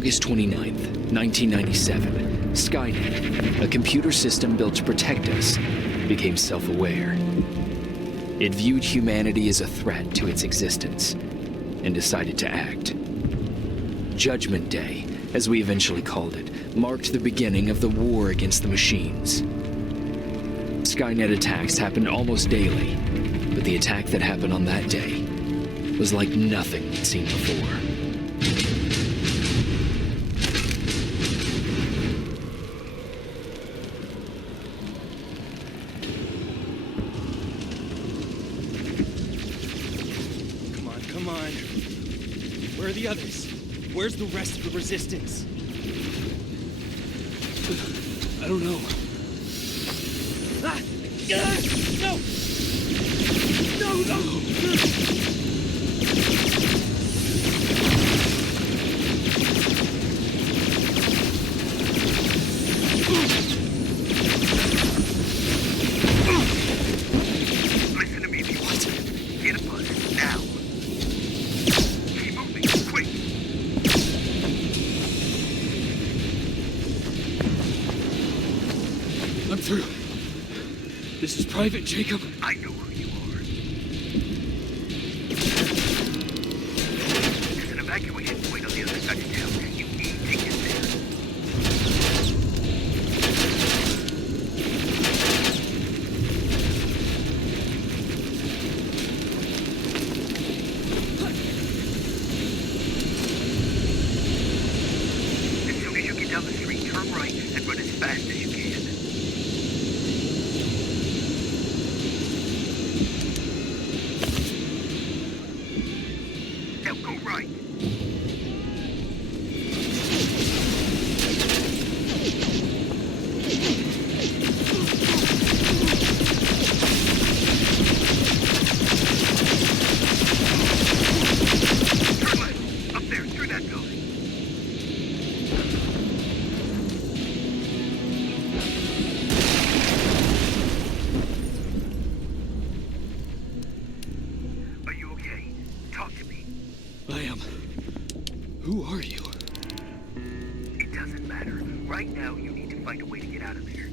August 29th, 1997, Skynet, a computer system built to protect us, became self-aware. It viewed humanity as a threat to its existence and decided to act. Judgment Day, as we eventually called it, marked the beginning of the war against the machines. Skynet attacks happened almost daily, but the attack that happened on that day was like nothing we'd seen before. Come on. Where are the others? Where's the rest of the resistance? I don't know. Ah! No! No! Listen to me if you want to. Get a bus, now. Keep moving, quick. I'm through. This is Private Jacob. I know who you are. There's an evacuation point on the other side of town. You need to get there. As soon as you get down the street, turn right and run as fast as you can. Now go right. Turn left. Up there, through that building. Are you okay? Talk to me. I am. Who are you? It doesn't matter. Right now, you need to find a way to get out of there.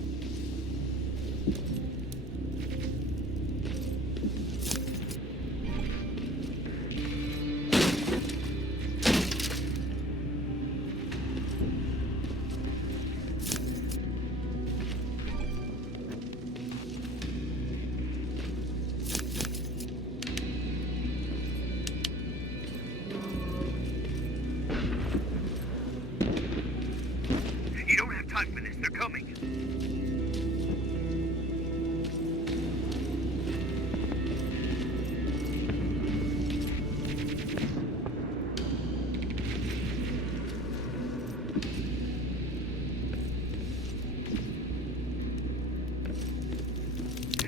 You don't have time for this. They're coming.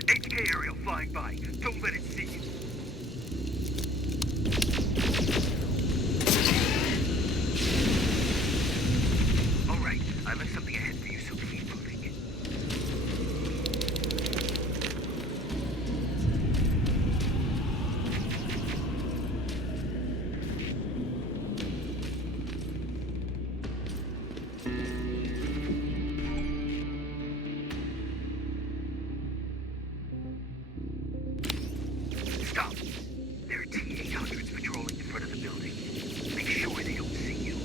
HK aerial flying by. Don't let it see you. All right, I left something ahead for you, so keep moving. Stop. There are T-800s patrolling in front of the building. Make sure they don't see you.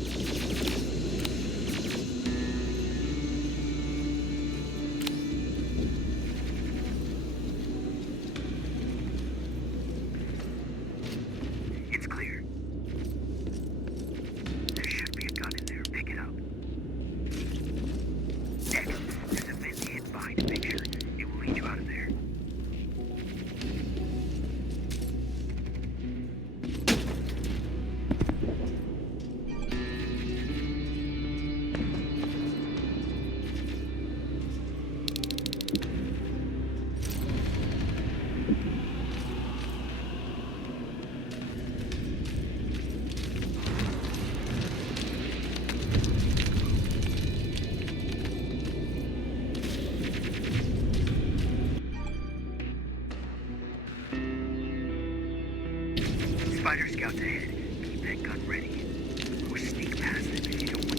It's clear. There should be a gun in there. Pick it up. Next, there's a vent hidden behind a picture. It will lead you out of there. Spider scouts ahead. Keep that gun ready. Or sneak past them if you don't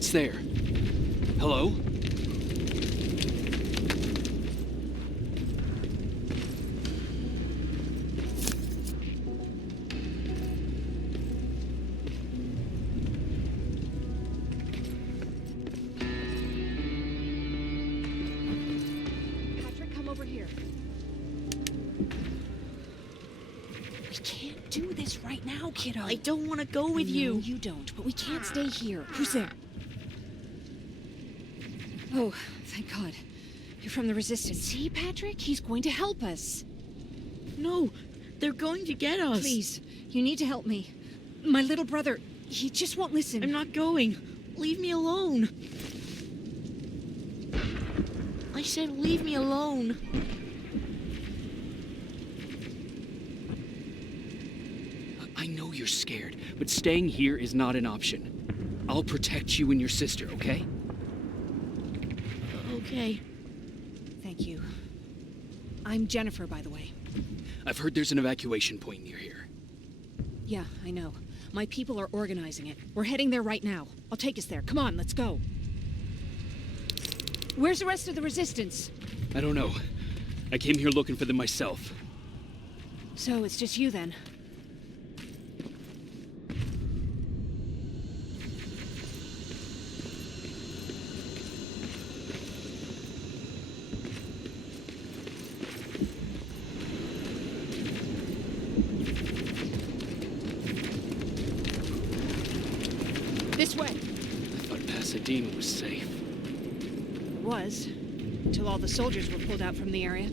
What's there? Hello? Patrick, come over here. We can't do this right now, kiddo. I don't want to go with you. No, you don't, but we can't stay here. Who's there? Oh, thank God. You're from the Resistance. See, Patrick? He's going to help us. No, they're going to get us. Please, you need to help me. My little brother, he just won't listen. I'm not going. Leave me alone. I said leave me alone. I know you're scared, but staying here is not an option. I'll protect you and your sister, okay? Okay. Thank you. I'm Jennifer, by the way. I've heard there's an evacuation point near here. Yeah, I know. My people are organizing it. We're heading there right now. I'll take us there. Come on, let's go. Where's the rest of the Resistance? I don't know. I came here looking for them myself. So it's just you then? This way. I thought Pasadena was safe. It was. Until all the soldiers were pulled out from the area.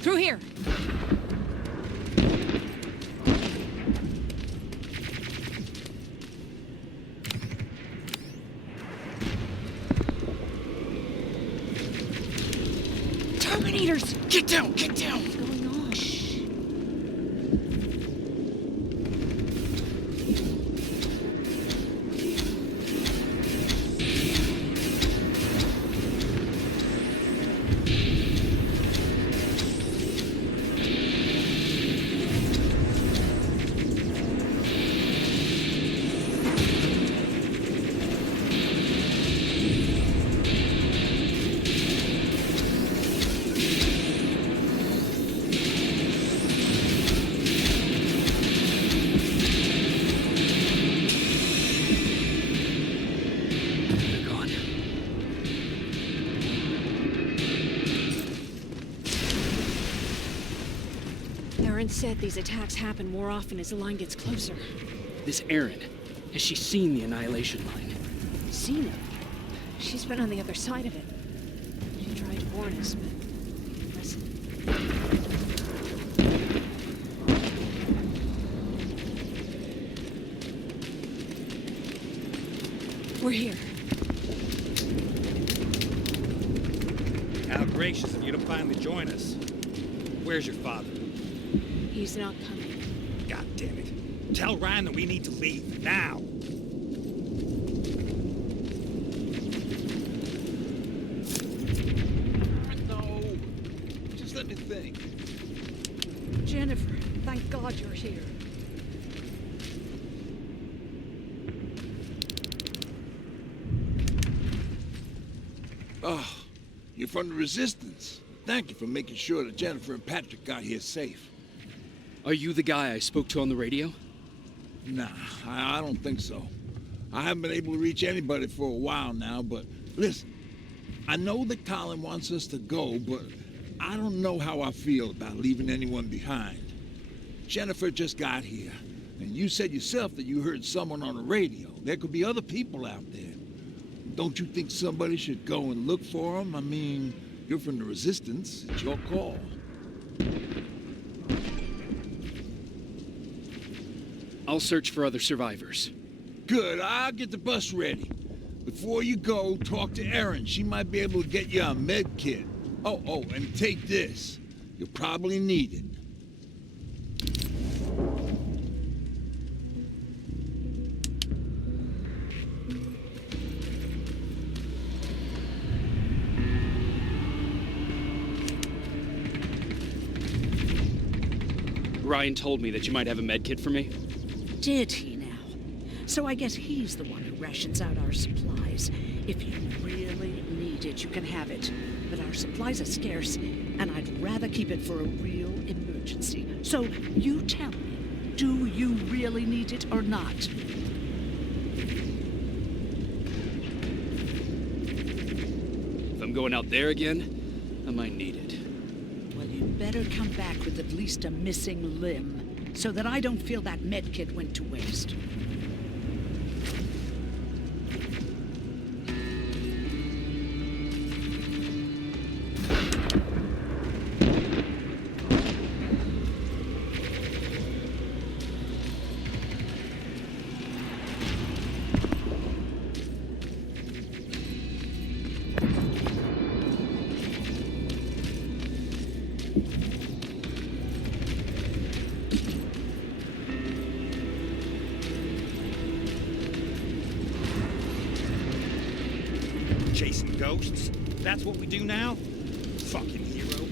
Through here. Terminators! Get down! Get down! What's going on? Shh. They're gone. Aaron said these attacks happen more often as the line gets closer. This Erin, has she seen the Annihilation Line? Seen it. She's been on the other side of it. She tried to warn us, but listen. We're here. How gracious of you to finally join us. Where's your father? He's not coming. God damn it. Tell Ryan that we need to leave, now. No. Just let me think. Jennifer, thank God you're here. Oh, you're from the Resistance. Thank you for making sure that Jennifer and Patrick got here safe. Are you the guy I spoke to on the radio? Nah, I don't think so. I haven't been able to reach anybody for a while now, but listen, I know that Colin wants us to go, but I don't know how I feel about leaving anyone behind. Jennifer just got here, and you said yourself that you heard someone on the radio. There could be other people out there. Don't you think somebody should go and look for them? I mean, you're from the Resistance. It's your call. I'll search for other survivors. Good, I'll get the bus ready. Before you go, talk to Erin. She might be able to get you a med kit. Oh, and take this. You'll probably need it. Ryan told me that you might have a med kit for me. Did he now? So I guess he's the one who rations out our supplies. If you really need it, you can have it. But our supplies are scarce, and I'd rather keep it for a real emergency. So you tell me, do you really need it or not? If I'm going out there again, I might need it. Well, you better come back with at least a missing limb, so that I don't feel that medkit went to waste. Chasing ghosts? That's what we do now? Fucking hero.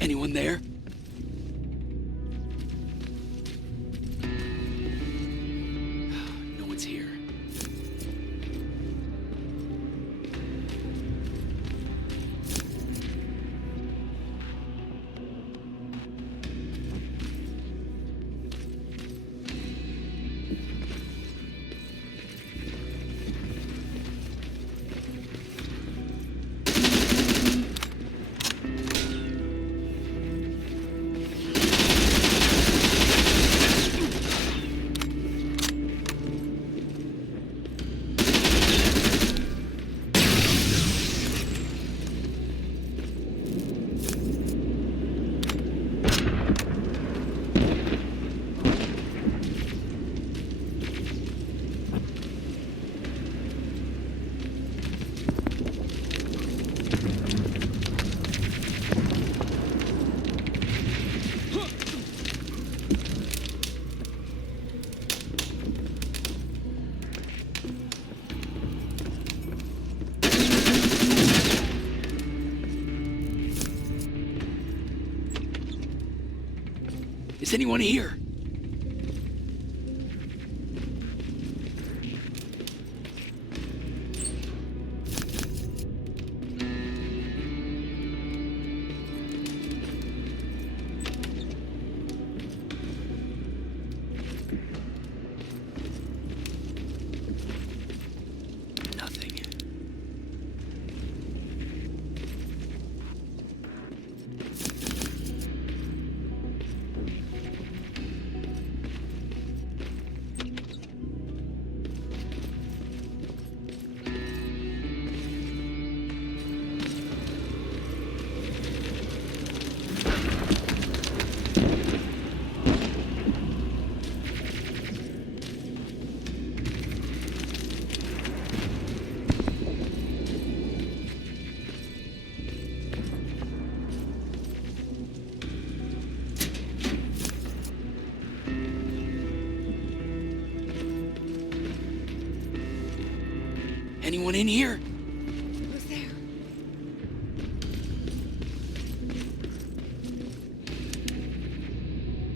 Anyone there? No one's here. Is anyone here? Nothing. Anyone in here? Who's there?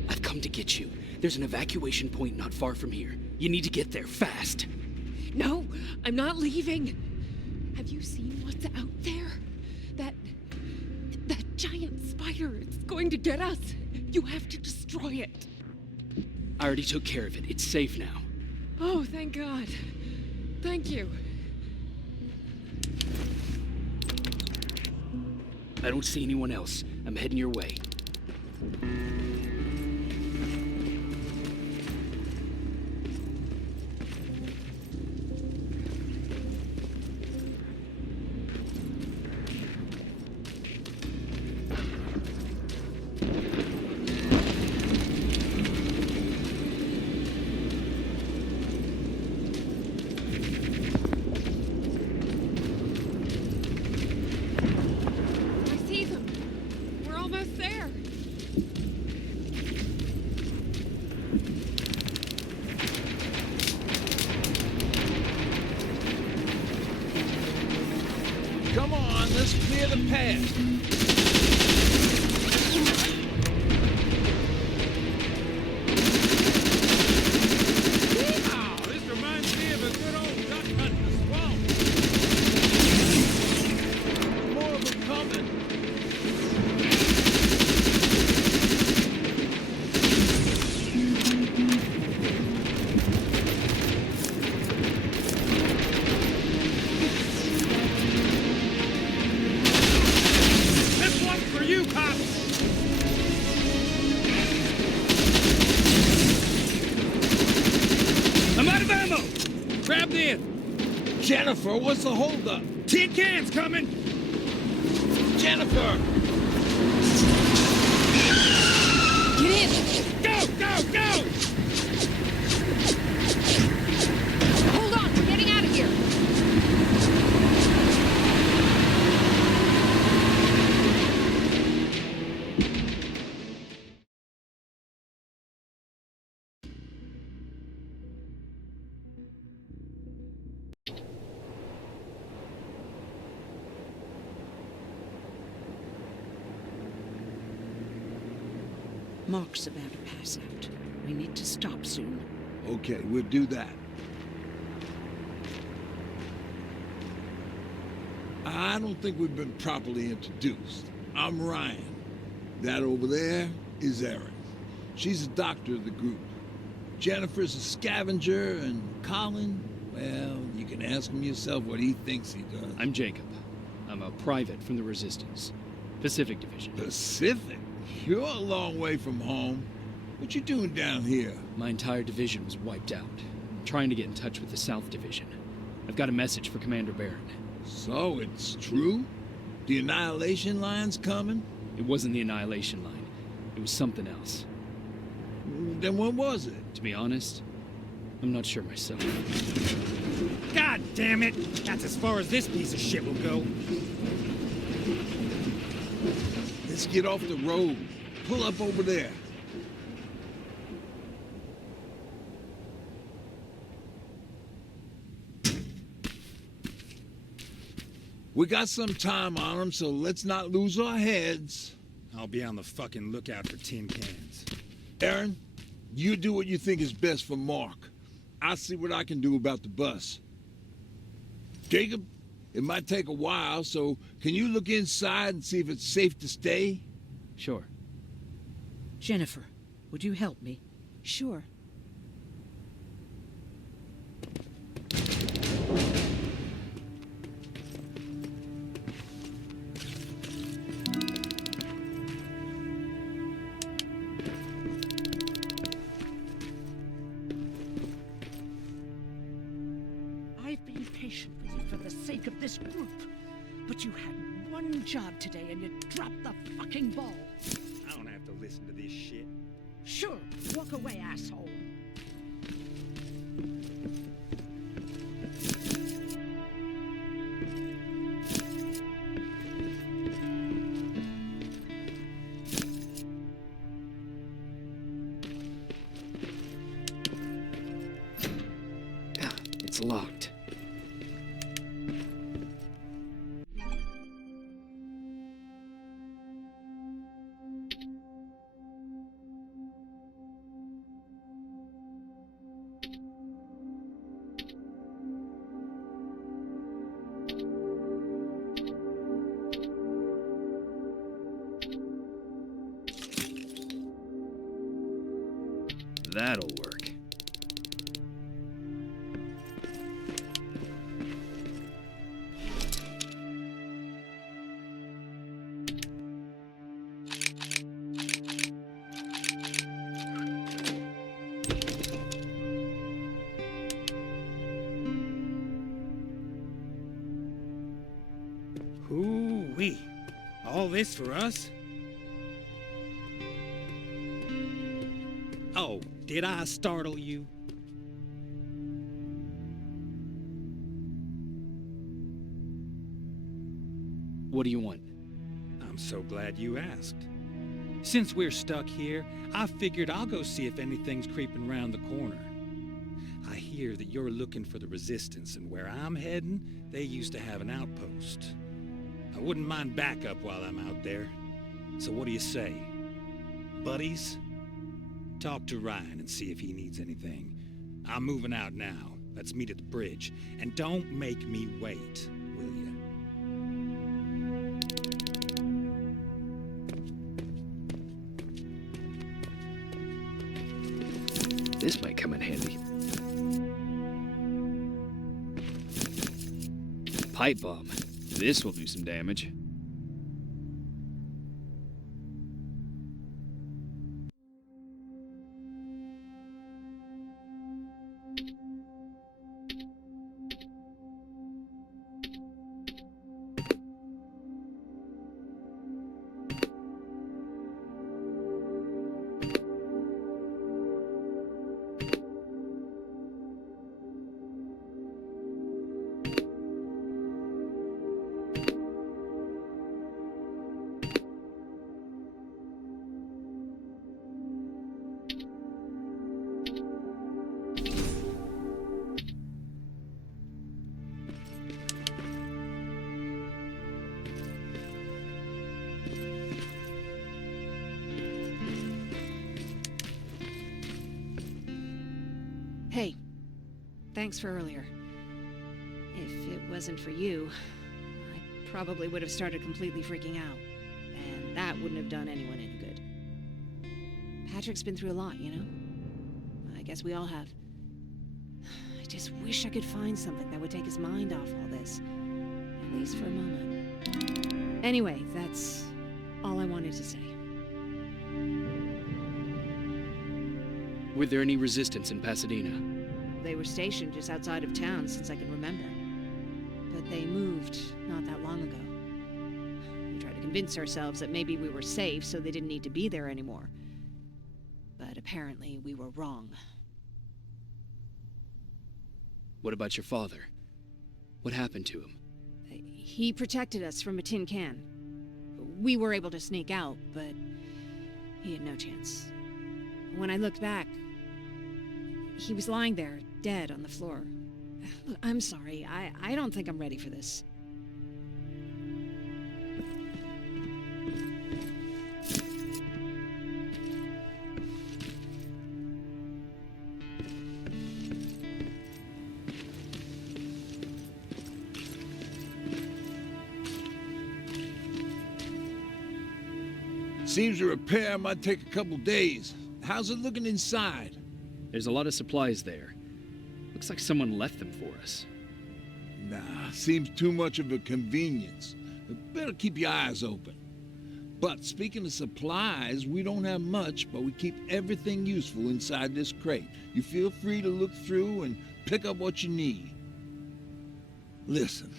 I've come to get you. There's an evacuation point not far from here. You need to get there fast. No, I'm not leaving. Have you seen what's out there? That giant spider, it's going to get us. You have to destroy it. I already took care of it. It's safe now. Oh, thank God. Thank you. I don't see anyone else. I'm heading your way. I see them. We're almost there. Come on, let's clear the path. Wow, this reminds me of a good old duck hunt in the swamp. More of them coming. This one's for you, cops! I'm out of ammo! Grabbed in! Jennifer, what's the holdup? Tin cans coming! Jennifer! Get in! Go, go, go! Hold on, we're getting out of here. Mark's about to pass out. We need to stop soon. Okay, we'll do that. I don't think we've been properly introduced. I'm Ryan. That over there is Erin. She's the doctor of the group. Jennifer's a scavenger, and Colin, well, you can ask him yourself what he thinks he does. I'm Jacob. I'm a private from the Resistance. Pacific Division. Pacific? You're a long way from home. What you doing down here? My entire division was wiped out. I'm trying to get in touch with the South Division. I've got a message for Commander Barron. So, it's true? The Annihilation Line's coming? It wasn't the Annihilation Line. It was something else. Then what was it? To be honest, I'm not sure myself. God damn it! That's as far as this piece of shit will go. Let's get off the road. Pull up over there. We got some time on them, so let's not lose our heads. I'll be on the fucking lookout for tin cans. Aaron, you do what you think is best for Mark. I'll see what I can do about the bus. Jacob, it might take a while, so can you look inside and see if it's safe to stay? Sure. Jennifer, would you help me? Sure. I've been patient with you for the sake of this group. But you had one job today and you dropped the fucking ball. I don't have to listen to this shit. Sure, walk away, asshole. It's locked. That'll work. Hoo-wee. All this for us? Oh, did I startle you? What do you want? I'm so glad you asked. Since we're stuck here, I figured I'll go see if anything's creeping around the corner. I hear that you're looking for the Resistance, and where I'm heading, they used to have an outpost. I wouldn't mind backup while I'm out there. So what do you say? Buddies? Talk to Ryan and see if he needs anything. I'm moving out now. Let's meet at the bridge. And don't make me wait, will you? This might come in handy. Pipe bomb. This will do some damage. Hey, thanks for earlier. If it wasn't for you, I probably would have started completely freaking out. And that wouldn't have done anyone any good. Patrick's been through a lot, you know? I guess we all have. I just wish I could find something that would take his mind off all this. At least for a moment. Anyway, that's all I wanted to say. Were there any resistance in Pasadena? They were stationed just outside of town since I can remember. But they moved not that long ago. We tried to convince ourselves that maybe we were safe, so they didn't need to be there anymore. But apparently we were wrong. What about your father? What happened to him? He protected us from a tin can. We were able to sneak out, but he had no chance. When I looked back, he was lying there, dead on the floor. Look, I'm sorry. I don't think I'm ready for this. Seems a repair might take a couple days. How's it looking inside? There's a lot of supplies there. Looks like someone left them for us. Nah, seems too much of a convenience. Better keep your eyes open. But speaking of supplies, we don't have much, but we keep everything useful inside this crate. You feel free to look through and pick up what you need. Listen,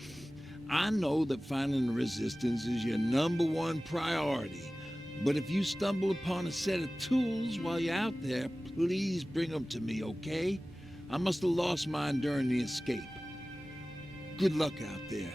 I know that finding the Resistance is your #1 priority, but if you stumble upon a set of tools while you're out there, please bring them to me, okay? I must have lost mine during the escape. Good luck out there.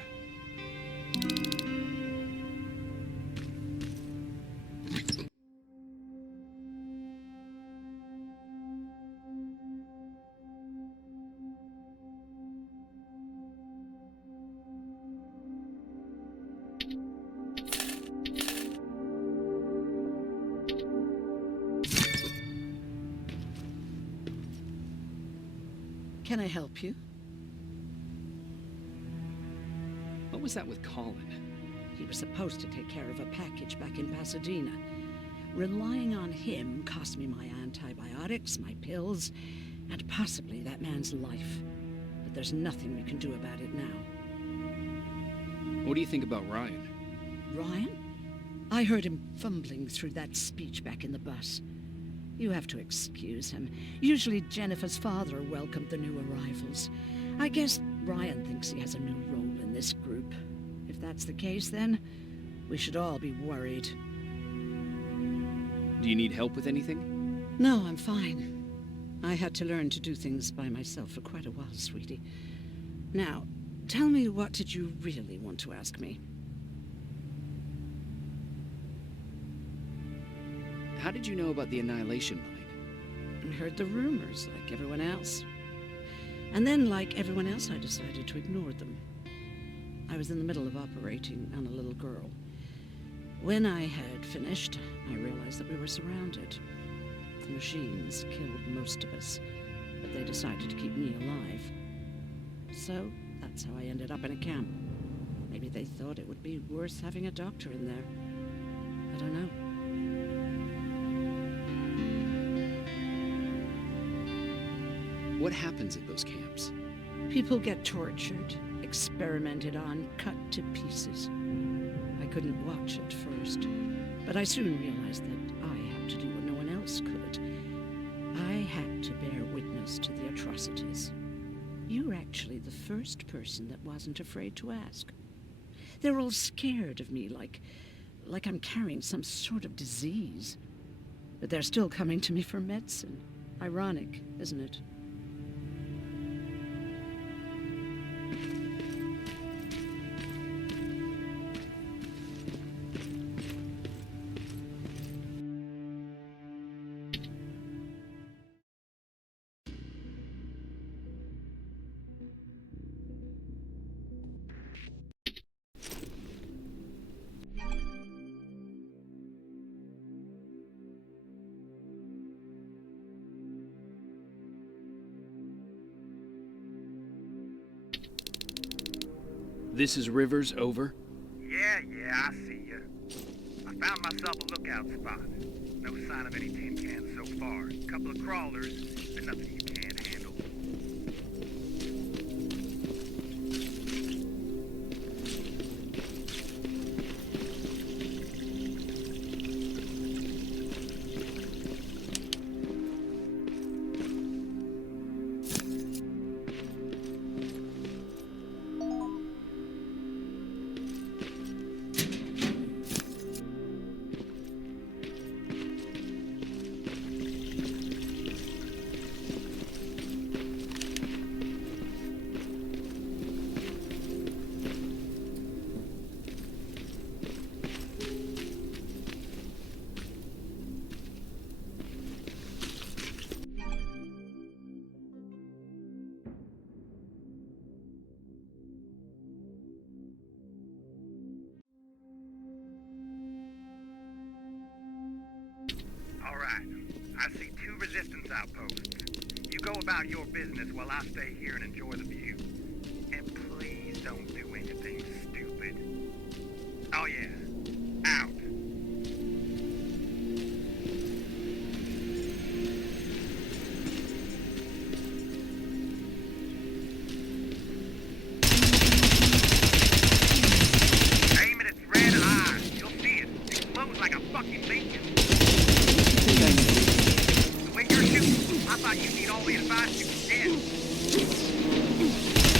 Can I help you? What was that with Colin? He was supposed to take care of a package back in Pasadena. Relying on him cost me my antibiotics, my pills, and possibly that man's life. But there's nothing we can do about it now. What do you think about Ryan? Ryan? I heard him fumbling through that speech back in the bus. You have to excuse him. Usually Jennifer's father welcomed the new arrivals. I guess Ryan thinks he has a new role in this group. If that's the case, then we should all be worried. Do you need help with anything? No, I'm fine. I had to learn to do things by myself for quite a while, sweetie. Now, tell me, what did you really want to ask me? How did you know about the Annihilation Line? I heard the rumors, like everyone else. And then, like everyone else, I decided to ignore them. I was in the middle of operating on a little girl. When I had finished, I realized that we were surrounded. The machines killed most of us, but they decided to keep me alive. So, that's how I ended up in a camp. Maybe they thought it would be worth having a doctor in there. I don't know. What happens at those camps? People get tortured, experimented on, cut to pieces. I couldn't watch at first, but I soon realized that I had to do what no one else could. I had to bear witness to the atrocities. You're actually the first person that wasn't afraid to ask. They're all scared of me, like I'm carrying some sort of disease. But they're still coming to me for medicine. Ironic, isn't it? This is Rivers, over. Yeah, I see ya. I found myself a lookout spot. No sign of any tin cans so far. Couple of crawlers, but nothing you can't handle. Alright, I see 2 resistance outposts. You go about your business while I stay here and enjoy the view. And please don't do anything stupid. Oh yeah, out. Aim at its red eye. You'll see it. It explodes like a fucking beacon. The way you're shooting, I thought you'd need all the advice you could get.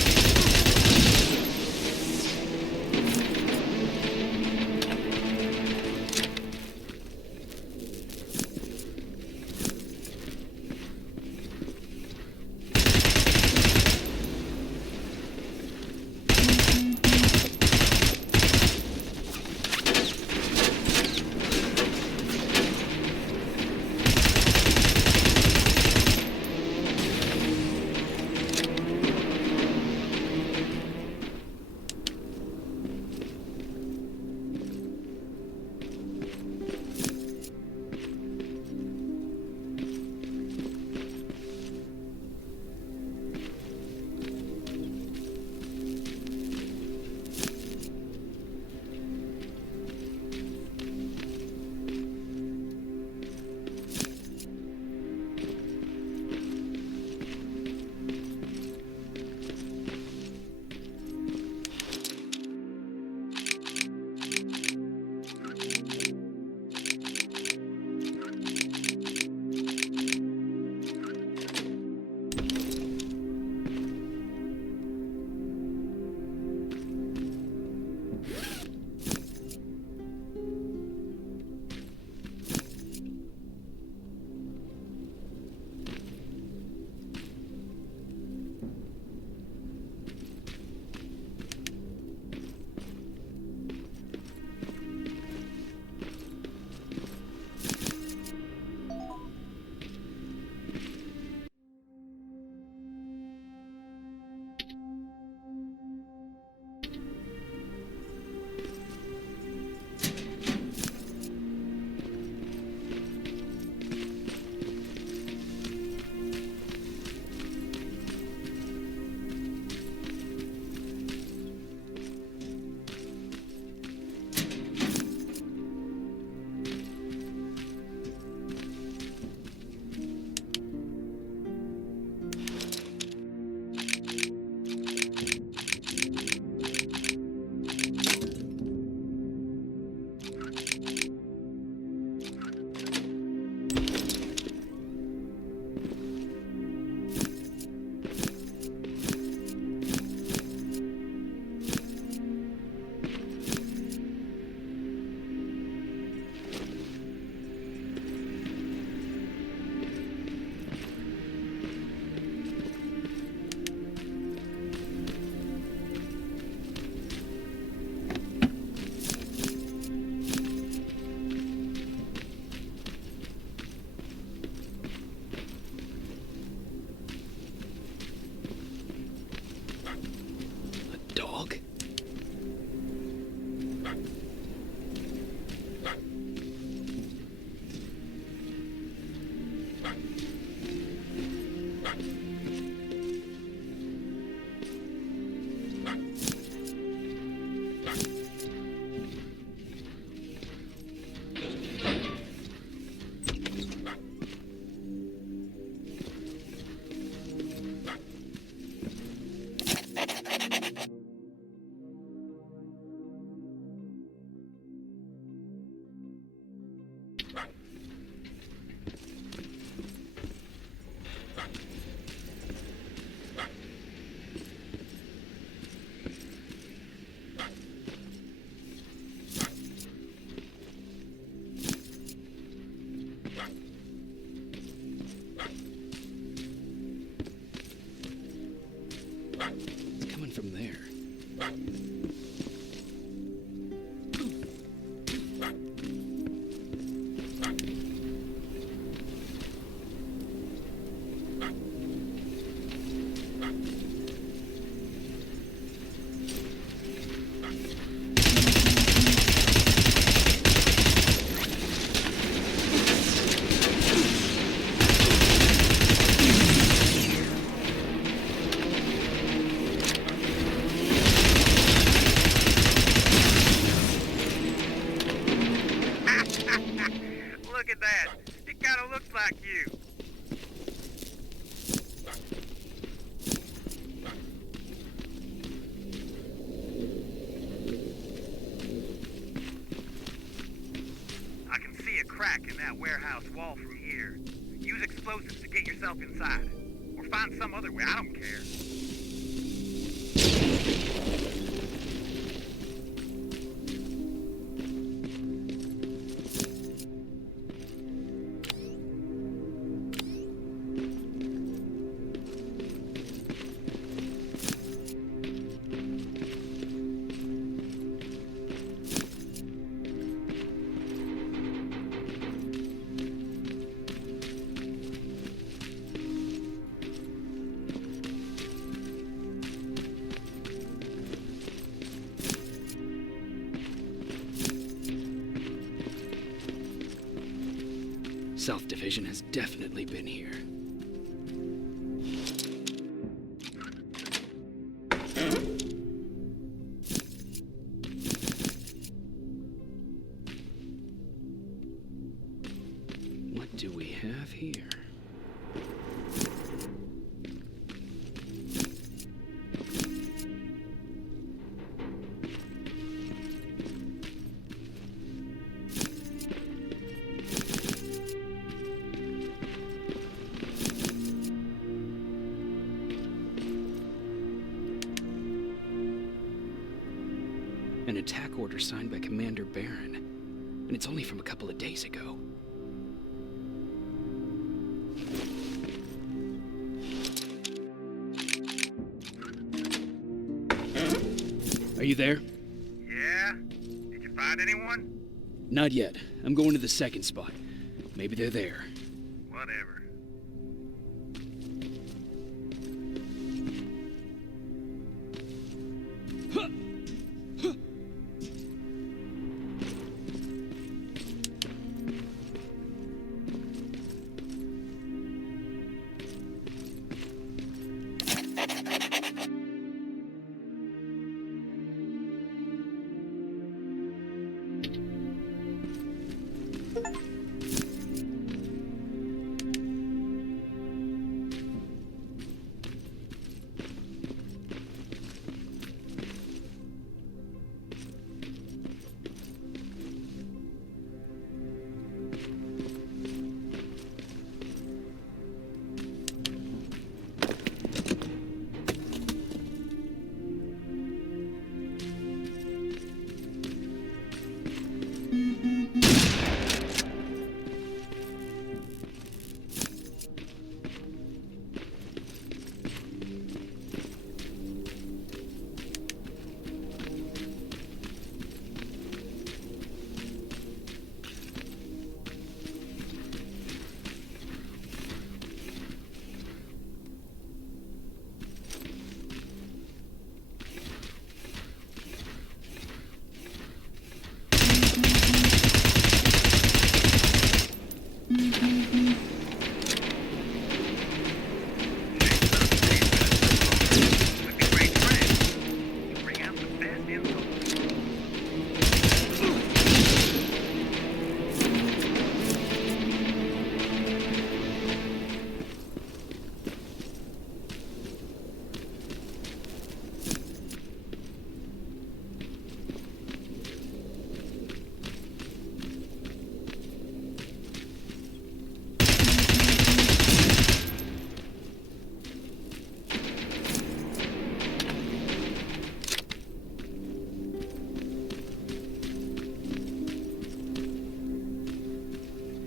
from there. Look at that. It kind of looks like you. I can see a crack in that warehouse wall from here. Use explosives to get yourself inside. Or find some other way, I don't care. South Division has definitely been here. What do we have here? An attack order signed by Commander Barron, and it's only from a couple of days ago. Are you there? Yeah? Did you find anyone? Not yet. I'm going to the second spot. Maybe they're there. Whatever.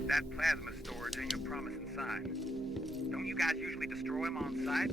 That plasma storage ain't a promising sign. Don't you guys usually destroy them on sight?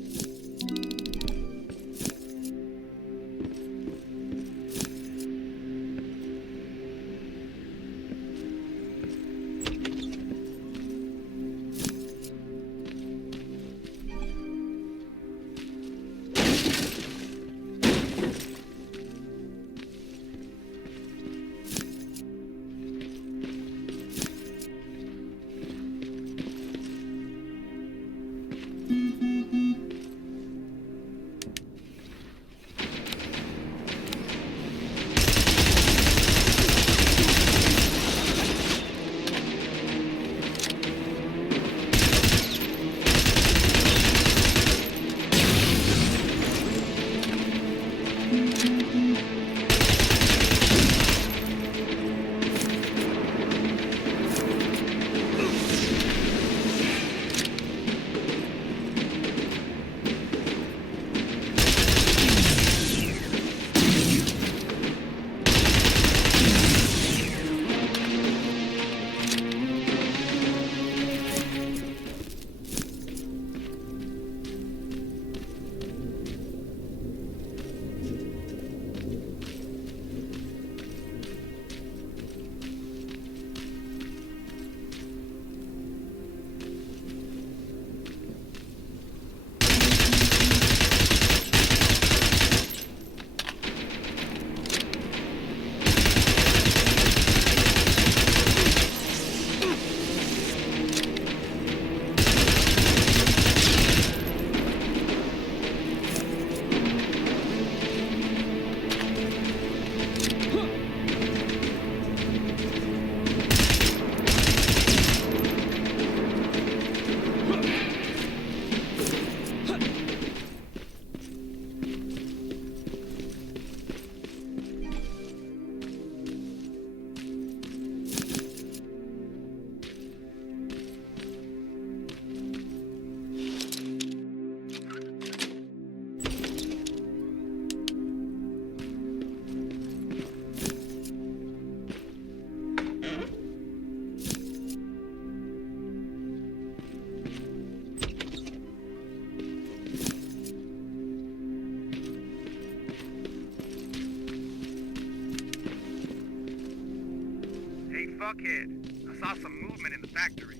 Buckhead. I saw some movement in the factory.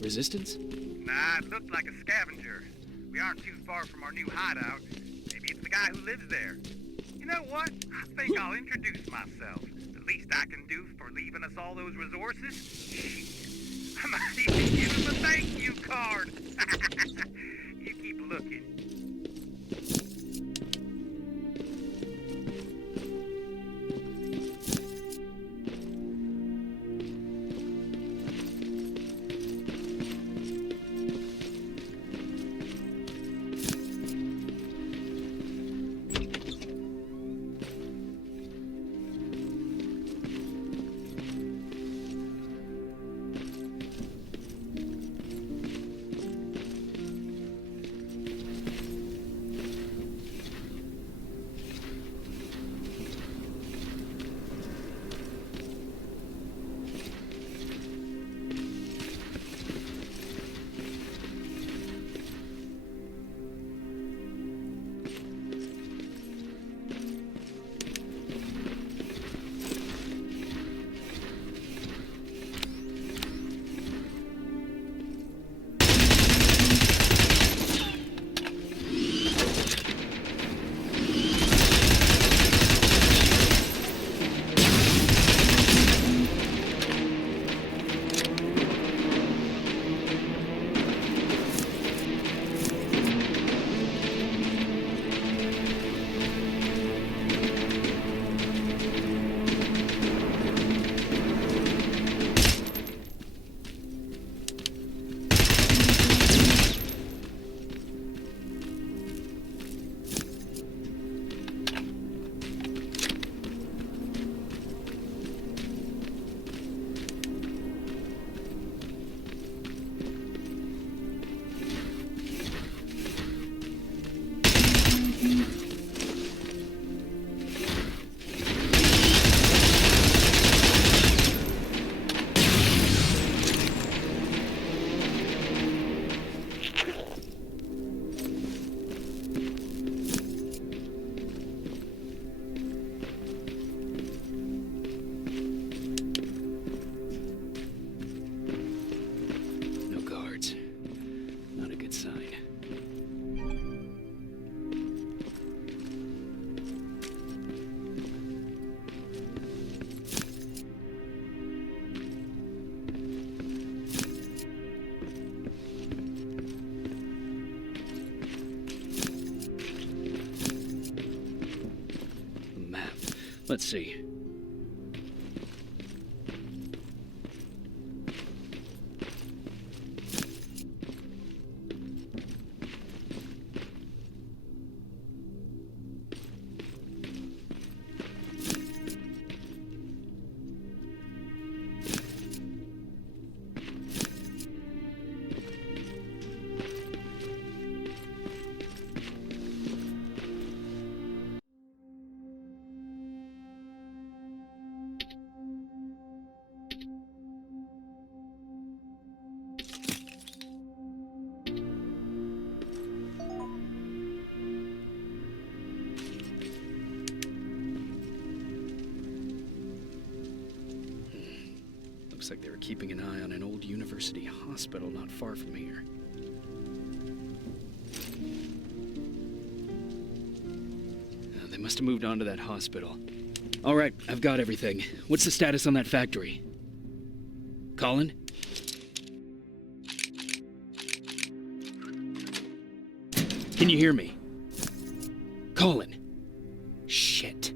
Resistance? Nah, it looked like a scavenger. We aren't too far from our new hideout. Maybe it's the guy who lives there. You know what? I think I'll introduce myself. The least I can do for leaving us all those resources? Shit. I might even give him a thank you card. You keep looking. Let's see. Looks like they were keeping an eye on an old university hospital not far from here. They must have moved on to that hospital. All right, I've got everything. What's the status on that factory? Colin? Can you hear me? Colin? Shit.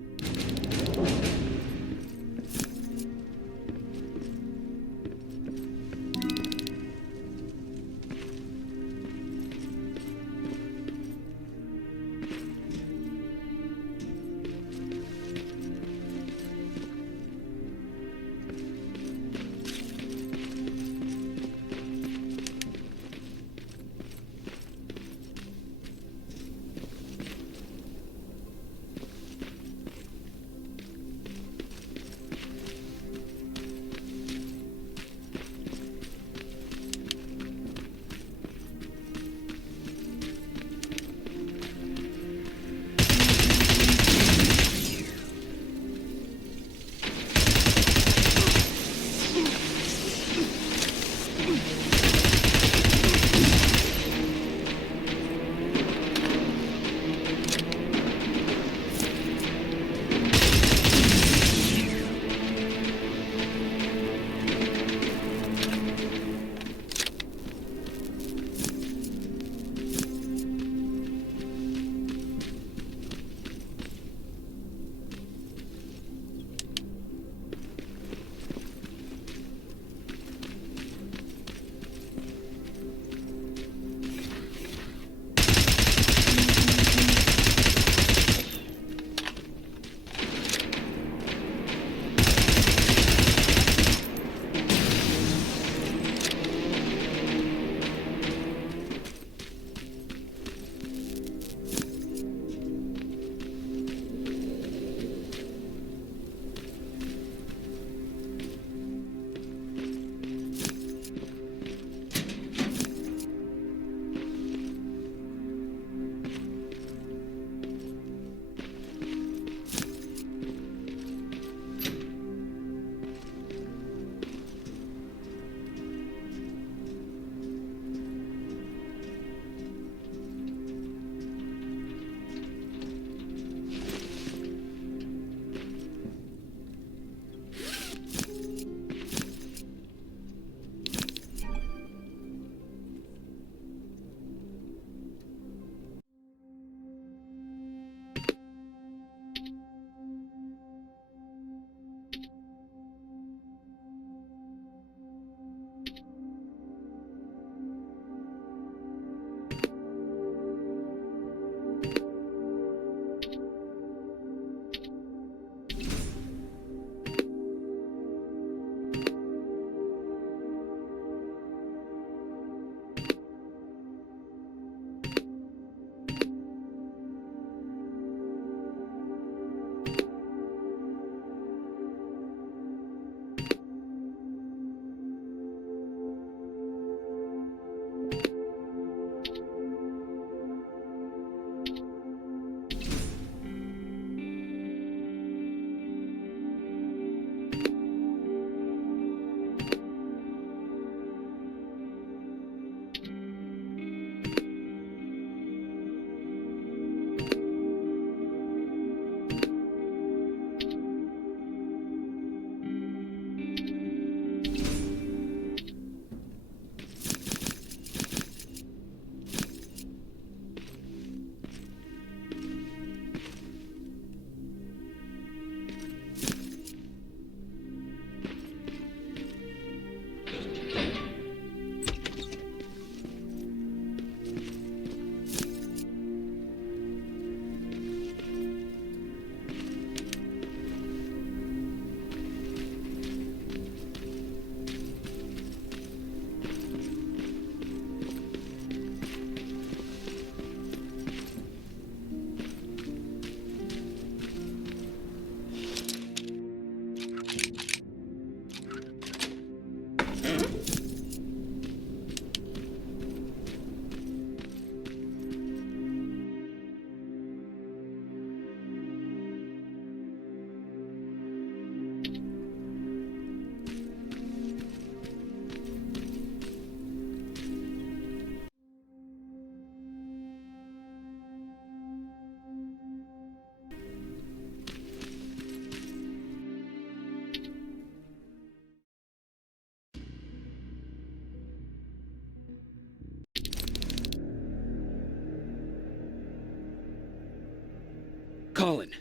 Colin,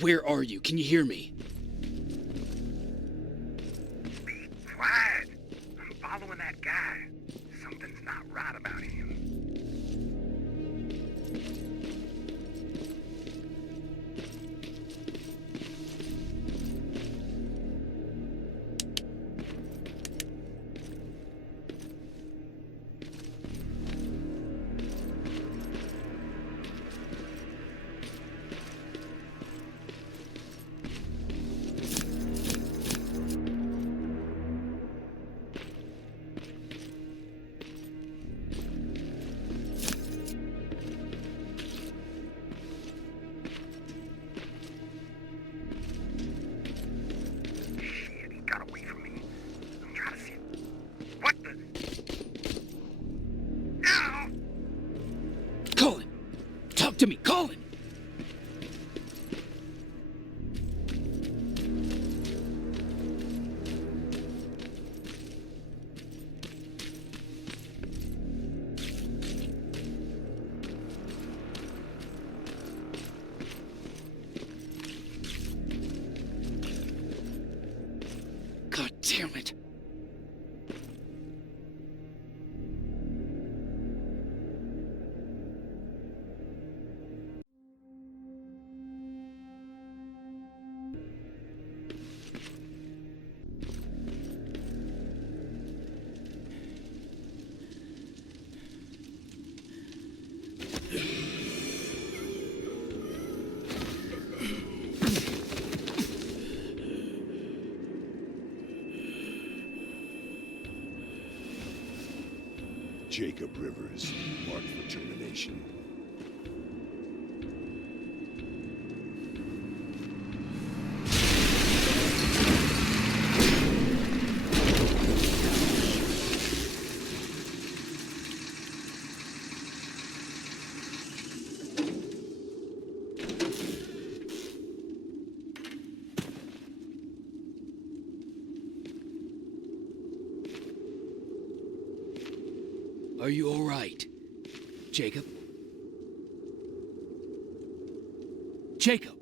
where are you? Can you hear me? Be quiet. I'm following that guy. Something's not right about him. To me, Colin! God damn it. Jacob Rivers, marked for termination. Are you all right, Jacob? Jacob!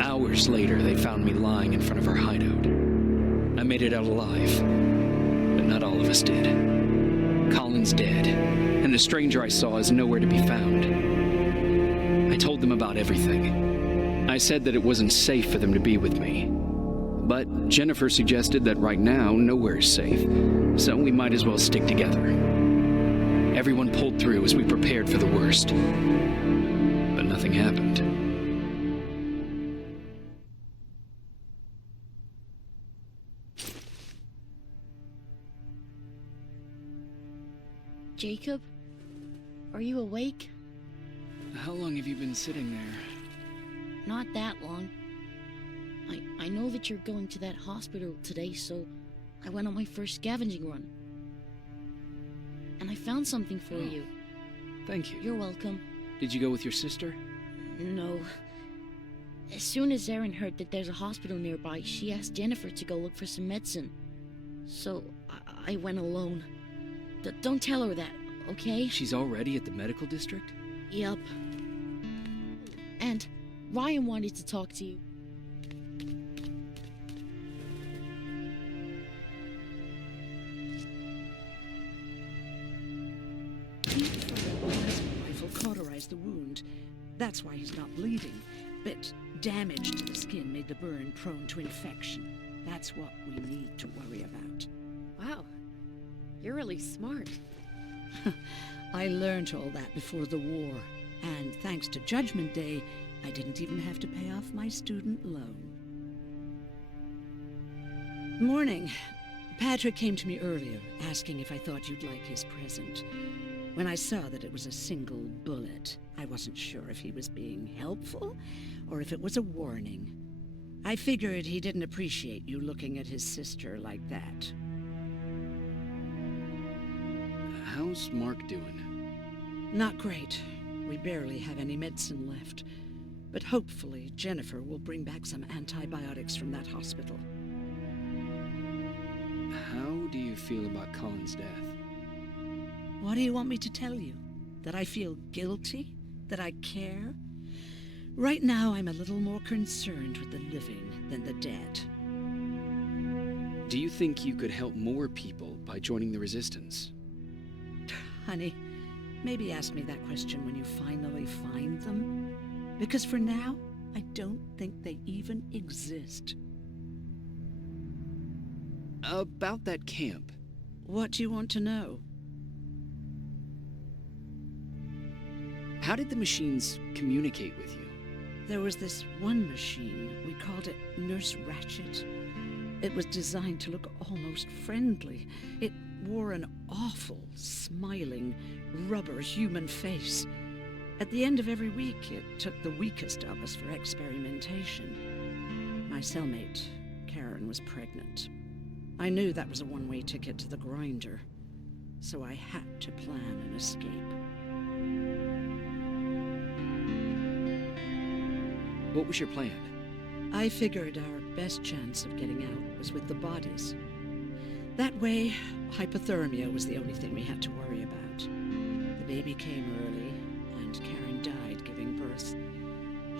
Hours later, they found me lying in front of our hideout. I made it out alive, but not all of us did. Colin's dead, and the stranger I saw is nowhere to be found. I told them about everything. I said that it wasn't safe for them to be with me. But Jennifer suggested that right now, nowhere is safe, so we might as well stick together. Everyone pulled through as we prepared for the worst. But nothing happened. Jacob? Are you awake? How long have you been sitting there? Not that long. I know that you're going to that hospital today, so I went on my first scavenging run. And I found something for you. Thank you. You're welcome. Did you go with your sister? No. As soon as Erin heard that there's a hospital nearby, she asked Jennifer to go look for some medicine. So I went alone. Don't tell her that, okay? She's already at the medical district? Yup. And Ryan wanted to talk to you. Rifle cauterized the wound. That's why he's not bleeding. But damage to the skin made the burn prone to infection. That's what we need to worry about. Wow. You're really smart. I learned all that before the war. And thanks to Judgment Day, I didn't even have to pay off my student loan. Morning. Patrick came to me earlier, asking if I thought you'd like his present. When I saw that it was a single bullet, I wasn't sure if he was being helpful or if it was a warning. I figured he didn't appreciate you looking at his sister like that. How's Mark doing? Not great. We barely have any medicine left. But hopefully Jennifer will bring back some antibiotics from that hospital. How do you feel about Colin's death? What do you want me to tell you? That I feel guilty? That I care? Right now I'm a little more concerned with the living than the dead. Do you think you could help more people by joining the Resistance? Honey, maybe ask me that question when you finally find them. Because for now, I don't think they even exist. About that camp. What do you want to know? How did the machines communicate with you? There was this one machine, we called it Nurse Ratchet. It was designed to look almost friendly. It wore an awful, smiling, rubber human face. At the end of every week, it took the weakest of us for experimentation. My cellmate, Karen, was pregnant. I knew that was a one-way ticket to the grinder, so I had to plan an escape. What was your plan? I figured our best chance of getting out was with the bodies. That way, hypothermia was the only thing we had to worry about. The baby came early, and Karen died giving birth.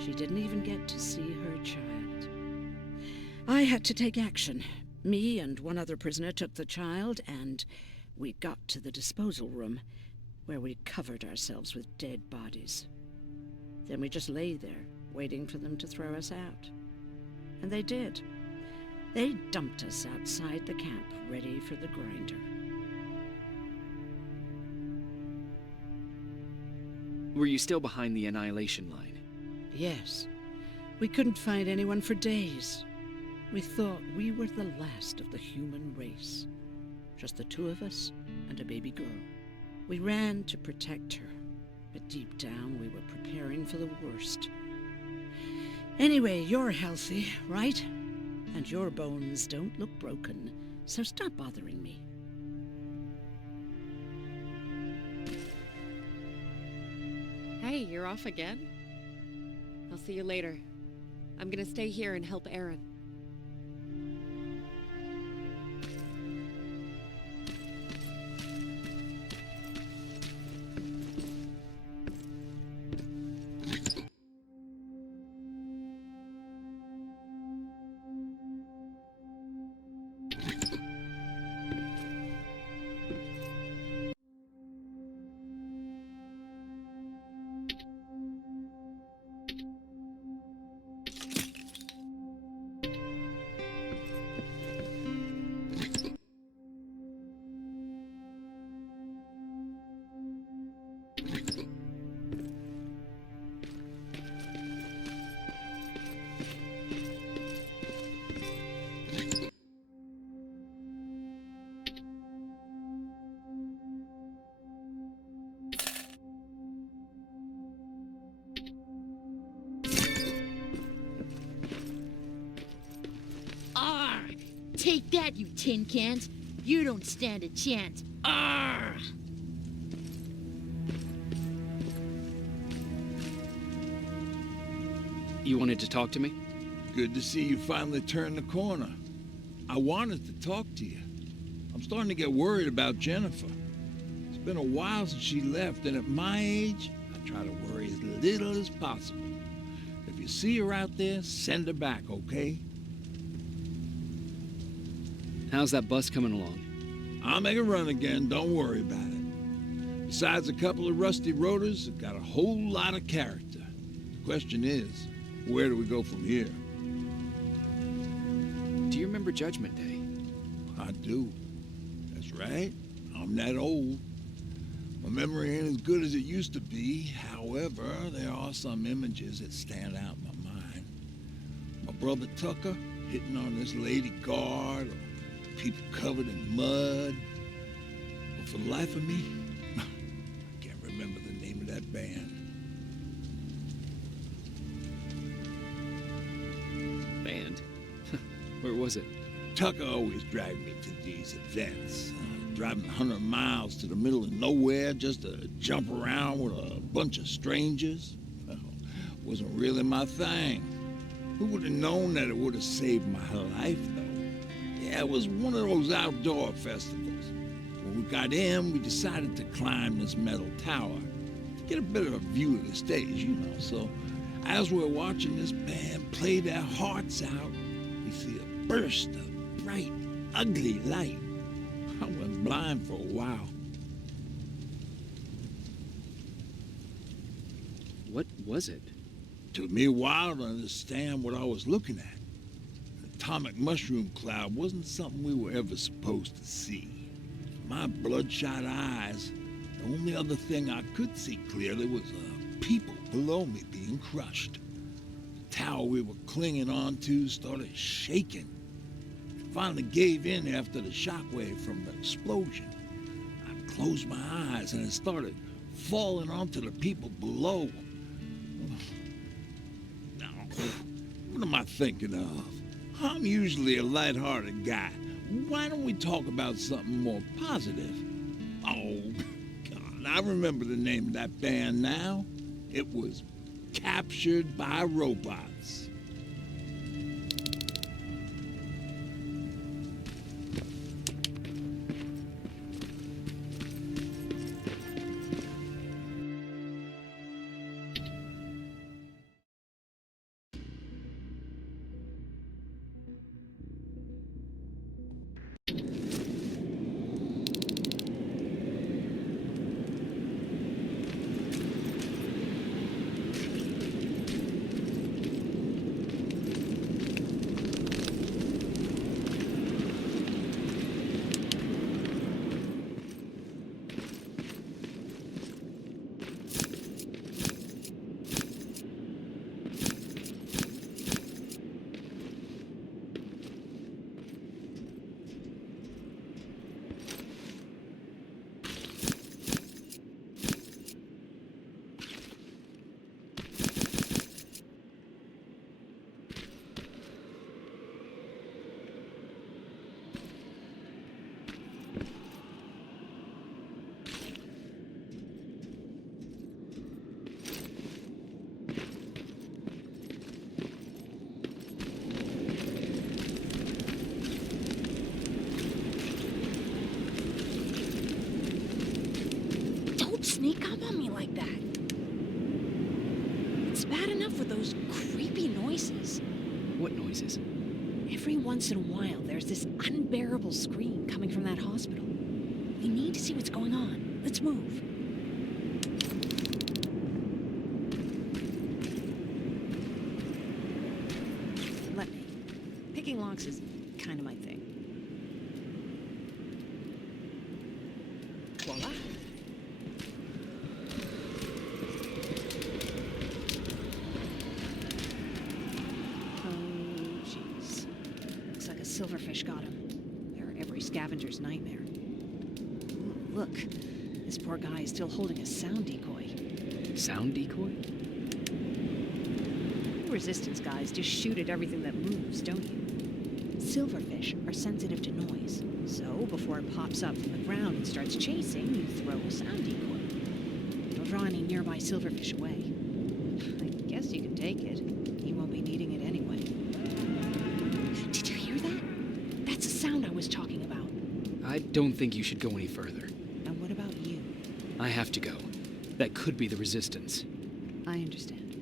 She didn't even get to see her child. I had to take action. Me and one other prisoner took the child, and we got to the disposal room, where we covered ourselves with dead bodies. Then we just lay there, waiting for them to throw us out. And they did. They dumped us outside the camp, ready for the grinder. Were you still behind the annihilation line? Yes. We couldn't find anyone for days. We thought we were the last of the human race. Just the two of us and a baby girl. We ran to protect her, but deep down we were preparing for the worst. Anyway, you're healthy, right? And your bones don't look broken, so stop bothering me. Hey, you're off again? I'll see you later. I'm gonna stay here and help Aaron. Take that, you tin cans. You don't stand a chance. Arrgh! You wanted to talk to me? Good to see you finally turned the corner. I wanted to talk to you. I'm starting to get worried about Jennifer. It's been a while since she left, and at my age, I try to worry as little as possible. If you see her out there, send her back, okay? How's that bus coming along? I'll make a run again, don't worry about it. Besides a couple of rusty rotors, it's got a whole lot of character. The question is, where do we go from here? Do you remember Judgment Day? I do. That's right. I'm that old. My memory ain't as good as it used to be. However, there are some images that stand out in my mind. My brother Tucker hitting on this lady guard, or people covered in mud. But for the life of me, I can't remember the name of that band. Band? Where was it? Tucker always dragged me to these events. driving 100 miles to the middle of nowhere just to jump around with a bunch of strangers. Well, wasn't really my thing. Who would have known that it would have saved my life, though? Yeah, it was one of those outdoor festivals. When we got in, we decided to climb this metal tower to get a better view of the stage, you know. So as we're watching this band play their hearts out, we see a burst of bright, ugly light. I went blind for a while. What was it? Took me a while to understand what I was looking at. An atomic mushroom cloud wasn't something we were ever supposed to see. My bloodshot eyes, the only other thing I could see clearly was people below me being crushed. The tower we were clinging onto started shaking. It finally gave in after the shockwave from the explosion. I closed my eyes and it started falling onto the people below. What am I thinking of? I'm usually a lighthearted guy. Why don't we talk about something more positive? Oh, God, I remember the name of that band now. It was Captured by Robots. Sneak up on me like that. It's bad enough with those creepy noises. What noises? Every once in a while, there's this unbearable scream coming from that hospital. We need to see what's going on. Let's move. Let me. Picking locks is kind of my thing. Voila. Silverfish got him. They're every scavenger's nightmare. Look, this poor guy is still holding a sound decoy. Sound decoy? You resistance guys just shoot at everything that moves, don't you? Silverfish are sensitive to noise, so before it pops up from the ground and starts chasing, you throw a sound decoy. It'll draw any nearby silverfish away. I guess you can take it. He won't be needing it anyway. Did you hear that? That's the sound I was talking about. I don't think you should go any further. And what about you? I have to go. That could be the Resistance. I understand.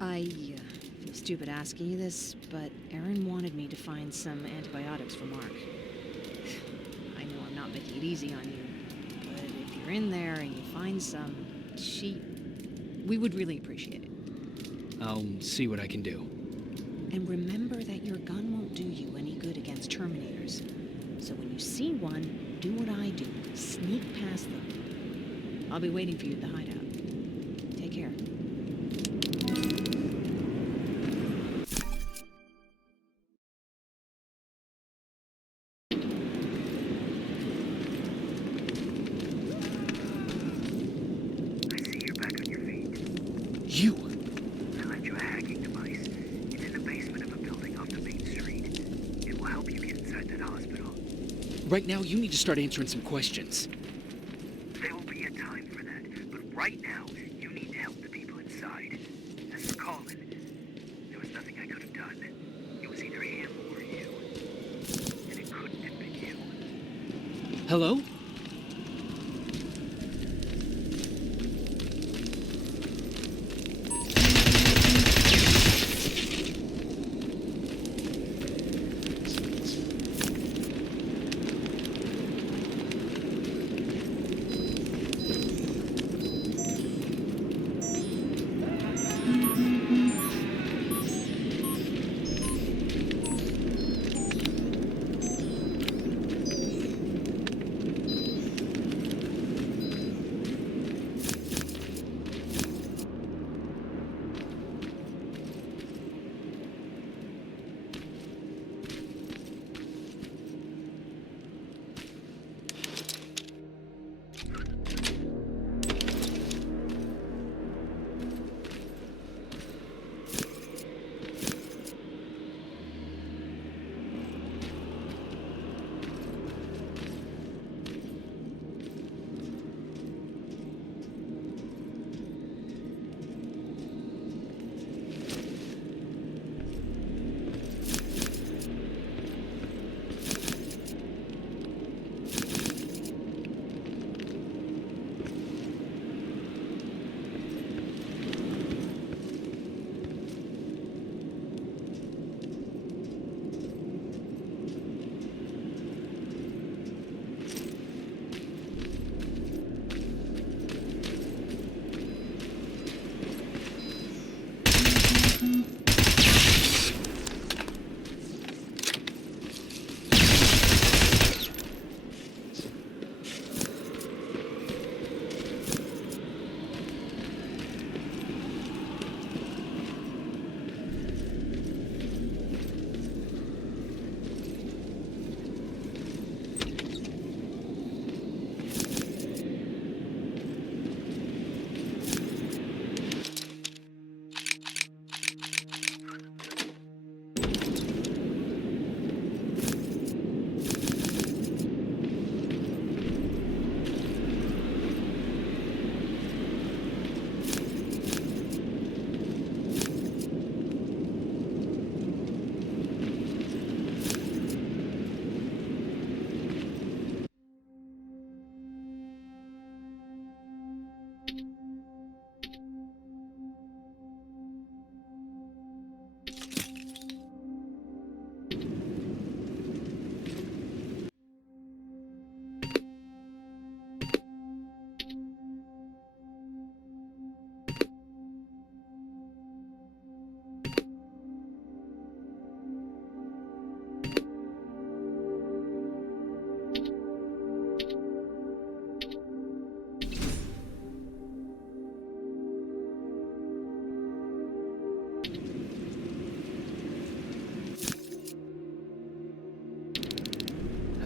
I feel stupid asking you this, but Erin wanted me to find some antibiotics for Mark. I know I'm not making it easy on you, but if you're in there and you find some, we would really appreciate it. I'll see what I can do. And remember that your gun won't do you any good against Terminators. So when you see one, do what I do. Sneak past them. I'll be waiting for you at the hideout. Take care. I see you're back on your feet. You! I left you a hacking device. It's in the basement of a building off the main street. It will help you get inside that hospital. Right now, you need to start answering some questions. There will be a time for that, but right now, you need to help the people inside. As for Colin, there was nothing I could have done. It was either him or you. And it couldn't have been you. Hello?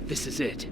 This is it.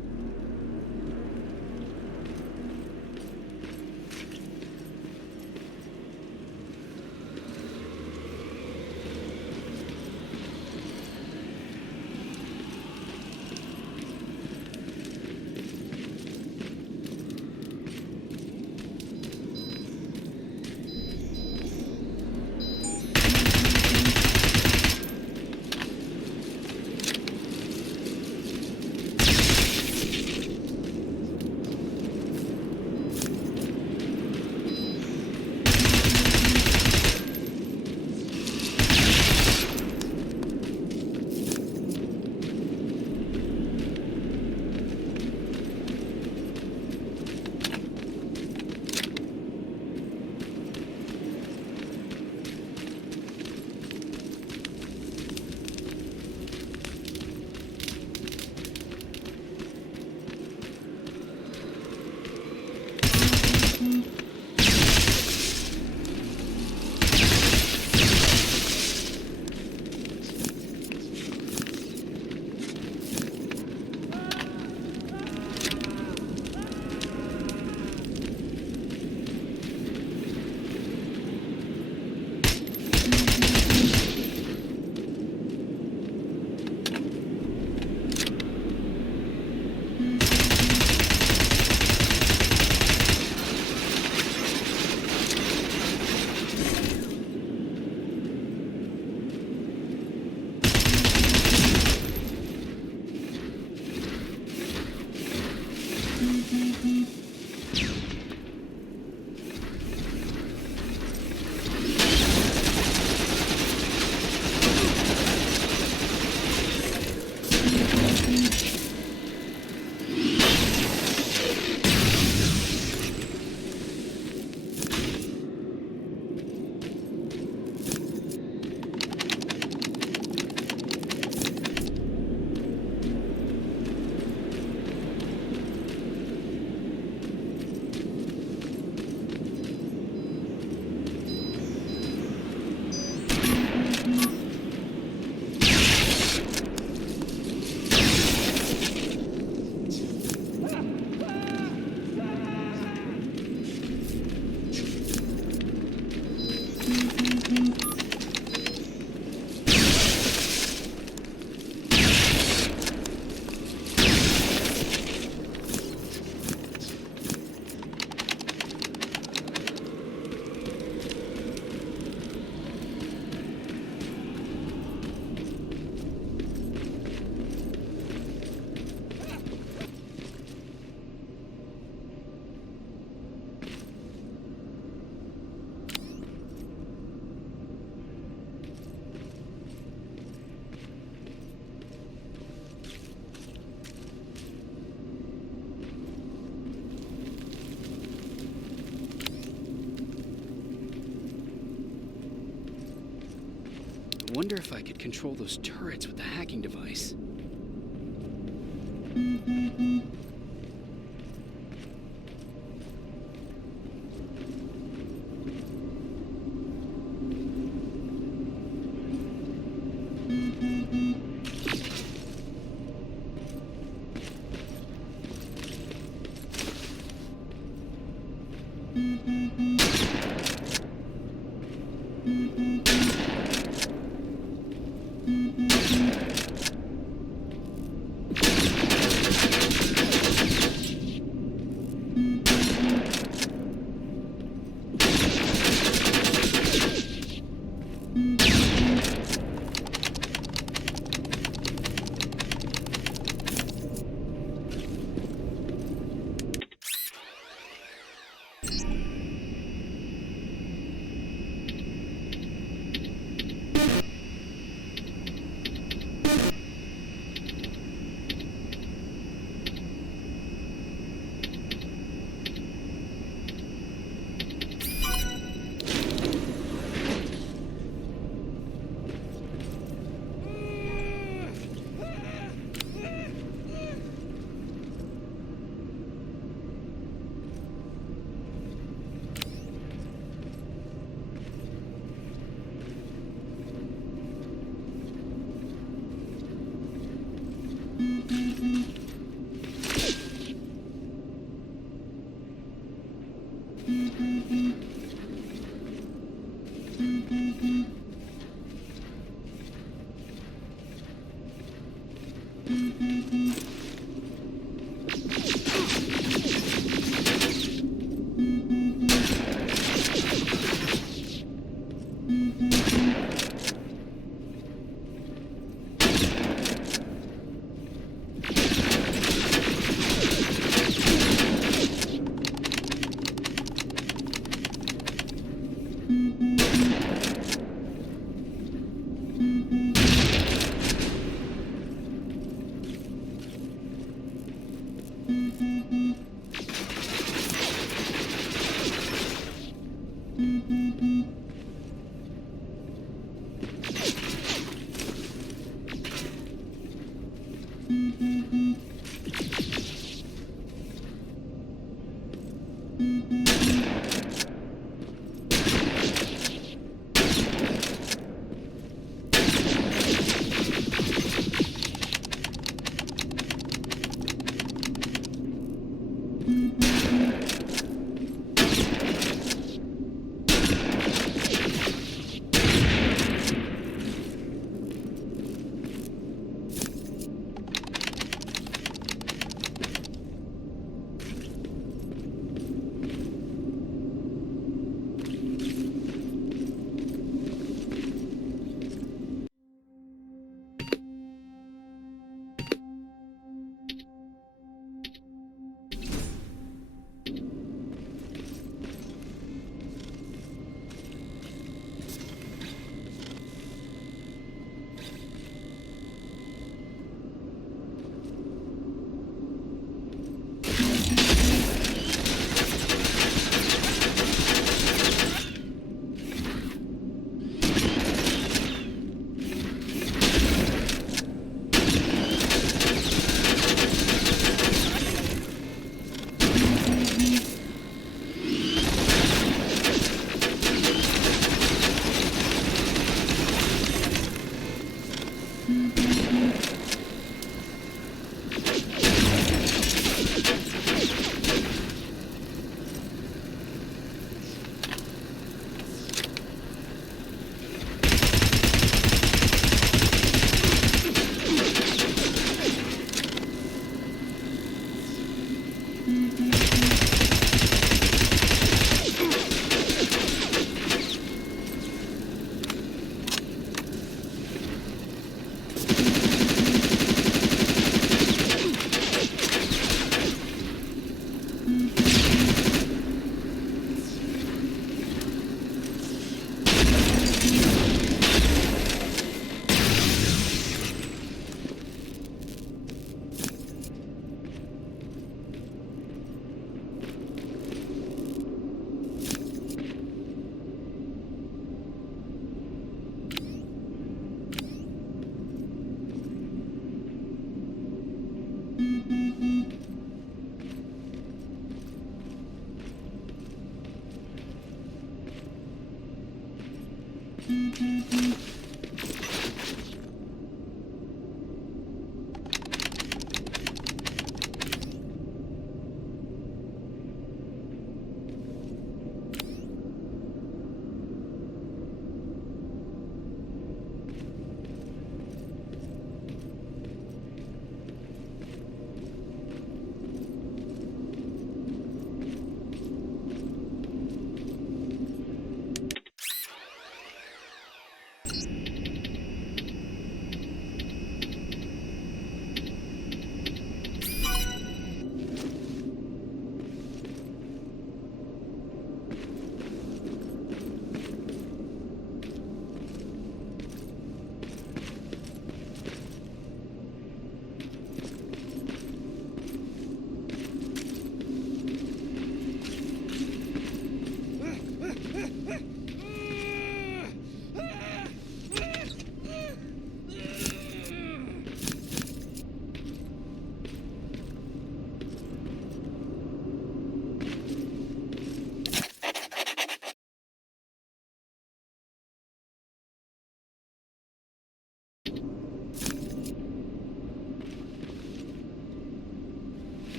I wonder if I could control those turrets with the hacking device.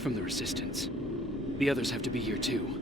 From the Resistance. The others have to be here too.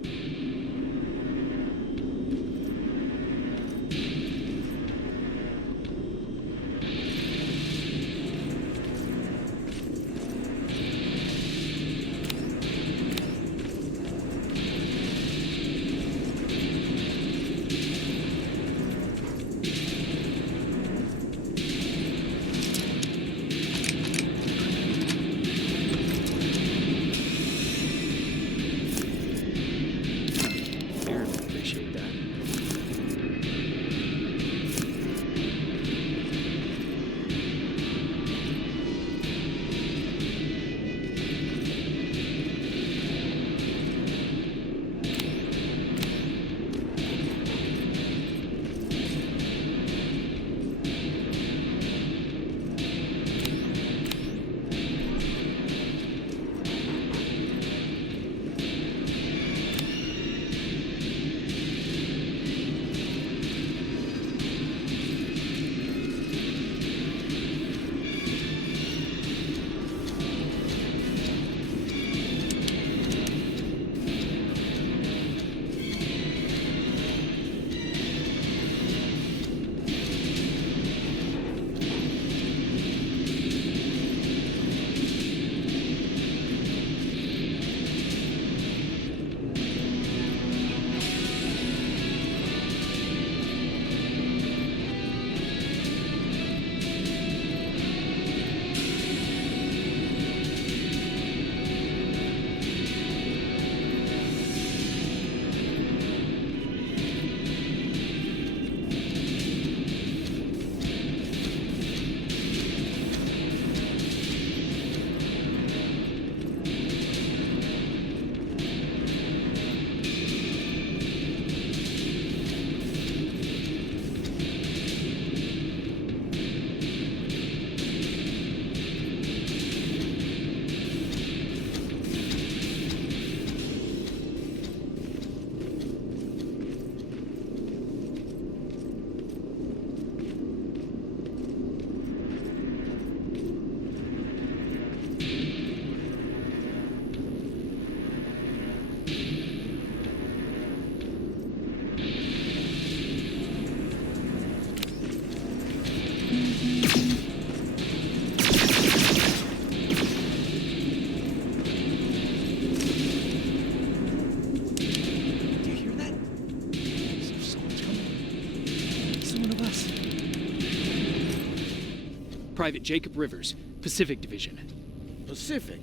Private Jacob Rivers, Pacific Division. Pacific?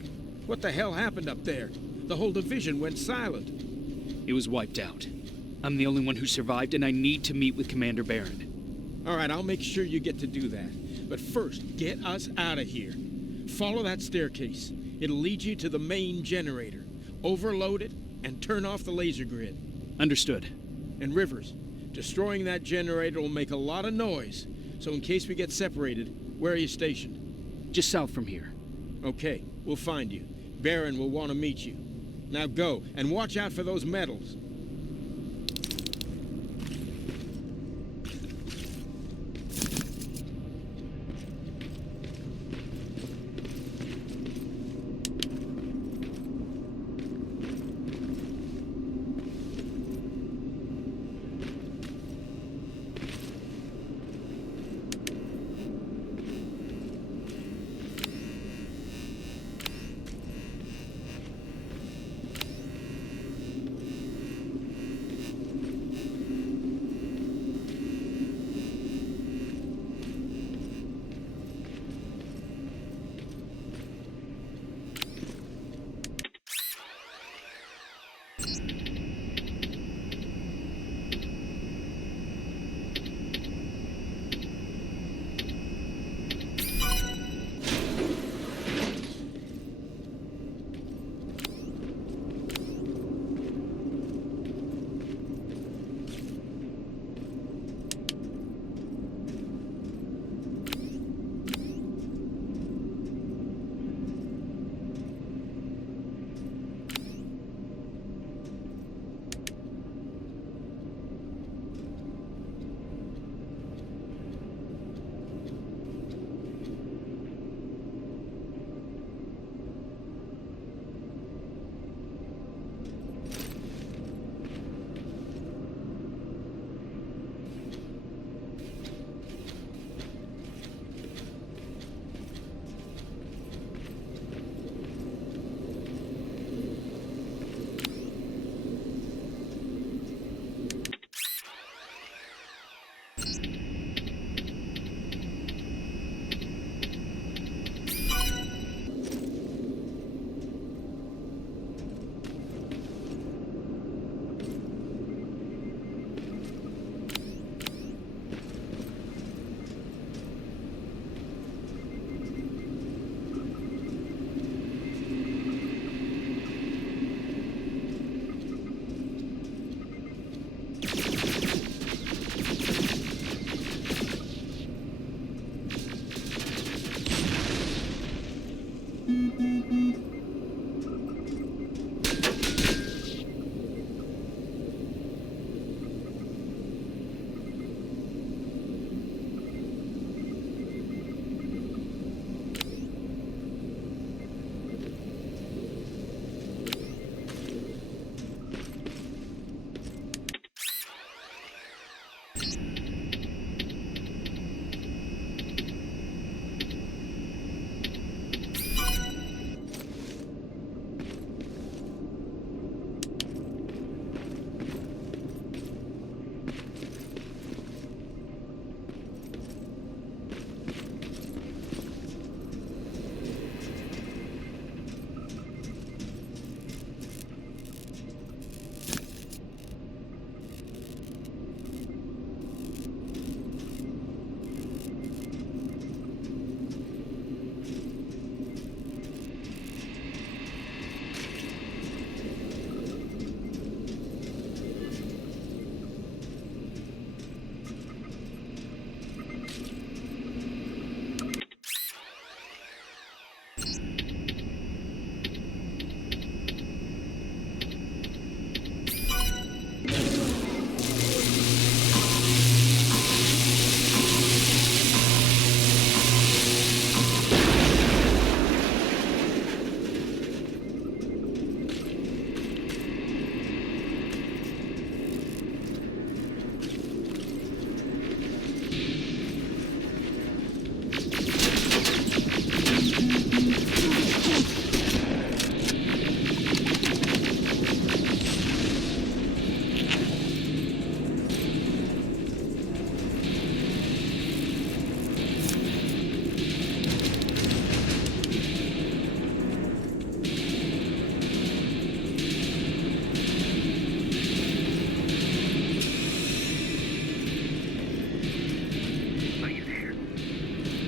What the hell happened up there? The whole division went silent. It was wiped out. I'm the only one who survived, and I need to meet with Commander Barron. All right, I'll make sure you get to do that. But first, get us out of here. Follow that staircase. It'll lead you to the main generator. Overload it and turn off the laser grid. Understood. And Rivers, destroying that generator will make a lot of noise. So in case we get separated, where are you stationed? Just south from here. Okay, we'll find you. Barron will want to meet you. Now go, and watch out for those medals.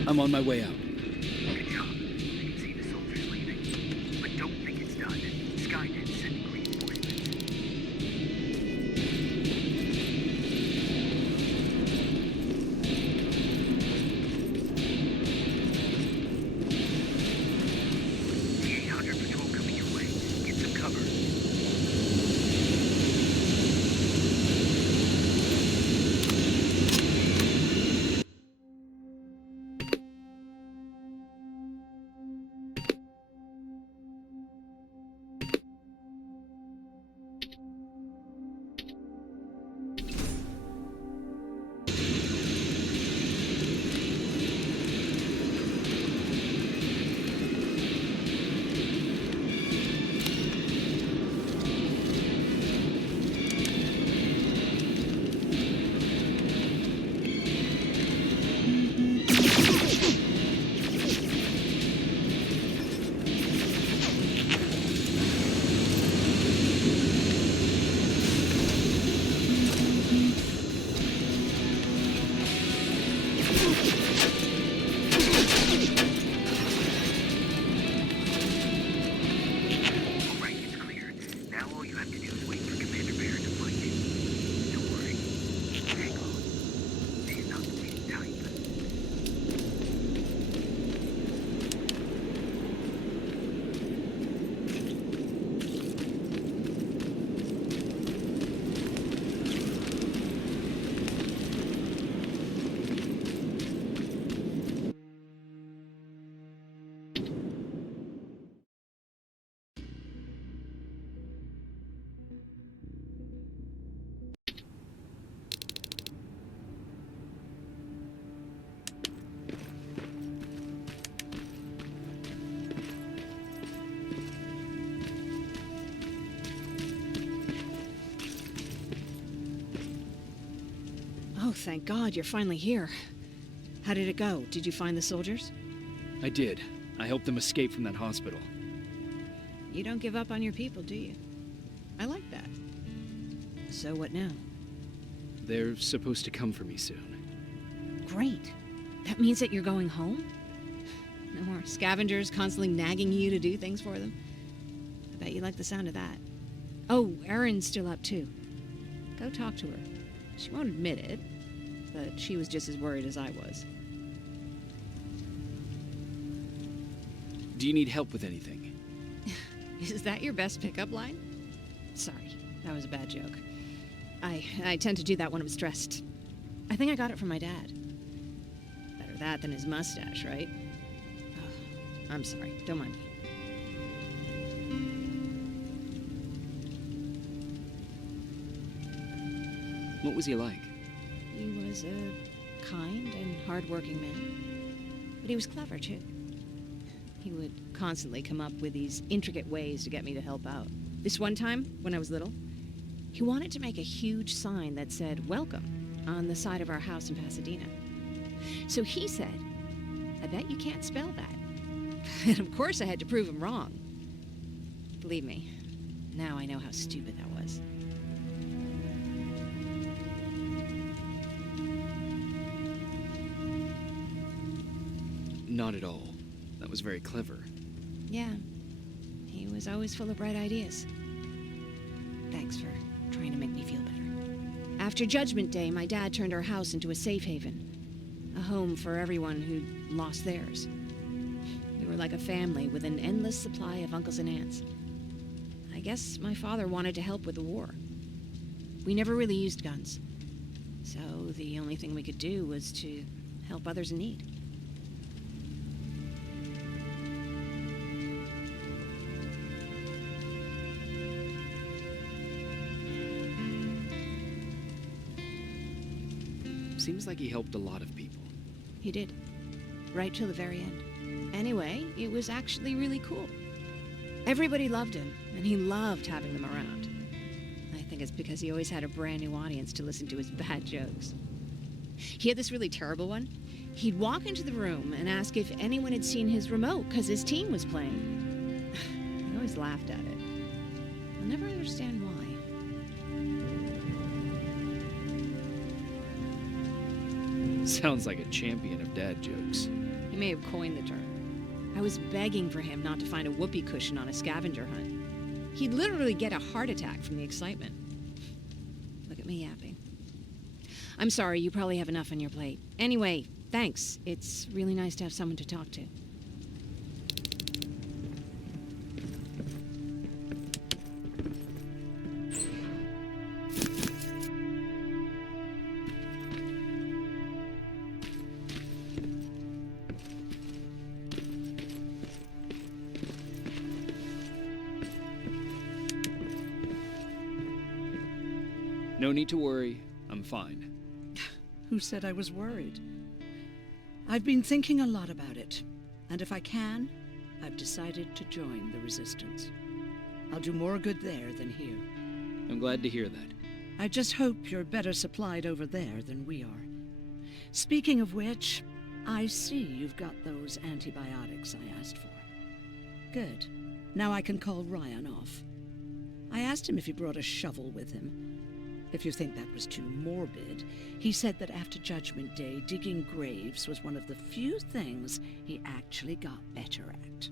I'm on my way out. Good job. I can see the soldiers leaving. But don't think it's done. Skynet's sending reinforcements. T-800 patrol coming your way. Get some cover. Oh, thank God, you're finally here. How did it go? Did you find the soldiers? I did. I helped them escape from that hospital. You don't give up on your people, do you? I like that. So what now? They're supposed to come for me soon. Great. That means that you're going home? No more scavengers constantly nagging you to do things for them? I bet you like the sound of that. Oh, Erin's still up too. Go talk to her. She won't admit it, but she was just as worried as I was. Do you need help with anything? Is that your best pickup line? Sorry, that was a bad joke. I tend to do that when I'm stressed. I think I got it from my dad. Better that than his mustache, right? Oh, I'm sorry, don't mind me. What was he like? He was a kind and hard-working man. But he was clever, too. He would constantly come up with these intricate ways to get me to help out. This one time, when I was little, he wanted to make a huge sign that said, "Welcome," on the side of our house in Pasadena. So he said, "I bet you can't spell that." And of course I had to prove him wrong. Believe me, now I know how stupid that was. Not at all. That was very clever. Yeah, he was always full of bright ideas. Thanks for trying to make me feel better. After Judgment Day, my dad turned our house into a safe haven. A home for everyone who'd lost theirs. We were like a family with an endless supply of uncles and aunts. I guess my father wanted to help with the war. We never really used guns. So the only thing we could do was to help others in need. Seems like he helped a lot of people. He did. Right till the very end. Anyway, it was actually really cool. Everybody loved him, and he loved having them around. I think it's because he always had a brand new audience to listen to his bad jokes. He had this really terrible one. He'd walk into the room and ask if anyone had seen his remote because his team was playing. I always laughed at it. I'll never understand why. Sounds like a champion of dad jokes. He may have coined the term. I was begging for him not to find a whoopee cushion on a scavenger hunt. He'd literally get a heart attack from the excitement. Look at me yapping. I'm sorry, you probably have enough on your plate. Anyway, thanks. It's really nice to have someone to talk to. No need to worry. I'm fine. Who said I was worried? I've been thinking a lot about it, and if I can, I've decided to join the Resistance. I'll do more good there than here. I'm glad to hear that. I just hope you're better supplied over there than we are. Speaking of which, I see you've got those antibiotics I asked for. Good. Now I can call Ryan off. I asked him if he brought a shovel with him. If you think that was too morbid, he said that after Judgment Day, digging graves was one of the few things he actually got better at.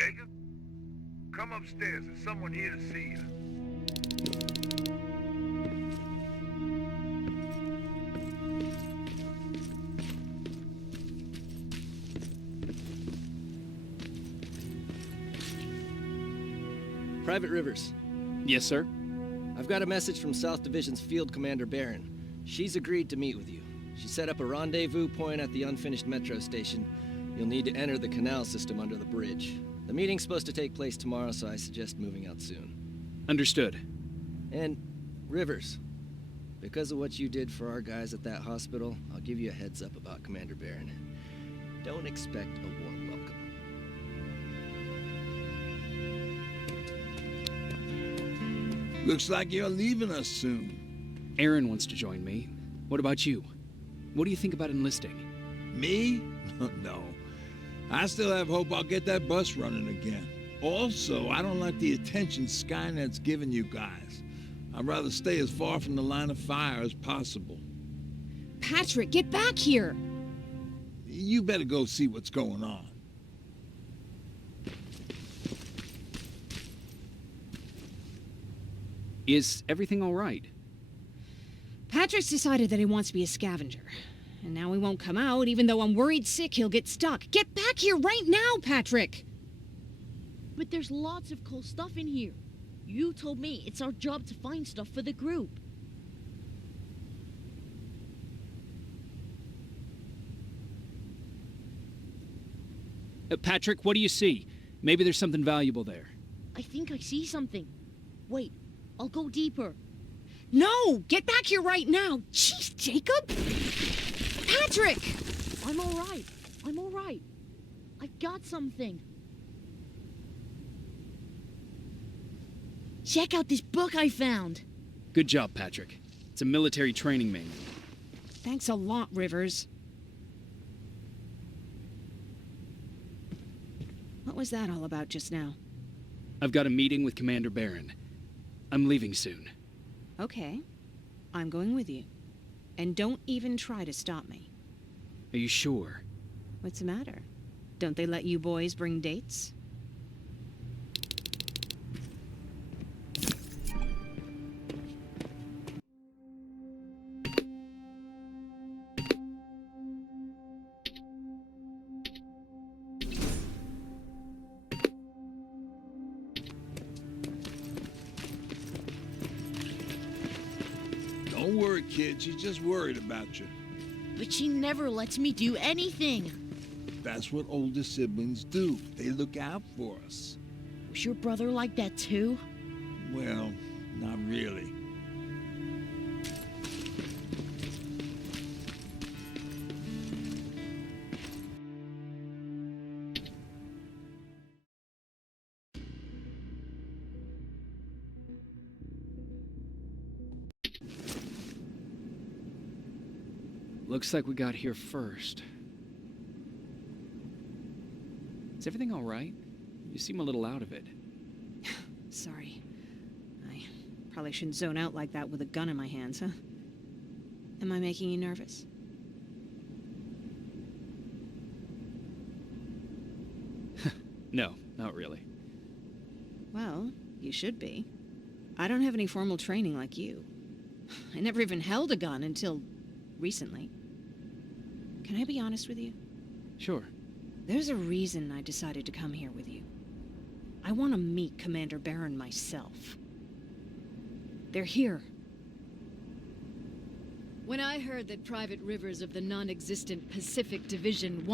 Jacob? Come upstairs. There's someone here to see you. Private Rivers. Yes, sir? I've got a message from South Division's Field Commander Barron. She's agreed to meet with you. She set up a rendezvous point at the unfinished metro station. You'll need to enter the canal system under the bridge. The meeting's supposed to take place tomorrow, so I suggest moving out soon. Understood. And, Rivers, because of what you did for our guys at that hospital, I'll give you a heads up about Commander Barron. Don't expect a warm welcome. Looks like you're leaving us soon. Aaron wants to join me. What about you? What do you think about enlisting? Me? No. I still have hope I'll get that bus running again. Also, I don't like the attention Skynet's giving you guys. I'd rather stay as far from the line of fire as possible. Patrick, get back here! You better go see what's going on. Is everything all right? Patrick's decided that he wants to be a scavenger. And now he won't come out, even though I'm worried sick he'll get stuck. Get back here right now, Patrick! But there's lots of cool stuff in here. You told me it's our job to find stuff for the group. Patrick, what do you see? Maybe there's something valuable there. I think I see something. Wait, I'll go deeper. No! Get back here right now! Jeez, Jacob! Patrick! I'm alright. I'm alright. I've got something. Check out this book I found. Good job, Patrick. It's a military training manual. Thanks a lot, Rivers. What was that all about just now? I've got a meeting with Commander Barron. I'm leaving soon. Okay. I'm going with you. And don't even try to stop me. Are you sure? What's the matter? Don't they let you boys bring dates? Don't worry, kid. She's just worried about you. But she never lets me do anything. That's what older siblings do. They look out for us. Was your brother like that too? Well, not really. Looks like we got here first. Is everything all right? You seem a little out of it. Sorry. I probably shouldn't zone out like that with a gun in my hands, huh? Am I making you nervous? No, not really. Well, you should be. I don't have any formal training like you. I never even held a gun until recently. Can I be honest with you? Sure. There's a reason I decided to come here with you. I want to meet Commander Barron myself. They're here. When I heard that Private Rivers of the non-existent Pacific Division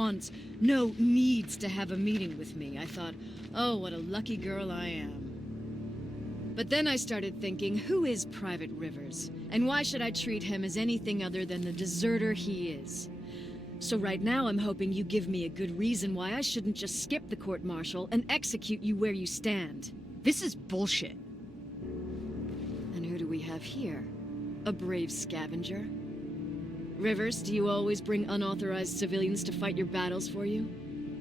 needs to have a meeting with me, I thought, oh, what a lucky girl I am. But then I started thinking, who is Private Rivers? And why should I treat him as anything other than the deserter he is? So right now I'm hoping you give me a good reason why I shouldn't just skip the court-martial and execute you where you stand. This is bullshit. And who do we have here? A brave scavenger? Rivers, do you always bring unauthorized civilians to fight your battles for you?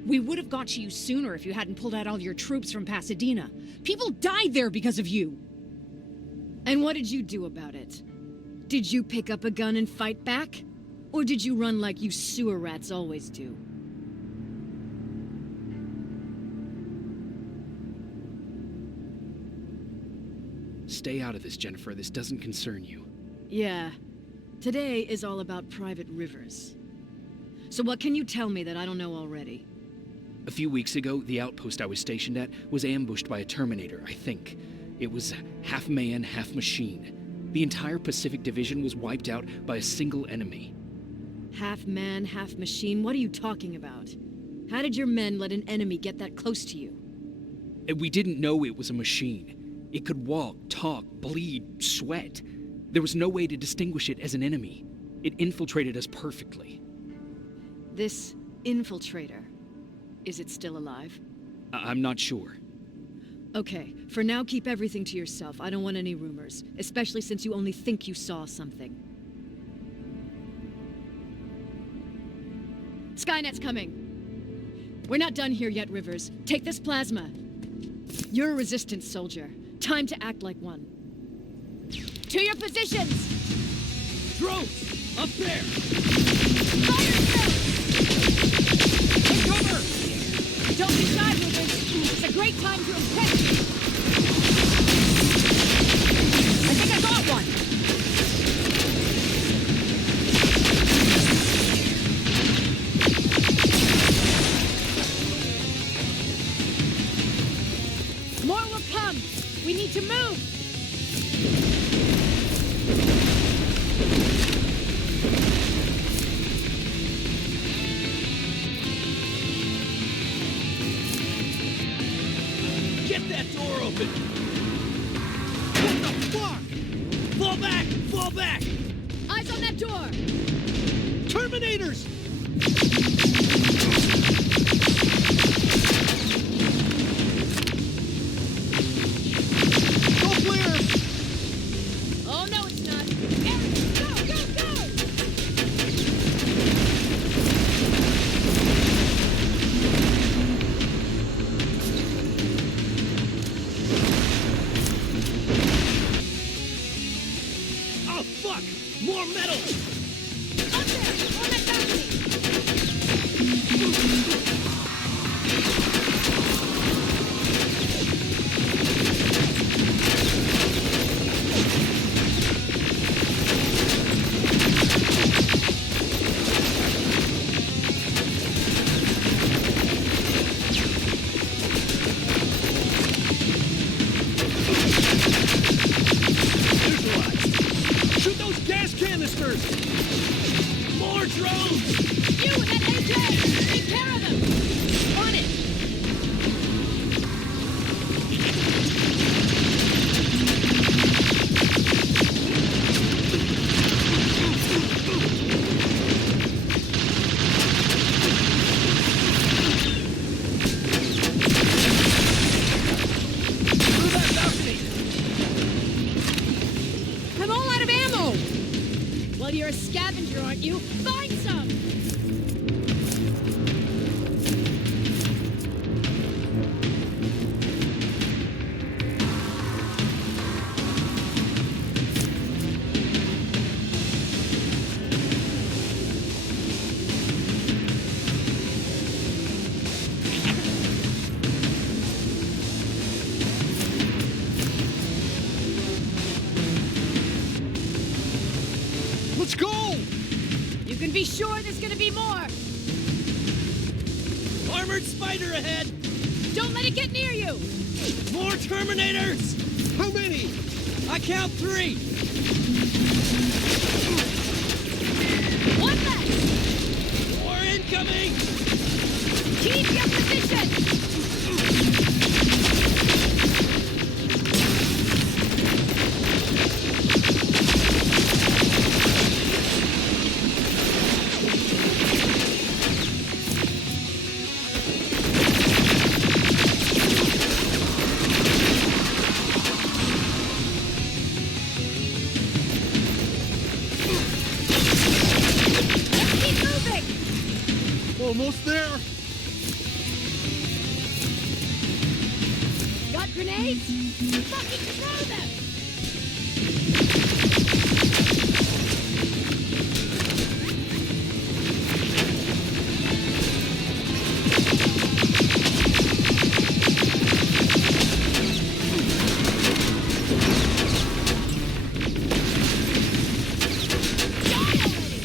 We would have got to you sooner if you hadn't pulled out all your troops from Pasadena. People died there because of you. And what did you do about it? Did you pick up a gun and fight back? Or did you run like you sewer rats always do? Stay out of this, Jennifer. This doesn't concern you. Yeah. Today is all about Private Rivers. So what can you tell me that I don't know already? A few weeks ago, the outpost I was stationed at was ambushed by a Terminator, I think. It was half man, half machine. The entire Pacific Division was wiped out by a single enemy. Half man, half machine? What are you talking about? How did your men let an enemy get that close to you? And we didn't know it was a machine. It could walk, talk, bleed, sweat. There was no way to distinguish it as an enemy. It infiltrated us perfectly. This infiltrator, is it still alive? I'm not sure. Okay, for now keep everything to yourself. I don't want any rumors, especially since you only think you saw something. Skynet's coming. We're not done here yet, Rivers. Take this plasma. You're a resistance soldier. Time to act like one. To your positions! Drones! Up there! Fire drills! Take cover! Don't be shy, Rivers. It's a great time to impress you. I think I got one. More will come. We need to move. Get that door open! What the fuck? Fall back! Fall back! Eyes on that door. Terminators! Go clear! Oh, no, it's not. Eric! fuck? More metal! Up there! On that balcony! Shoot those gas canisters! More drones! You with that AK! Take care of them! On it! Through that balcony! I'm all out of ammo! Well, you're a scavenger, aren't you? Find some! Let's go! You can be sure there's gonna be more! Armored spider ahead! Don't let it get near you! More Terminators! How many? I count 3! One less! More incoming! Keep your position! Let's keep moving! Almost there! Got grenades? Fucking throw them! Die already!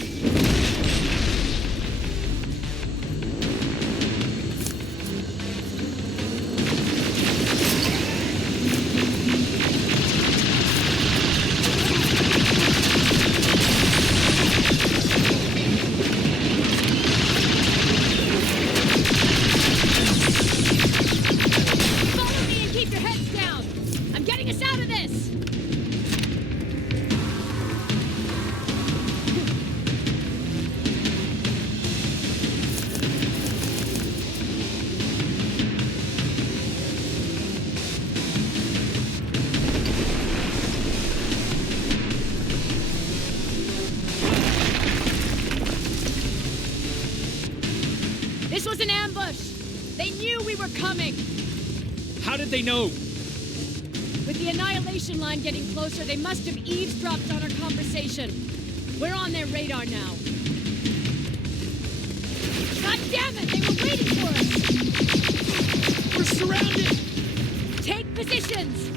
Follow me and keep your heads down! I'm getting us out of this! This was an ambush! They knew we were coming! How did they know? With the annihilation line getting closer, they must have eavesdropped on our conversation. We're on their radar now. God damn it! They were waiting for us! We're surrounded! Take positions!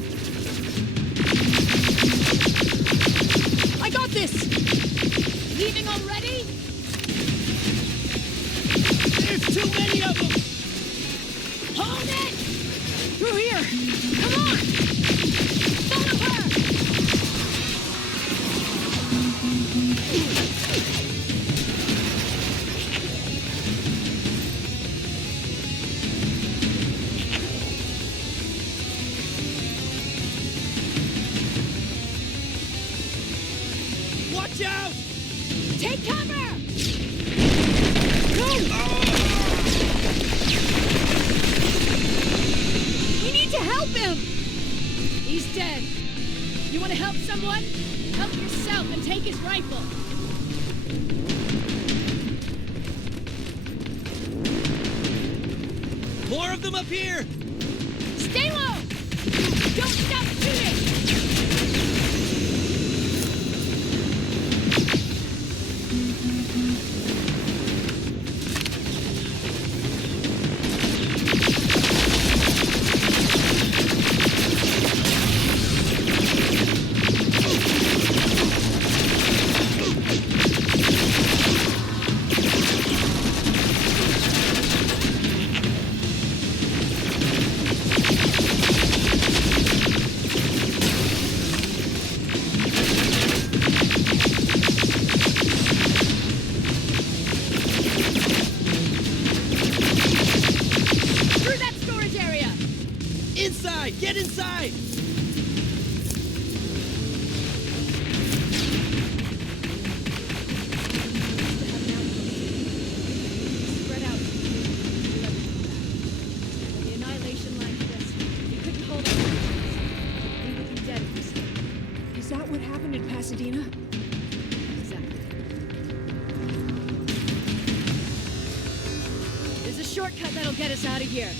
I got this! Leaving already? There's too many of them! Hold it! Through here! Come on! Follow her! Watch out! Take cover! We need to help him! He's dead. You want to help someone? Help yourself and take his rifle. More of them up here! Stay low! Don't stop shooting! outside! Spread out. The annihilation like this. We couldn't hold it. We would be dead if we stayed. Is that what happened in Pasadena? Exactly. There's a shortcut that'll get us out of here.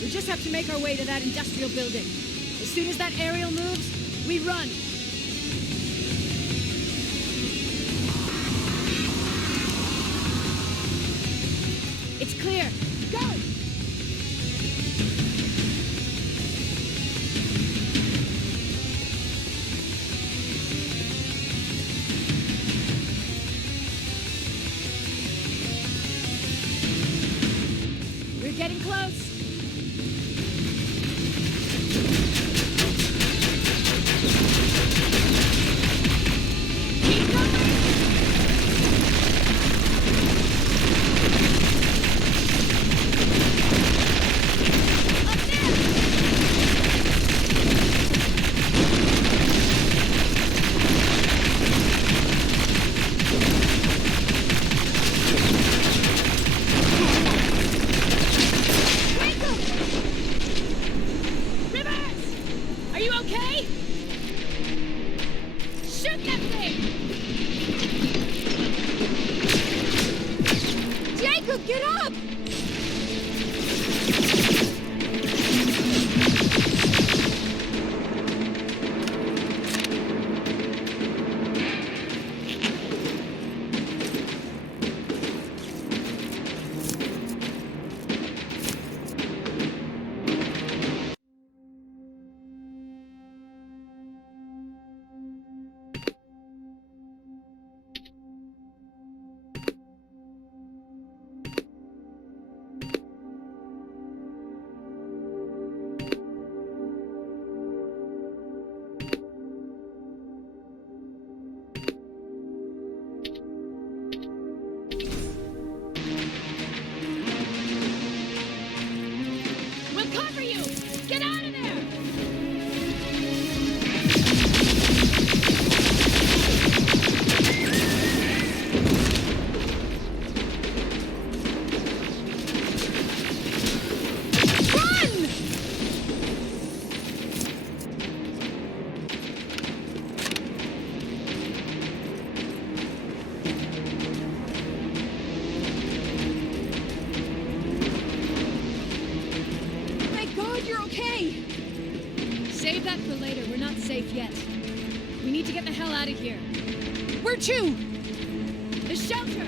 We just have to make our way to that industrial building. As soon as that aerial moves, we run. It's clear. Go! We're getting close. Keep going! Up there! Michael! Rivers! Are you okay? Shoot that thing! Jacob, get up! We'll cover you! Get out of there! Run! Thank God you're okay! Save that for later. We're not safe yet. We need to get the hell out of here. Where to? The shelter!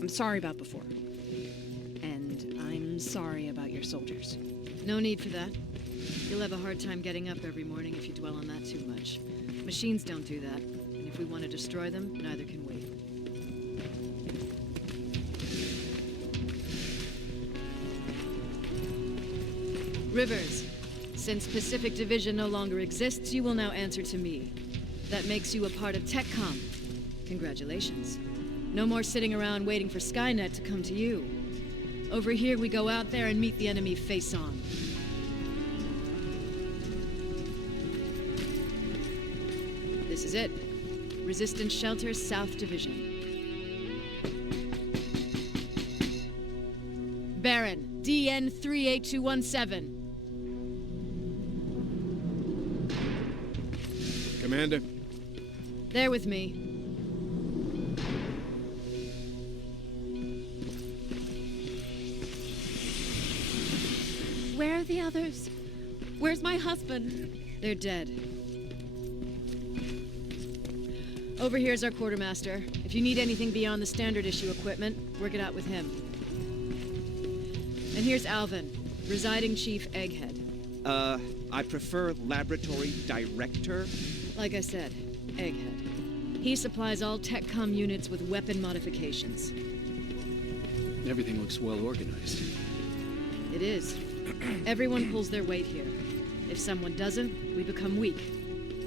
I'm sorry about before. And I'm sorry about your soldiers. No need for that. You'll have a hard time getting up every morning if you dwell on that too much. Machines don't do that, and if we want to destroy them, neither can we. Rivers, since Pacific Division no longer exists, you will now answer to me. That makes you a part of TechCom. Congratulations. No more sitting around waiting for Skynet to come to you. Over here, we go out there and meet the enemy face-on. This is it. Resistance Shelter, South Division. Baron, DN 38217. Commander? They're with me. Where are the others? Where's my husband? They're dead. Over here's our quartermaster. If you need anything beyond the standard issue equipment, work it out with him. And here's Alvin, residing chief Egghead. I prefer laboratory director. Like I said, Egghead. He supplies all TechCom units with weapon modifications. Everything looks well organized. It is. Everyone pulls their weight here. If someone doesn't, we become weak.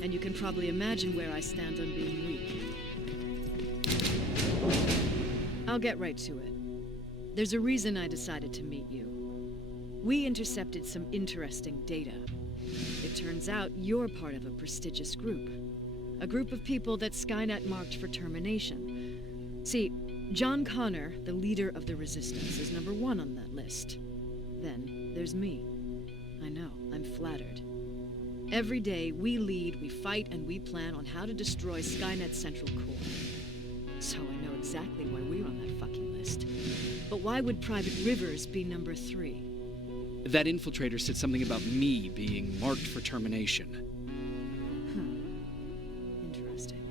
And you can probably imagine where I stand on being weak. I'll get right to it. There's a reason I decided to meet you. We intercepted some interesting data. It turns out you're part of a prestigious group. A group of people that Skynet marked for termination. See, John Connor, the leader of the Resistance, is number 1 on that list. Then there's me. I know, I'm flattered. Every day, we lead, we fight, and we plan on how to destroy Skynet's central core. So I know exactly why we're on that fucking list. But why would Private Rivers be number 3? That infiltrator said something about me being marked for termination. Interesting.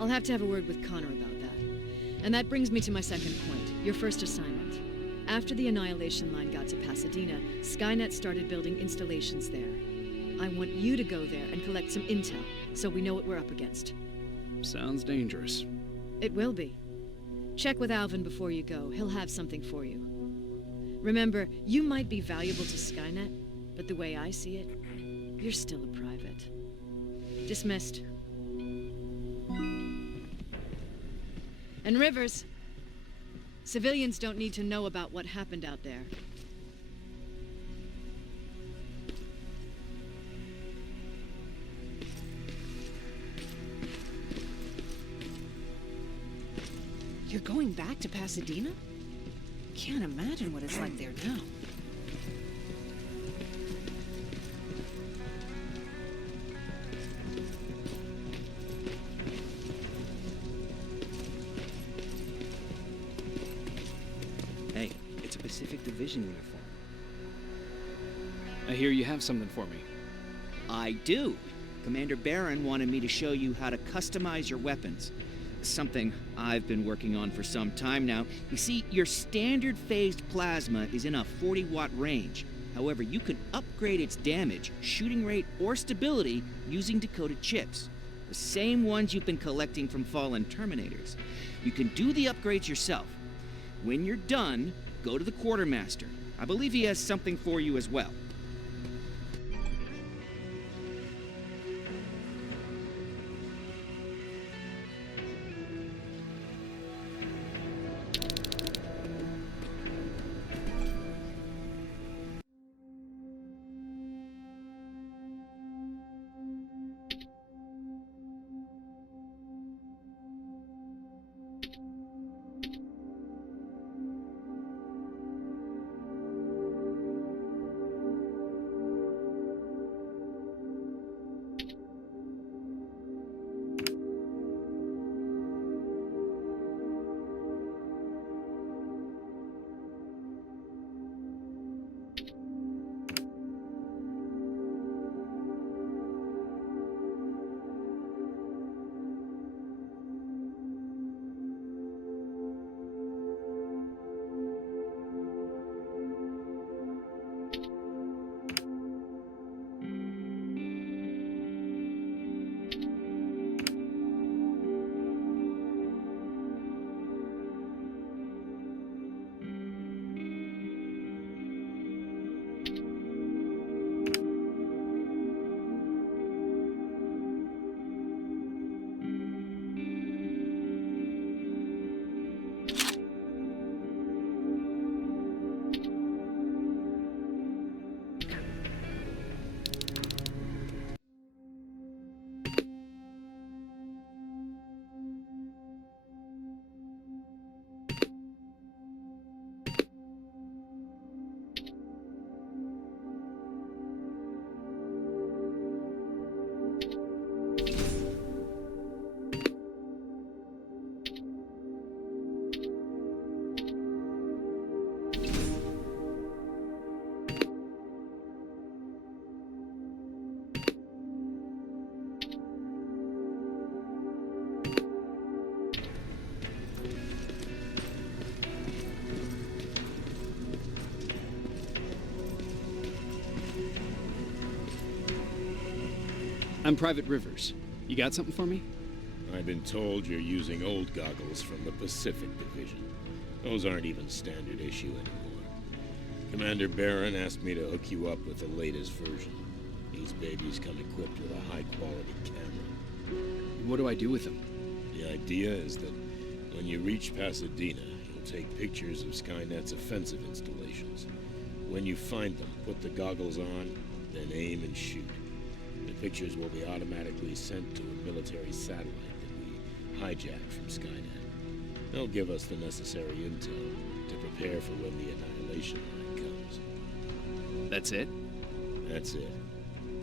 I'll have to have a word with Connor about that. And that brings me to my second point, your first assignment. After the Annihilation Line got to Pasadena, Skynet started building installations there. I want you to go there and collect some intel, so we know what we're up against. Sounds dangerous. It will be. Check with Alvin before you go. He'll have something for you. Remember, you might be valuable to Skynet, but the way I see it, you're still a private. Dismissed. And Rivers, civilians don't need to know about what happened out there. You're going back to Pasadena? Can't imagine what it's like there now. Hey, it's a Pacific Division uniform. I hear you have something for me. I do. Commander Barron wanted me to show you how to customize your weapons. Something I've been working on for some time now. You see, your standard phased plasma is in a 40-watt range. However, you can upgrade its damage, shooting rate, or stability using decoded chips. The same ones you've been collecting from fallen Terminators. You can do the upgrades yourself. When you're done, go to the Quartermaster. I believe he has something for you as well. I'm Private Rivers. You got something for me? I've been told you're using old goggles from the Pacific Division. Those aren't even standard issue anymore. Commander Barron asked me to hook you up with the latest version. These babies come equipped with a high-quality camera. What do I do with them? The idea is that when you reach Pasadena, you'll take pictures of Skynet's offensive installations. When you find them, put the goggles on, then aim and shoot. The pictures will be automatically sent to a military satellite that we hijacked from Skynet. They'll give us the necessary intel to prepare for when the annihilation line comes. That's it? That's it.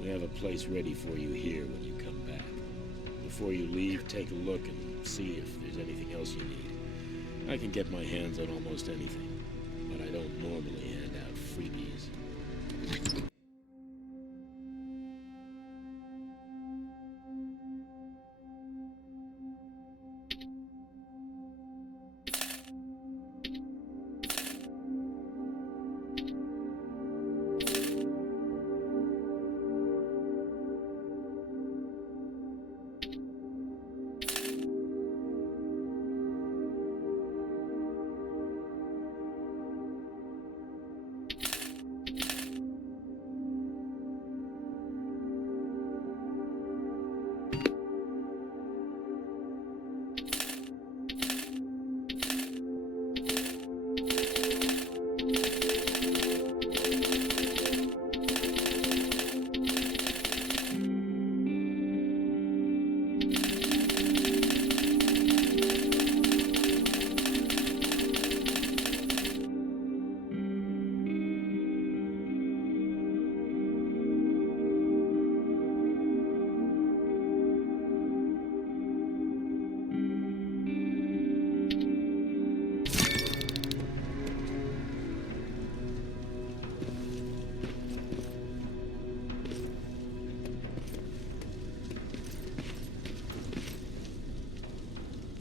We have a place ready for you here when you come back. Before you leave, take a look and see if there's anything else you need. I can get my hands on almost anything, but I don't normally hand out freebies.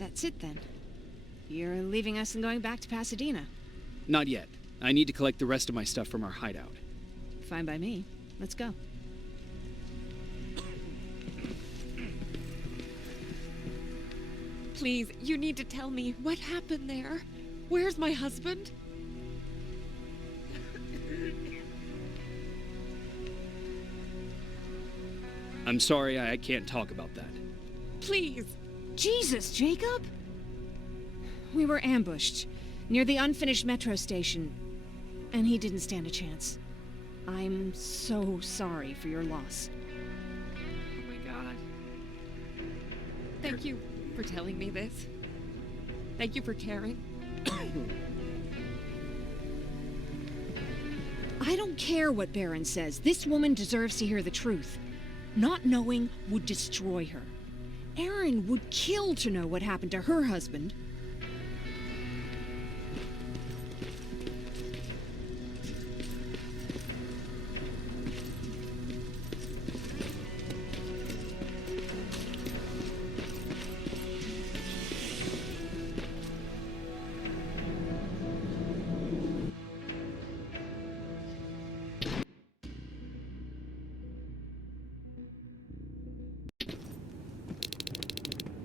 That's it then. You're leaving us and going back to Pasadena. Not yet. I need to collect the rest of my stuff from our hideout. Fine by me. Let's go. Please, you need to tell me what happened there. Where's my husband? I'm sorry, I can't talk about that. Please. Jesus, Jacob! We were ambushed near the unfinished metro station, and he didn't stand a chance. I'm so sorry for your loss. Oh my God. Thank you for telling me this. Thank you for caring. I don't care what Barron says. This woman deserves to hear the truth. Not knowing would destroy her. Erin would kill to know what happened to her husband.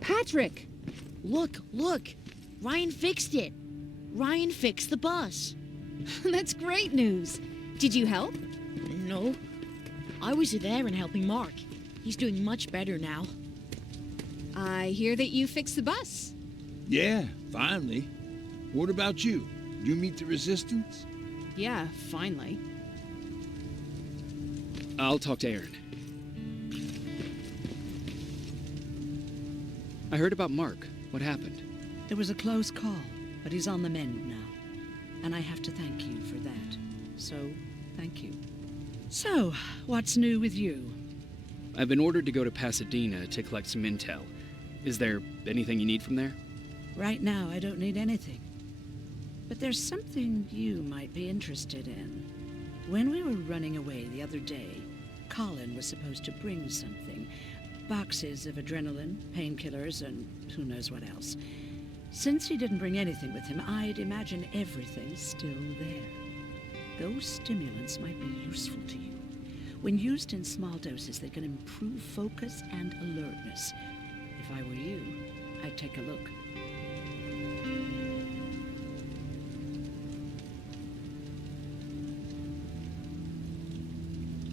Patrick! Look! Ryan fixed it. Ryan fixed the bus. That's great news. Did you help? No. I was there and helping Mark. He's doing much better now. I hear that you fixed the bus. Yeah, finally. What about you? You meet the resistance? Yeah, finally. I'll talk to Erin. I heard about Mark. What happened? It was a close call, but he's on the mend now. And I have to thank you for that. So, thank you. So, what's new with you? I've been ordered to go to Pasadena to collect some intel. Is there anything you need from there? Right now, I don't need anything. But there's something you might be interested in. When we were running away the other day, Colin was supposed to bring something. Boxes of adrenaline, painkillers, and who knows what else. Since he didn't bring anything with him, I'd imagine everything's still there. Those stimulants might be useful to you. When used in small doses, they can improve focus and alertness. If I were you, I'd take a look.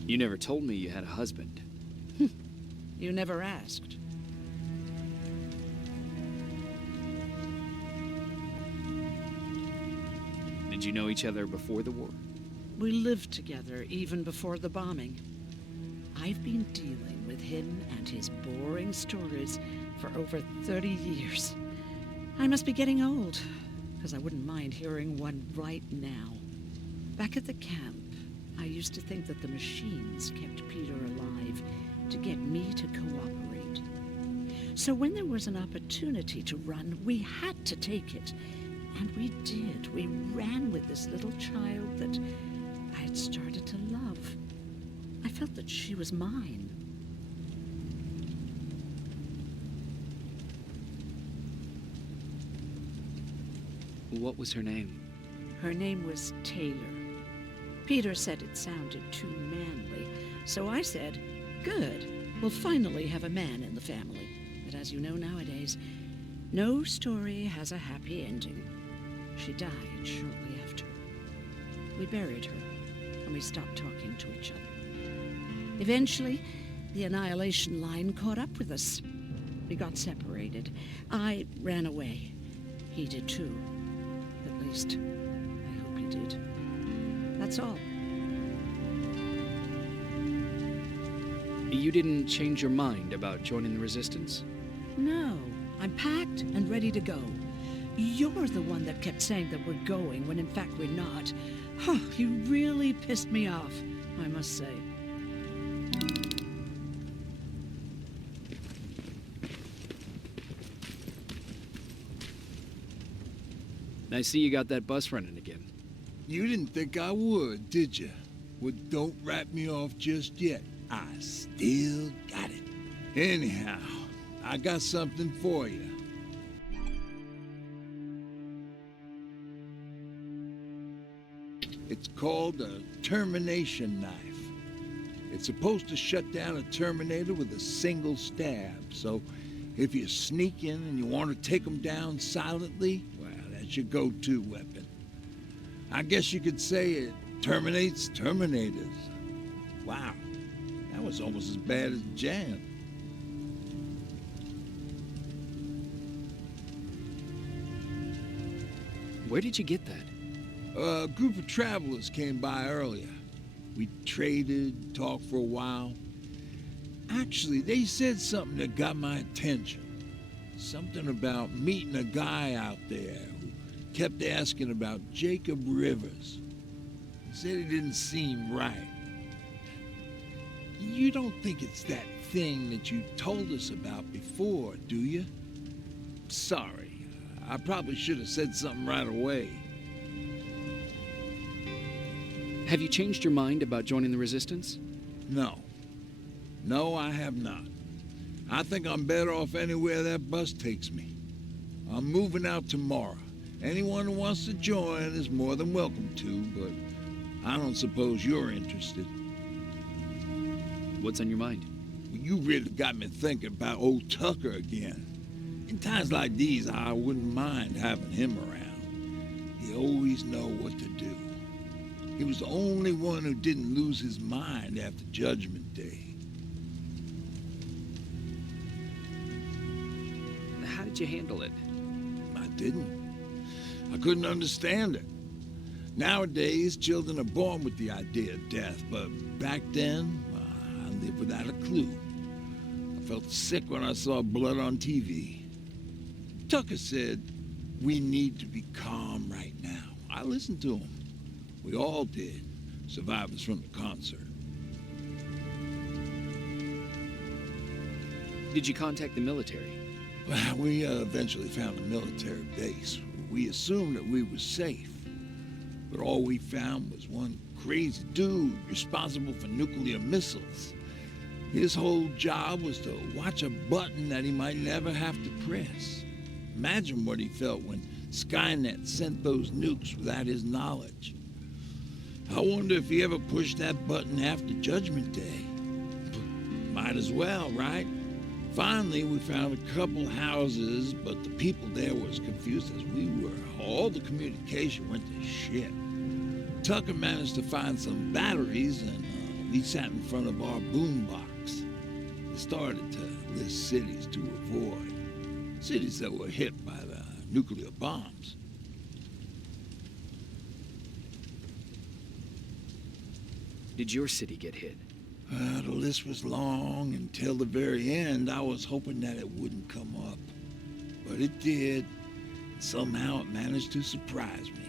You never told me you had a husband. You never asked. Did you know each other before the war? We lived together even before the bombing. I've been dealing with him and his boring stories for over 30 years. I must be getting old, because I wouldn't mind hearing one right now. Back at the camp, I used to think that the machines kept Peter alive to get me to cooperate. So when there was an opportunity to run, we had to take it. And we did. We ran with this little child that I had started to love. I felt that she was mine. What was her name? Her name was Taylor. Peter said it sounded too manly, so I said, good, we'll finally have a man in the family. But as you know nowadays, no story has a happy ending. She died shortly after. We buried her, and we stopped talking to each other. Eventually, the Annihilation Line caught up with us. We got separated. I ran away. He did too. At least, I hope he did. That's all. You didn't change your mind about joining the Resistance? No, I'm packed and ready to go. You're the one that kept saying that we're going when in fact we're not. Huh, you really pissed me off, I must say. I see you got that bus running again. You didn't think I would, did you? Well, don't wrap me off just yet. I still got it. Anyhow, I got something for you. It's called a termination knife. It's supposed to shut down a Terminator with a single stab, so if you sneak in and you want to take them down silently, well, that's your go-to weapon. I guess you could say it terminates Terminators. Wow, that was almost as bad as Jan. Where did you get that? A group of travelers came by earlier. We traded, talked for a while. Actually, they said something that got my attention. Something about meeting a guy out there who kept asking about Jacob Rivers. He said it didn't seem right. You don't think it's that thing that you told us about before, do you? Sorry, I probably should have said something right away. Have you changed your mind about joining the Resistance? No. No, I have not. I think I'm better off anywhere that bus takes me. I'm moving out tomorrow. Anyone who wants to join is more than welcome to, but I don't suppose you're interested. What's on your mind? Well, you really got me thinking about old Tucker again. In times like these, I wouldn't mind having him around. He always know what to do. He was the only one who didn't lose his mind after Judgment Day. How did you handle it? I didn't. I couldn't understand it. Nowadays, children are born with the idea of death, but back then, I lived without a clue. I felt sick when I saw blood on TV. Tucker said, we need to be calm right now. I listened to him. We all did, survivors from the concert. Did you contact the military? Well, we eventually found a military base. We assumed that we were safe. But all we found was one crazy dude responsible for nuclear missiles. His whole job was to watch a button that he might never have to press. Imagine what he felt when Skynet sent those nukes without his knowledge. I wonder if he ever pushed that button after Judgment Day. Might as well, right? Finally, we found a couple houses, but the people there were as confused as we were. All the communication went to shit. Tucker managed to find some batteries, and we sat in front of our boombox. It started to list cities to avoid. Cities that were hit by the nuclear bombs. Did your city get hit? The list was long. Until the very end, I was hoping that it wouldn't come up. But it did. Somehow it managed to surprise me.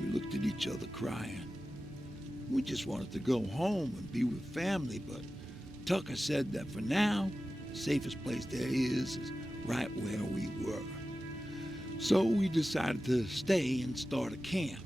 We looked at each other crying. We just wanted to go home and be with family, but Tucker said that for now, the safest place there is right where we were. So we decided to stay and start a camp.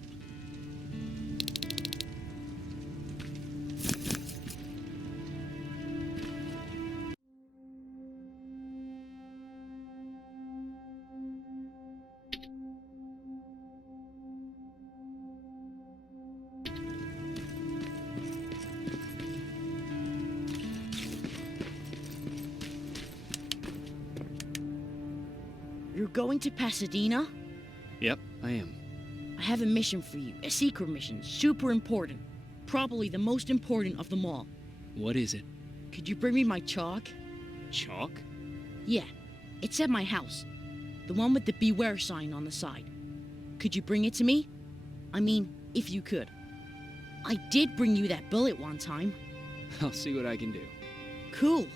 You're going to Pasadena? Yep, I am. I have a mission for you. A secret mission. Super important. Probably the most important of them all. What is it? Could you bring me my chalk? Chalk? Yeah. It's at my house. The one with the beware sign on the side. Could you bring it to me? I mean, if you could. I did bring you that bullet one time. I'll see what I can do. Cool.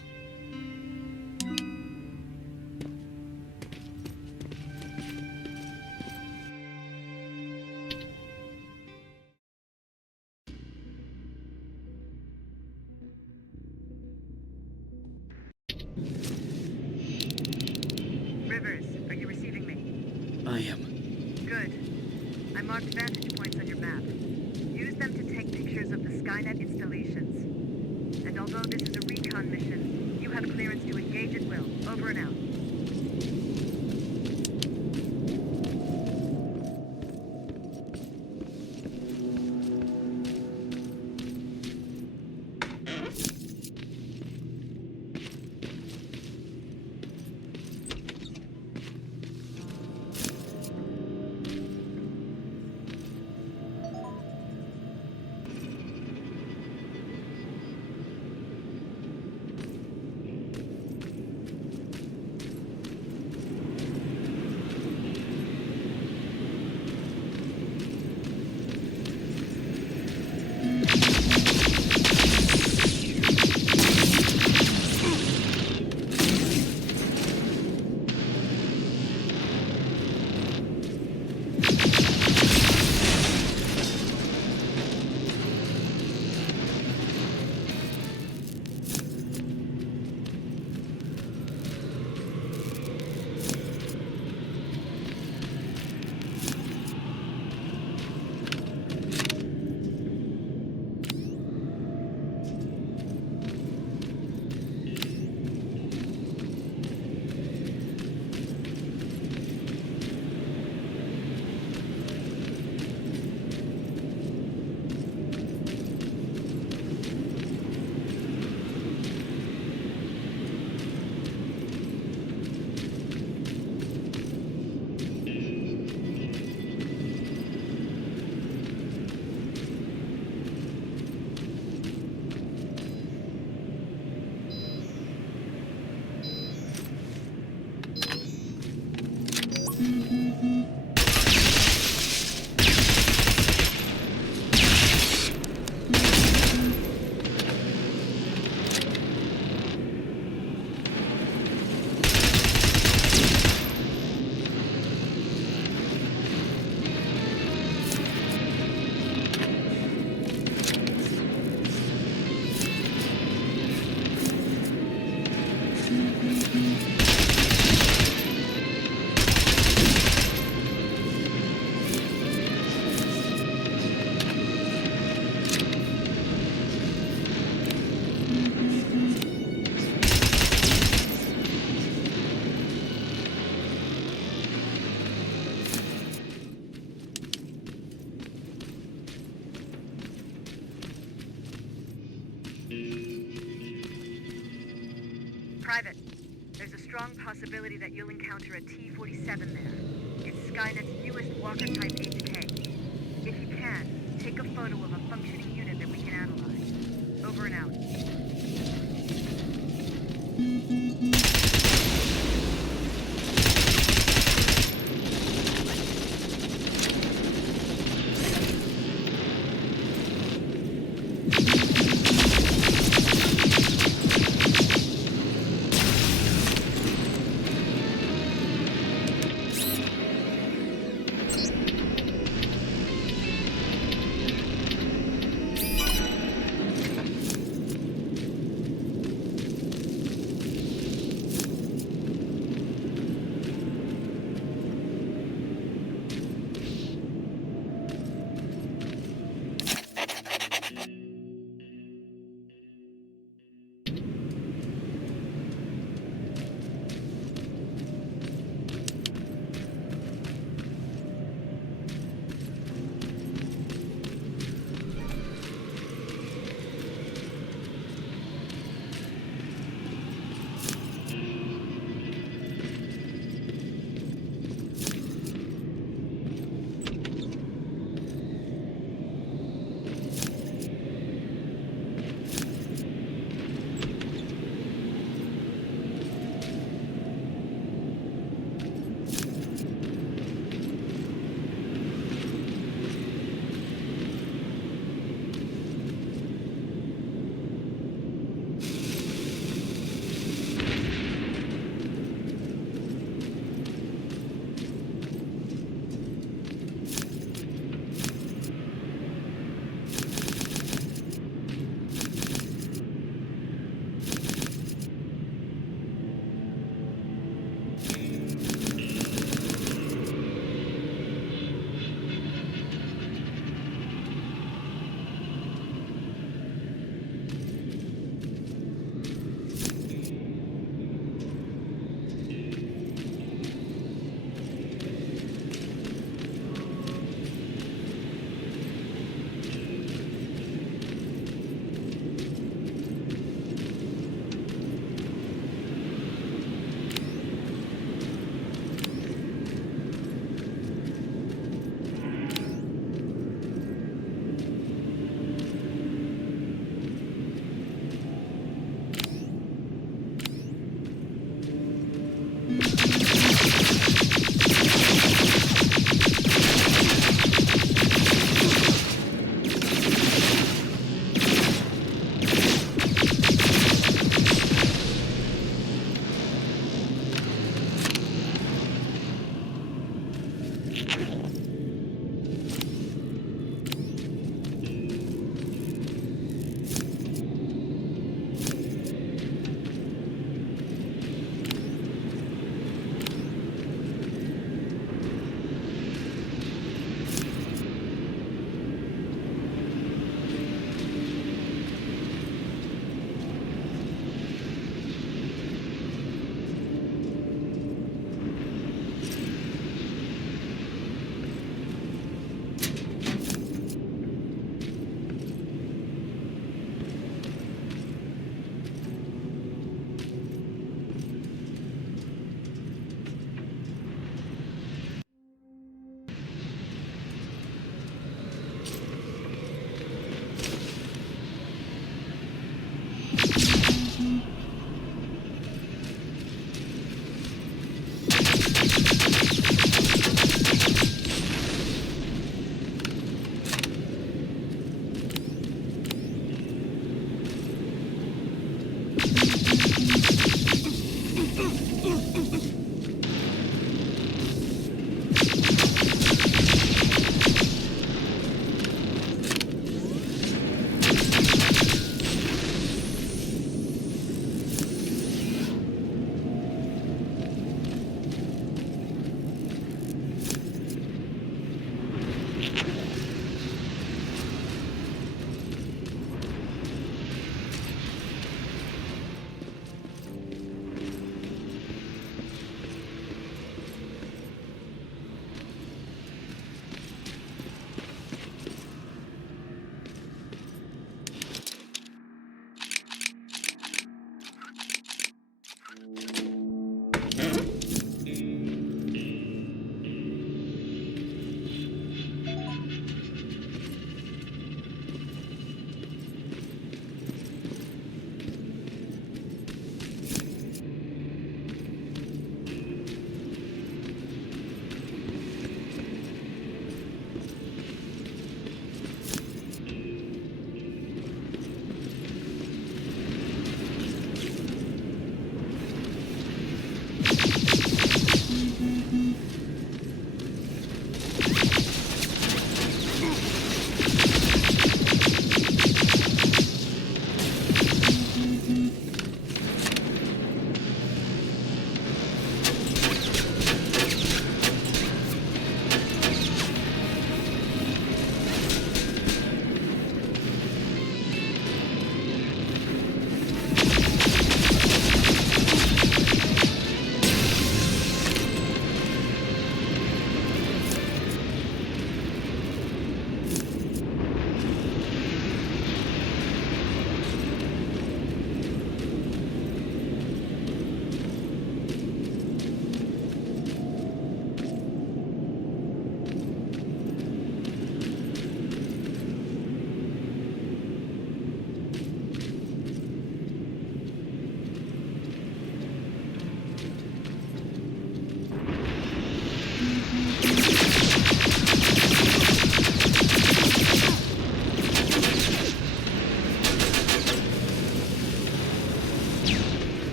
Rivers, are you receiving me? I am. Good. I marked vantage points on your map. Use them to take pictures of the Skynet installations. And although this is a recon mission, you have clearance to engage at will. Over and out. Private, there's a strong possibility that you'll encounter a T-47 there. It's Skynet's newest Walker-type HK. If you can, take a photo of a functioning unit that we can analyze. Over and out.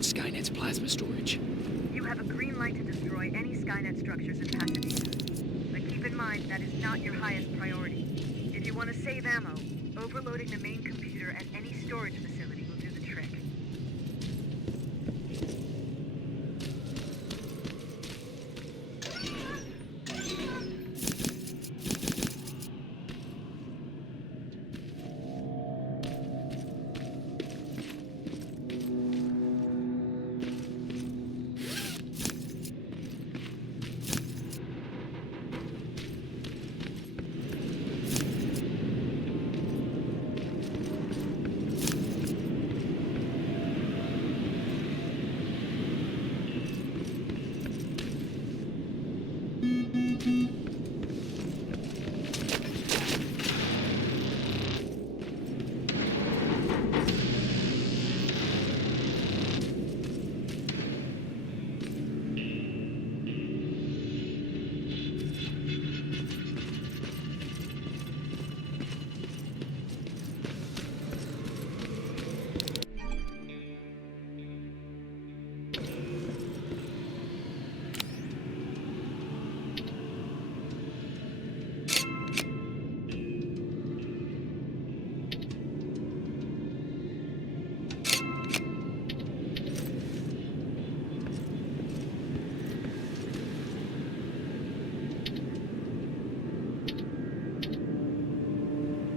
Skynet's plasma storage. You have a green light to destroy any Skynet structures in Pasadena. But keep in mind, that is not your highest priority. If you want to save ammo, overloading the main computer at any storage facility will do the trick.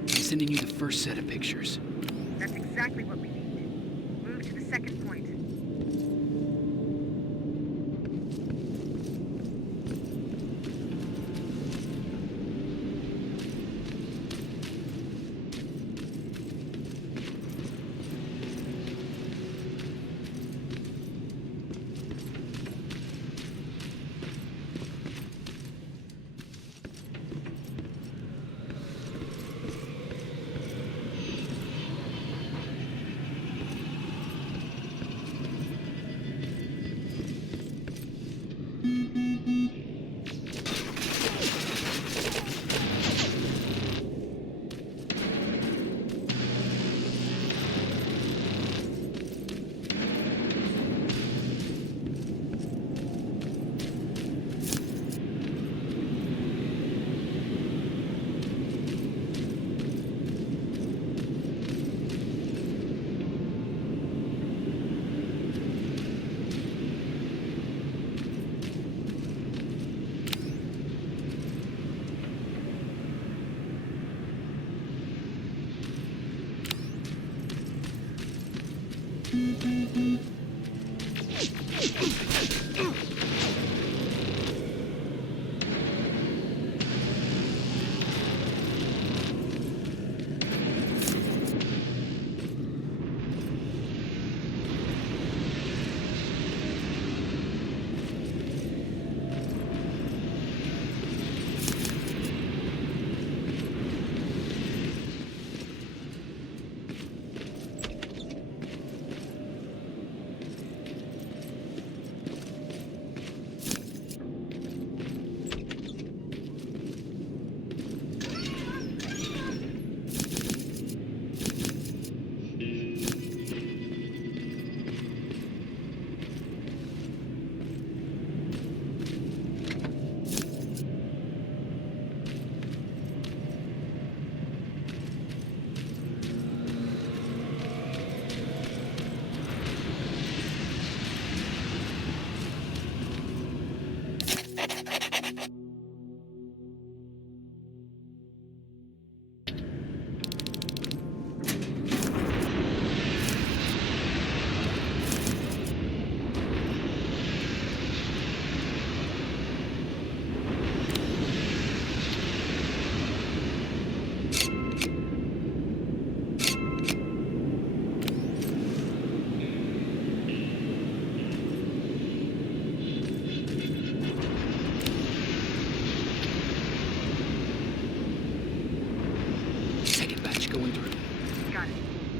Sending you the first set of pictures. That's exactly what we need. Move to the second point.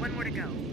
One more to go.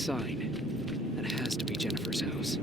sign. That has to be Jennifer's house.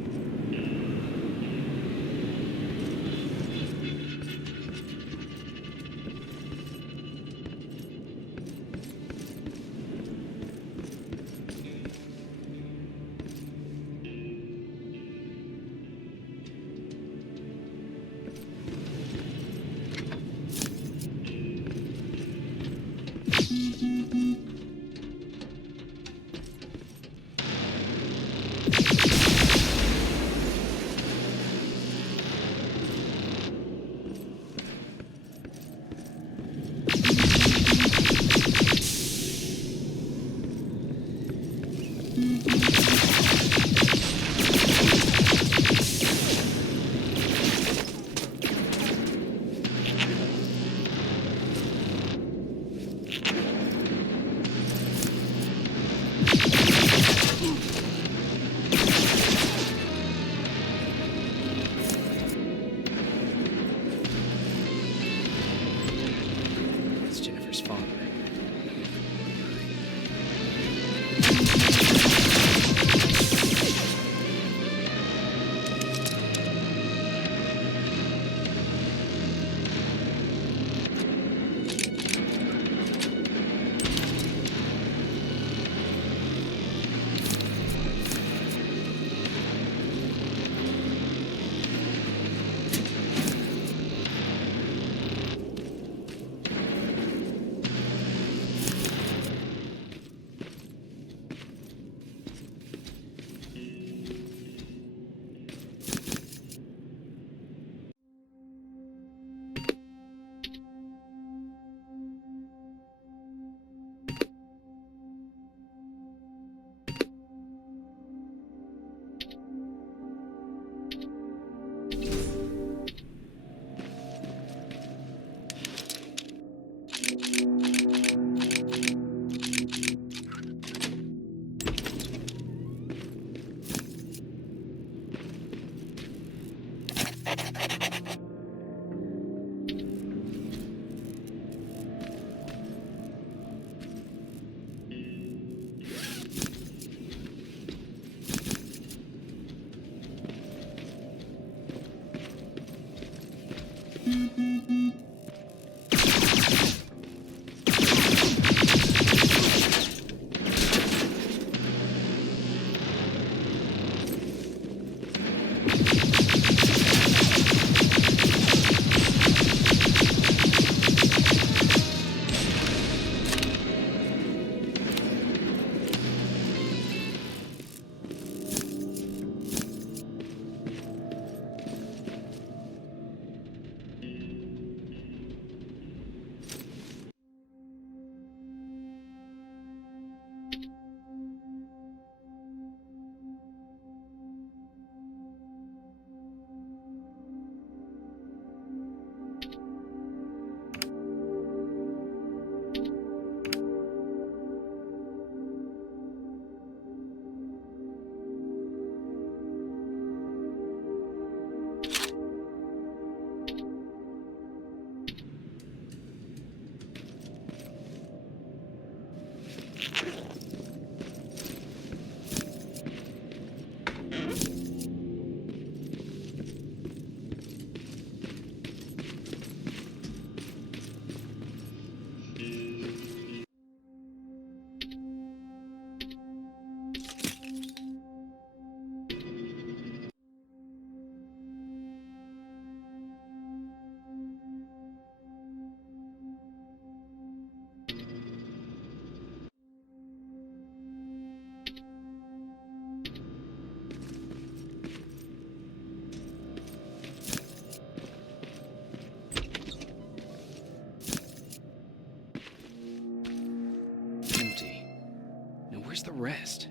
Where's the rest?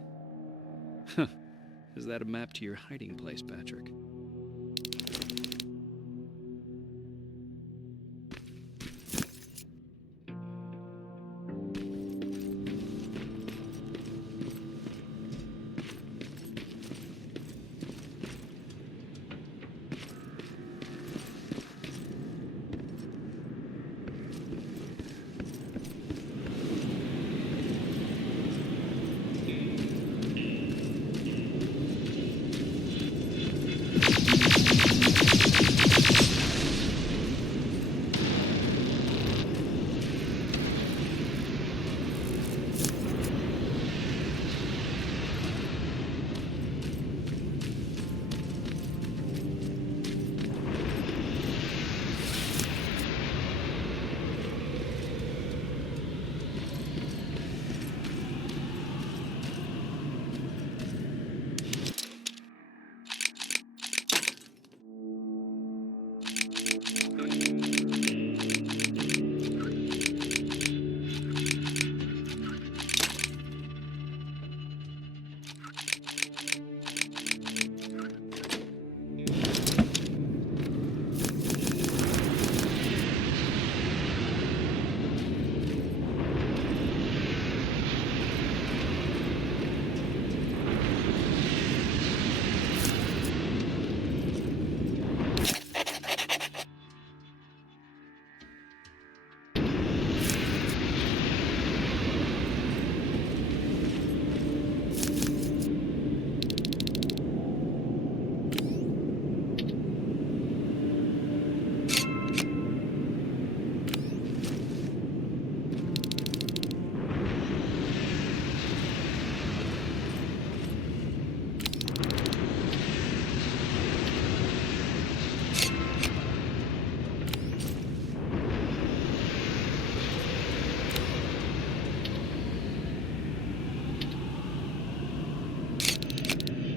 Huh. Is that a map to your hiding place, Patrick?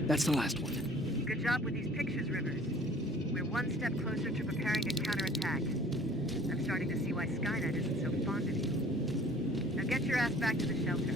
That's the last one. Good job with these pictures, Rivers. We're one step closer to preparing a counterattack. I'm starting to see why Skynet isn't so fond of you. Now get your ass back to the shelter.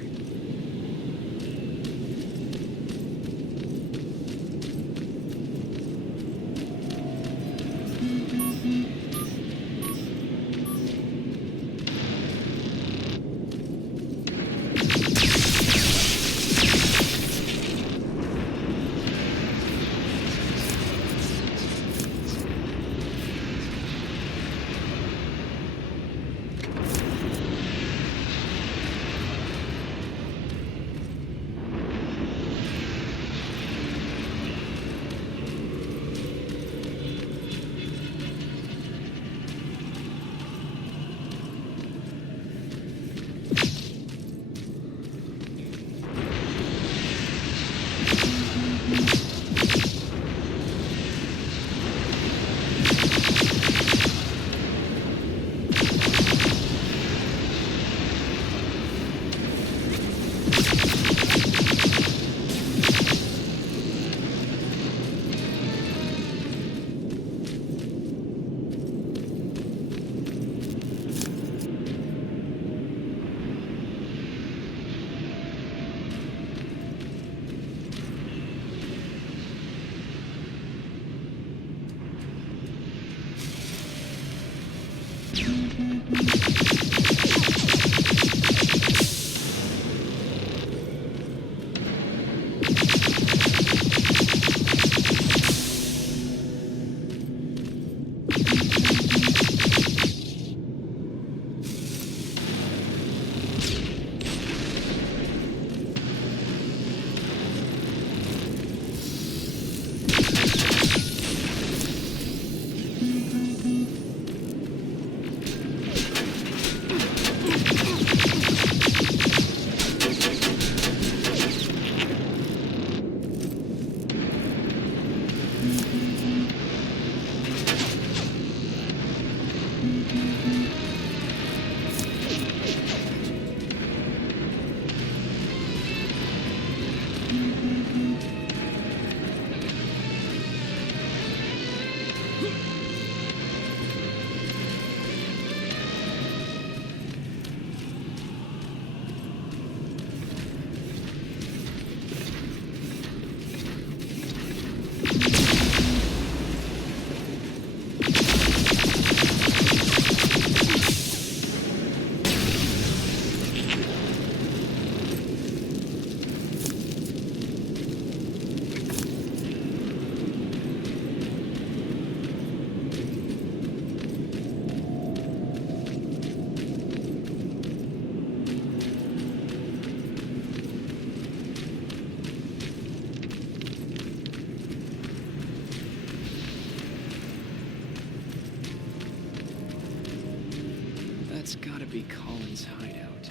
That's gotta be Colin's hideout.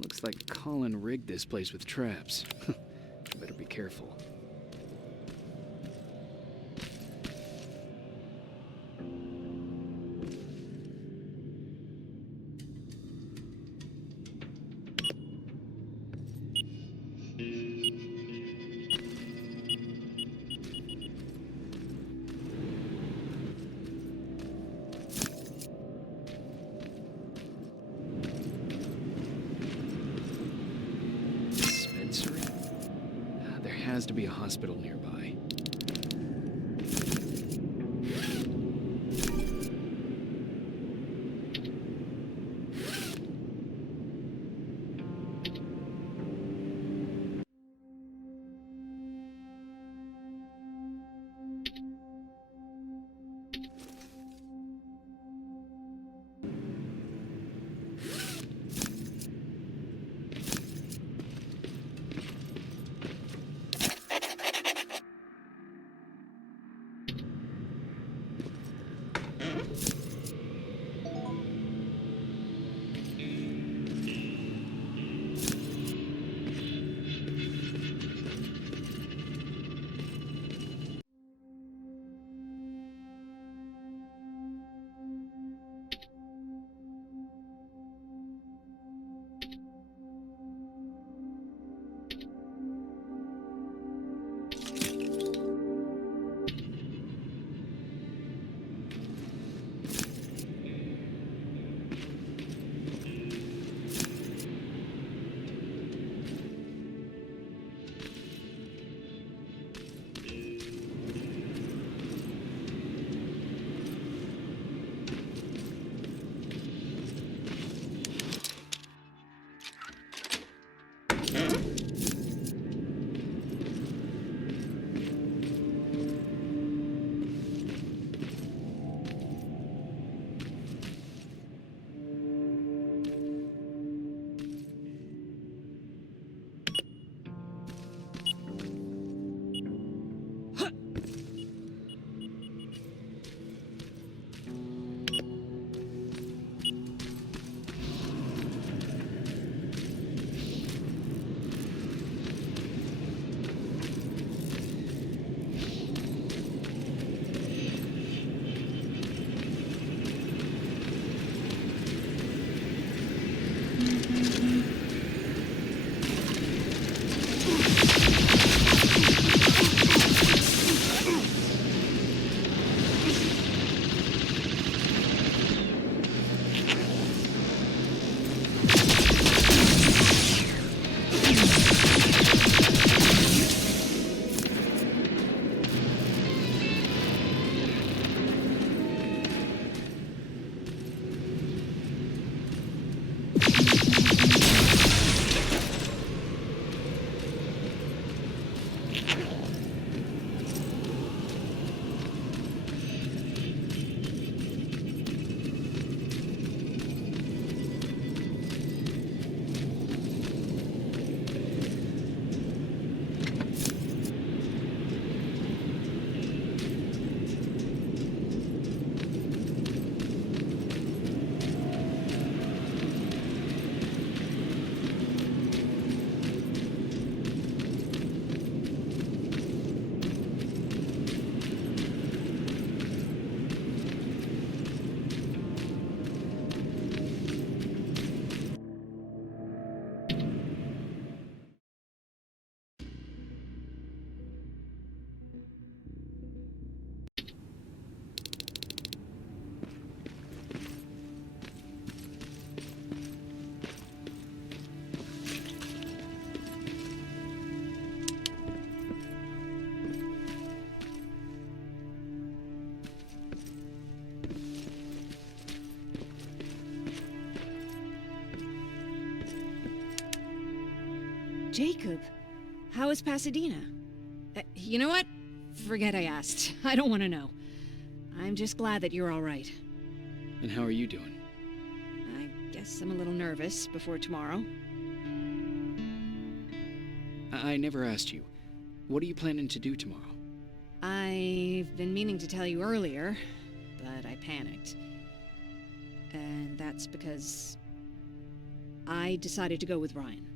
Looks like Colin rigged this place with traps. Better be careful. has to be a hospital nearby. Jacob, how is Pasadena? You know what? Forget I asked. I don't want to know. I'm just glad that you're all right. And how are you doing? I guess I'm a little nervous before tomorrow. I never asked you. What are you planning to do tomorrow? I've been meaning to tell you earlier, but I panicked. And that's because I decided to go with Ryan.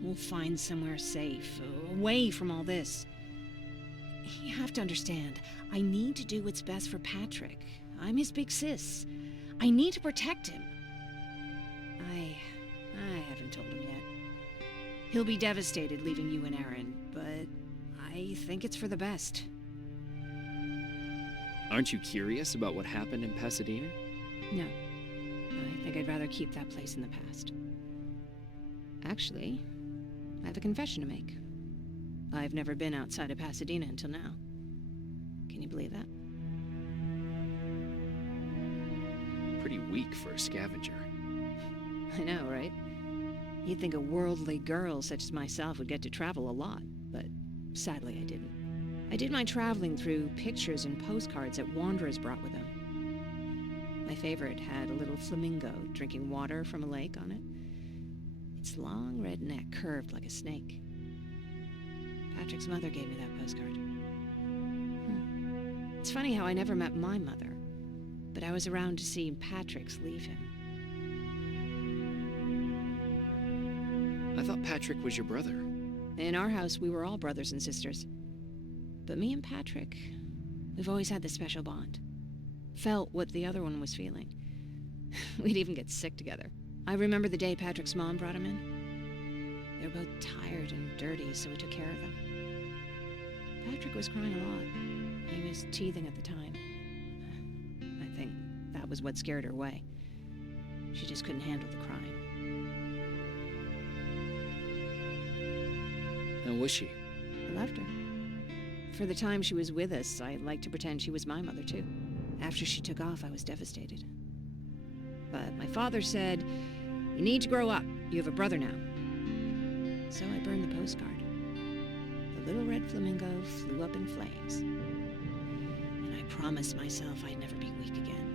We'll find somewhere safe, away from all this. You have to understand, I need to do what's best for Patrick. I'm his big sis. I need to protect him. I haven't told him yet. He'll be devastated leaving you and Aaron, but I think it's for the best. Aren't you curious about what happened in Pasadena? No. I think I'd rather keep that place in the past. Actually, I have a confession to make. I've never been outside of Pasadena until now. Can you believe that? Pretty weak for a scavenger. I know, right? You'd think a worldly girl such as myself would get to travel a lot, but sadly I didn't. I did my traveling through pictures and postcards that wanderers brought with them. My favorite had a little flamingo drinking water from a lake on it. Its long red neck curved like a snake. Patrick's mother gave me that postcard. It's funny how I never met my mother, but I was around to see Patrick's leave him. I thought Patrick was your brother. In our house, we were all brothers and sisters. But me and Patrick, we've always had this special bond. Felt what the other one was feeling. We'd even get sick together. I remember the day Patrick's mom brought him in. They were both tired and dirty, so we took care of them. Patrick was crying a lot. He was teething at the time. I think that was what scared her away. She just couldn't handle the crying. How was she? I loved her. For the time she was with us, I liked to pretend she was my mother, too. After she took off, I was devastated. But my father said, "You need to grow up. You have a brother now." So I burned the postcard. The little red flamingo flew up in flames. And I promised myself I'd never be weak again.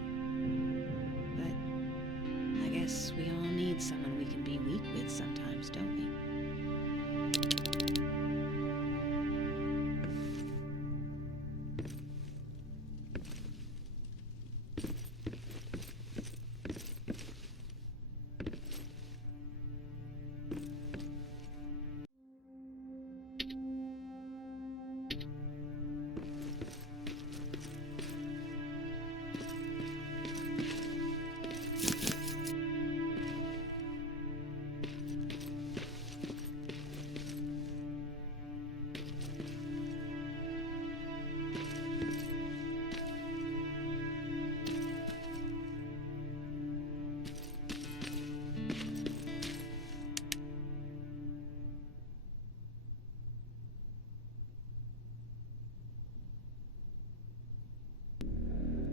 But I guess we all need someone we can be weak with sometimes, don't we?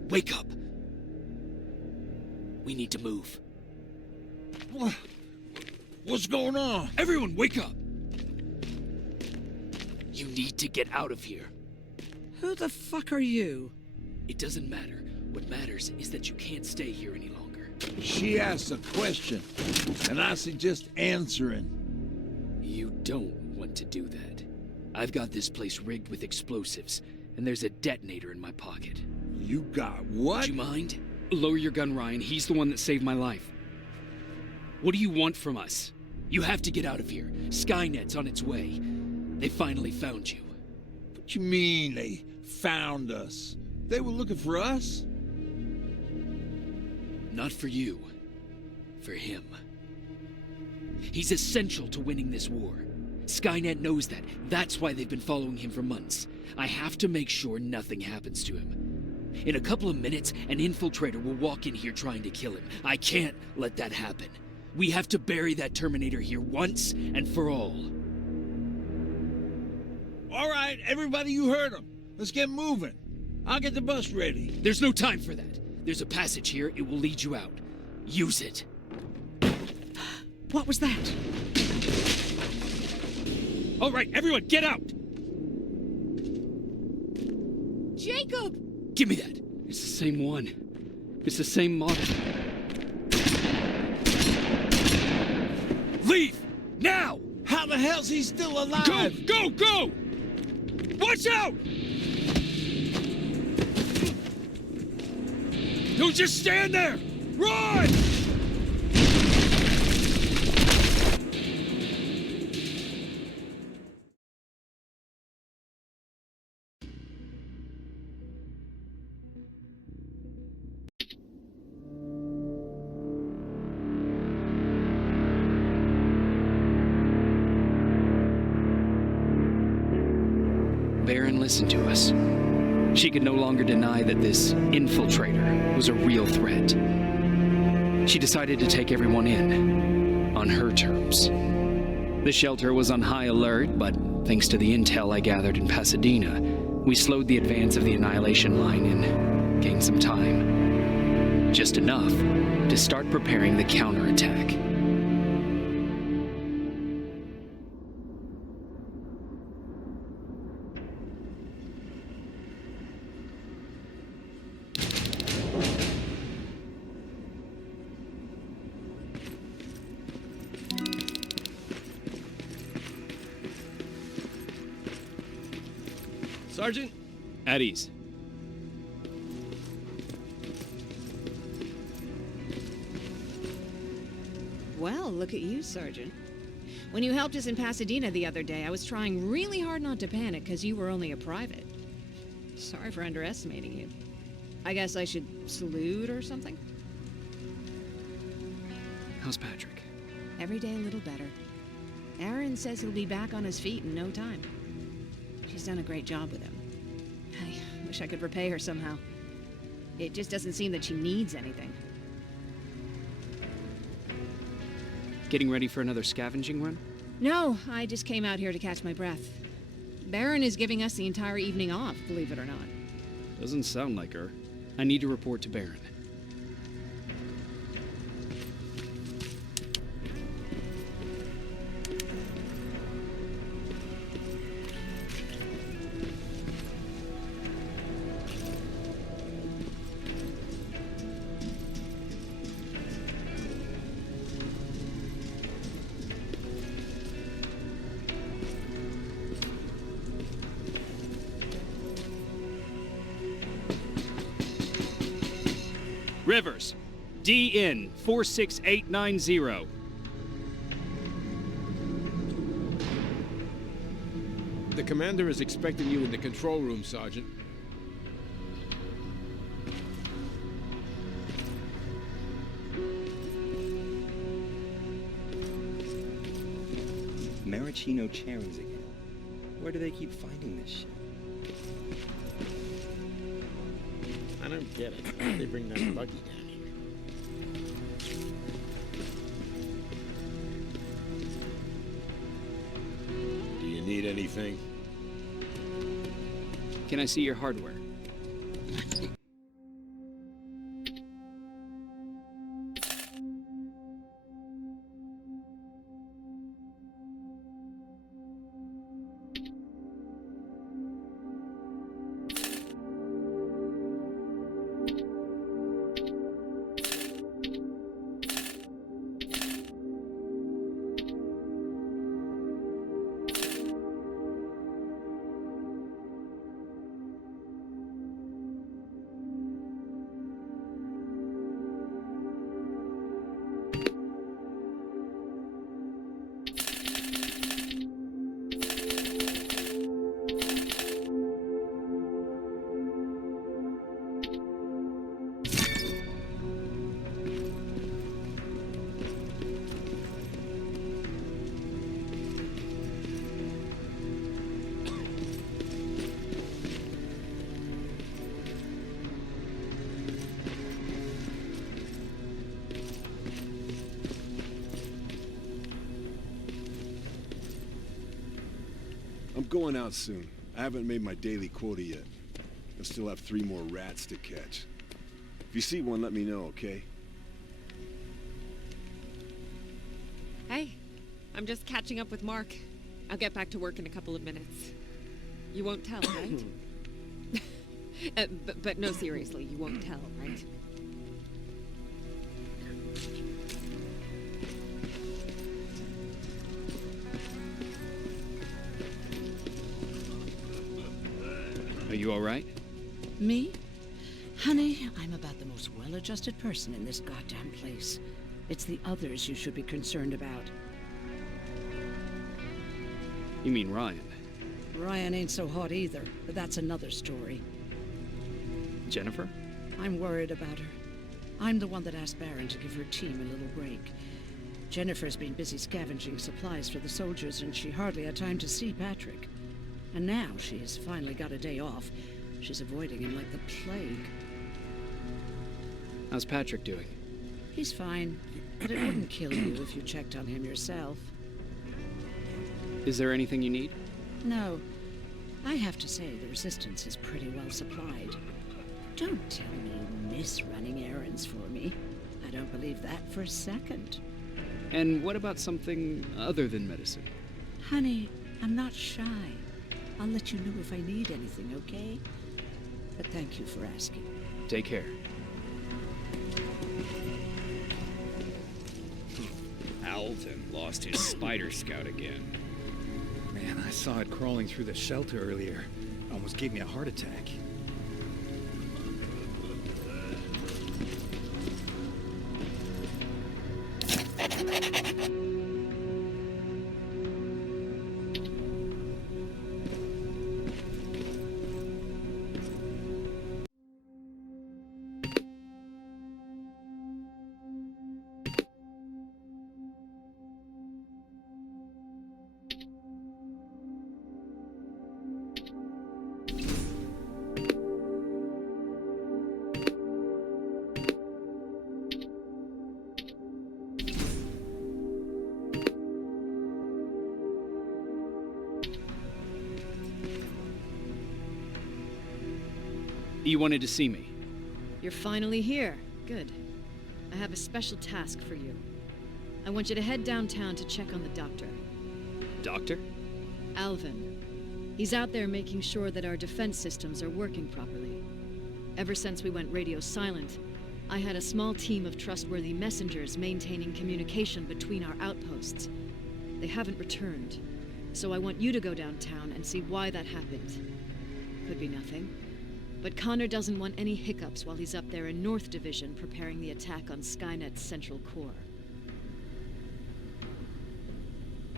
Wake up! We need to move. What's going on? Everyone, wake up! You need to get out of here. Who the fuck are you? It doesn't matter. What matters is that you can't stay here any longer. She asked a question, and I suggest answering. You don't want to do that. I've got this place rigged with explosives, and there's a detonator in my pocket. You got what? Would you mind? Lower your gun, Ryan. He's the one that saved my life. What do you want from us? You have to get out of here. Skynet's on its way. They finally found you. What you mean they found us? They were looking for us? Not for you. For him. He's essential to winning this war. Skynet knows that. That's why they've been following him for months. I have to make sure nothing happens to him. In a couple of minutes, an infiltrator will walk in here trying to kill him. I can't let that happen. We have to bury that Terminator here once and for all. All right, everybody, you heard him. Let's get moving. I'll get the bus ready. There's no time for that. There's a passage here. It will lead you out. Use it. What was that? All right, everyone, get out! Jacob! Give me that. It's the same one. It's the same model. Leave! Now! How the hell's he still alive? Go! Go! Go! Watch out! Don't just stand there! Run! Baron listened to us. She could no longer deny that this infiltrator was a real threat. She decided to take everyone in, on her terms. The shelter was on high alert, but Thanks to the intel I gathered in Pasadena, we slowed the advance of the Annihilation Line and gained some time. Just enough to start preparing the counterattack. Sergeant? At ease. Well, look at you, Sergeant. When you helped us in Pasadena the other day, I was trying really hard not to panic because you were only a private. Sorry for underestimating you. I guess I should salute or something? How's Patrick? Every day a little better. Aaron says he'll be back on his feet in no time. She's done a great job with him. I wish I could repay her somehow. It just doesn't seem that she needs anything. Getting ready for another scavenging run? No, I just came out here to catch my breath. Baron is giving us the entire evening off, believe it or not. Doesn't sound like her. I need to report to Baron. Rivers, DN 46890. The commander is expecting you in the control room, Sergeant. Maraschino cherries again. Where do they keep finding this shit? I don't get it. Why'd they bring that buggy down here? Do you need anything? Can I see your hardware? I'm going out soon. I haven't made my daily quota yet. I still have 3 more rats to catch. If you see one, let me know, okay? Hey, I'm just catching up with Mark. I'll get back to work in a couple of minutes. You won't tell, right? But no, seriously, you won't tell, right? Are you all right? Me? Honey, I'm about the most well-adjusted person in this goddamn place. It's the others you should be concerned about. You mean Ryan? Ryan ain't so hot either, but that's another story. Jennifer? I'm worried about her. I'm the one that asked Baron to give her team a little break. Jennifer's been busy scavenging supplies for the soldiers, and she hardly had time to see Patrick. And now she's finally got a day off. She's avoiding him like the plague. How's Patrick doing? He's fine, but it wouldn't kill you if you checked on him yourself. Is there anything you need? No. I have to say the Resistance is pretty well supplied. Don't tell me you miss running errands for me. I don't believe that for a second. And what about something other than medicine? Honey, I'm not shy. I'll let you know if I need anything, okay? But thank you for asking. Take care. Alvin lost his spider scout again. Man, I saw it crawling through the shelter earlier. Almost gave me a heart attack. You wanted to see me? You're finally here. Good. I have a special task for you. I want you to head downtown to check on the doctor. Doctor? Alvin. He's out there making sure that our defense systems are working properly. Ever since we went radio silent, I had a small team of trustworthy messengers maintaining communication between our outposts. They haven't returned, so I want you to go downtown and see why that happened. Could be nothing. But Connor doesn't want any hiccups while he's up there in North Division preparing the attack on Skynet's central core.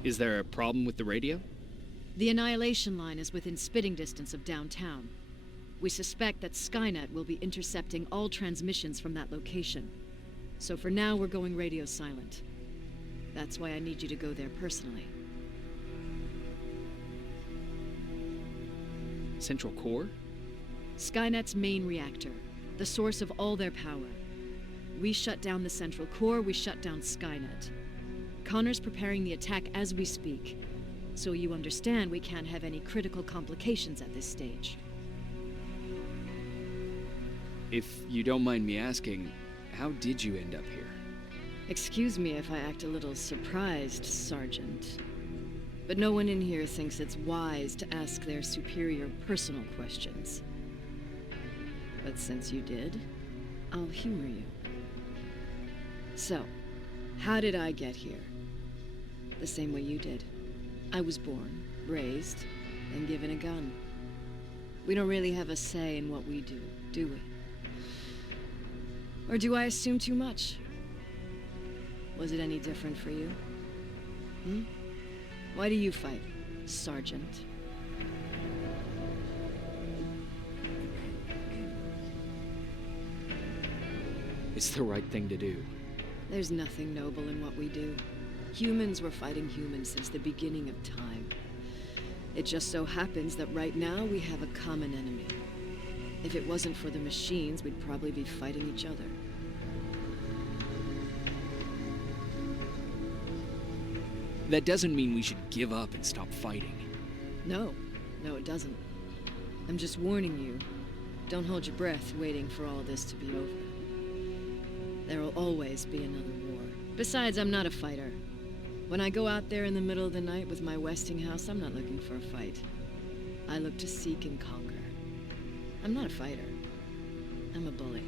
Is there a problem with the radio? The Annihilation Line is within spitting distance of downtown. We suspect that Skynet will be intercepting all transmissions from that location. So for now, we're going radio silent. That's why I need you to go there personally. Central core? Skynet's main reactor, the source of all their power. We shut down the central core, we shut down Skynet. Connor's preparing the attack as we speak, so you understand we can't have any critical complications at this stage. If you don't mind me asking, how did you end up here? Excuse me if I act a little surprised, Sergeant. But no one in here thinks it's wise to ask their superior personal questions. But since you did, I'll humor you. So, how did I get here? The same way you did. I was born, raised, and given a gun. We don't really have a say in what we do we? Or do I assume too much? Was it any different for you? Why do you fight, Sergeant? It's the right thing to do. There's nothing noble in what we do. Humans were fighting humans since the beginning of time. It just so happens that right now we have a common enemy. If it wasn't for the machines, we'd probably be fighting each other. That doesn't mean we should give up and stop fighting. No, it doesn't. I'm just warning you. Don't hold your breath waiting for all this to be over. There will always be another war. Besides, I'm not a fighter. When I go out there in the middle of the night with my Westinghouse, I'm not looking for a fight. I look to seek and conquer. I'm not a fighter. I'm a bully.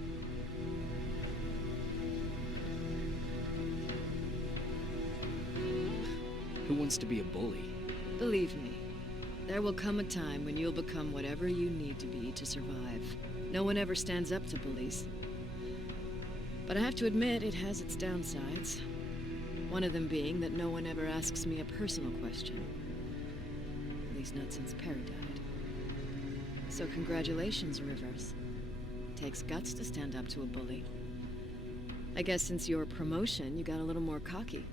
Who wants to be a bully? Believe me, there will come a time when you'll become whatever you need to be to survive. No one ever stands up to bullies. But I have to admit, it has its downsides. One of them being that no one ever asks me a personal question. At least not since Perry died. So congratulations, Rivers. Takes guts to stand up to a bully. I guess since your promotion, you got a little more cocky.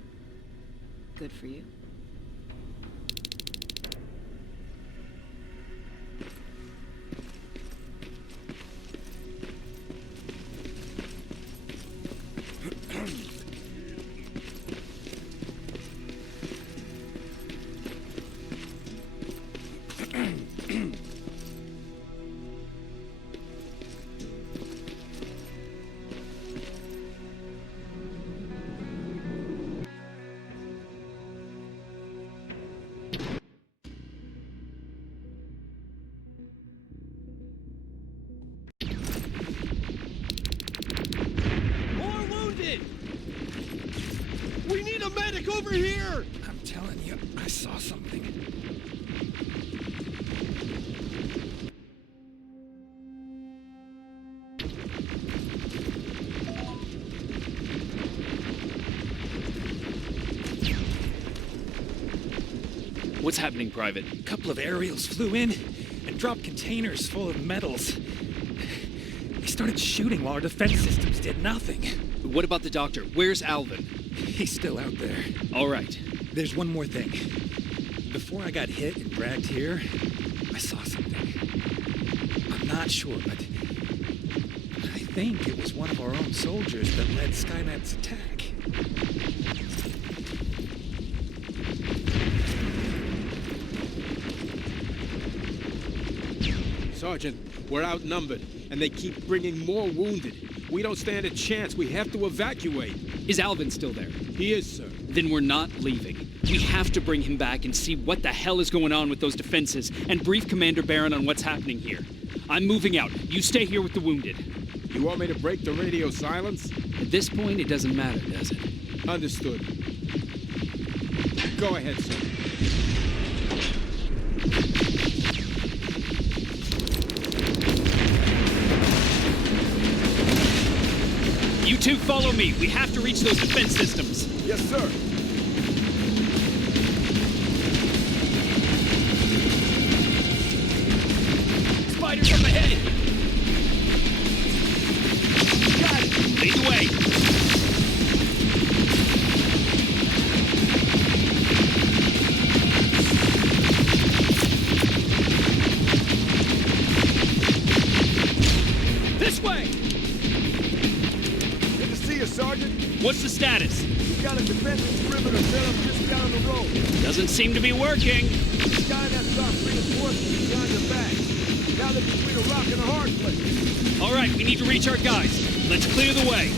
Good for you. a medic over here! I'm telling you, I saw something. What's happening, Private? A couple of aerials flew in and dropped containers full of metals. They started shooting while our defense systems did nothing. What about the doctor? Where's Alvin? He's still out there. All right. There's one more thing. Before I got hit and dragged here, I saw something. I'm not sure, but I think it was one of our own soldiers that led Skynet's attack. Sergeant, we're outnumbered, and they keep bringing more wounded. We don't stand a chance. We have to evacuate. Is Alvin still there? He is, sir. Then we're not leaving. We have to bring him back and see what the hell is going on with those defenses and brief Commander Barron on what's happening here. I'm moving out. You stay here with the wounded. You want me to break the radio silence? At this point, it doesn't matter, does it? Understood. Go ahead, sir. You two follow me. We have to reach those defense systems. Yes, sir. Spiders up ahead. Got it. Lead the way. This way. Sergeant? What's the status? We've got a defensive perimeter set up just down the road. Doesn't seem to be working. Skynet's off reinforcements behind their backs. Now they're between a rock and a hard place. All right, we need to reach our guys. Let's clear the way.